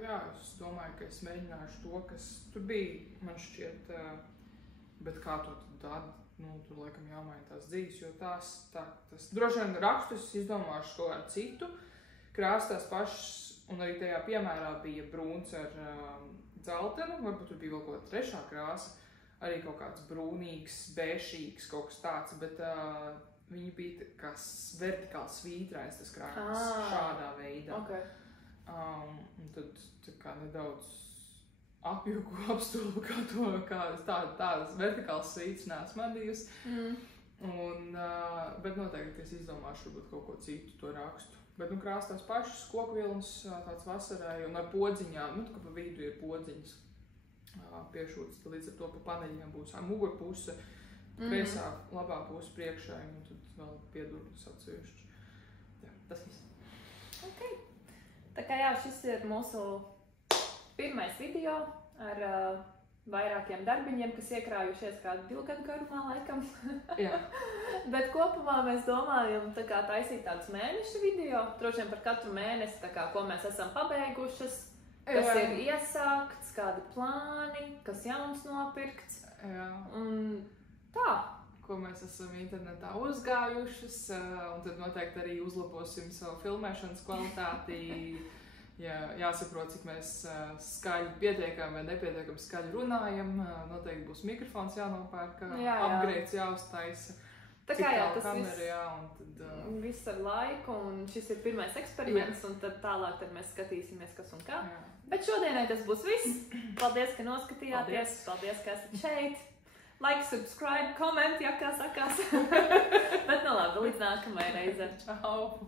jā, es domāju, ka es mēģināšu to, kas tur bija, man šķiet, bet kā to tad, tur laikam jāmaina tās dzīves, jo tas droši vien rakstus izdomāšu kaut ar citu, krās tās pašas, un arī tajā piemērā bija brūns ar dzeltenu, varbūt tur bija vēl kaut kā trešā krāsa, arī kaut kāds brūnīgs, bēšīgs, kaut kas tāds, bet viņi bija kā vertikāls svītrains tas krāsas šādā veidā. Okay. Un tad tā kā nedaudz apjuku apstulbu, kā tādas vertikāls svīts neesmu adījusi. Bet noteikti, ka es izdomāšu varbūt kaut ko citu to rakstu. Bet krās tās pašas kokvilnas, tāds vasarai, un ar podziņām, ka pa vidu ir podziņas piešūtas, tad līdz ar to pa paneļiem būs mugurpuse, kreisā labā puse priekšai, un tad vēl piedurnes atsevišķi. Jā, tas viss. Ok. Tā kā jā, šis ir mūsu pirmais video ar vairākiem darbiņiem, kas iekrājušies kādu 2 gadu garumā laikam. Jā. Bet kopumā mēs domājam taisīt tādus mēnešu video, droši vien par katru mēnesi, ko mēs esam pabeigušas, kas ir iesākts, kādi plāni, kas jauns nopirkts. Jā. Un tā. Ko mēs esam internetā uzgājušas, un tad noteikti arī uzlabosim savu filmēšanas kvalitāti. Jāsaprot, cik mēs skaļi pietiekam vai nepietiekam skaļi runājam. Noteikti būs mikrofons jānopērk, upgrades jāuztaisa. Tā kā jā, tas viss ar laiku, un šis ir pirmais eksperiments, un tad tālāk tad mēs skatīsimies, kas un kā. Jā. Bet šodienai tas būs viss. Paldies, ka noskatījāties. Paldies, ka esat šeit. Like, subscribe, comment, ja kā sakās. Bet labi, līdz nākamajai reizei. Čau!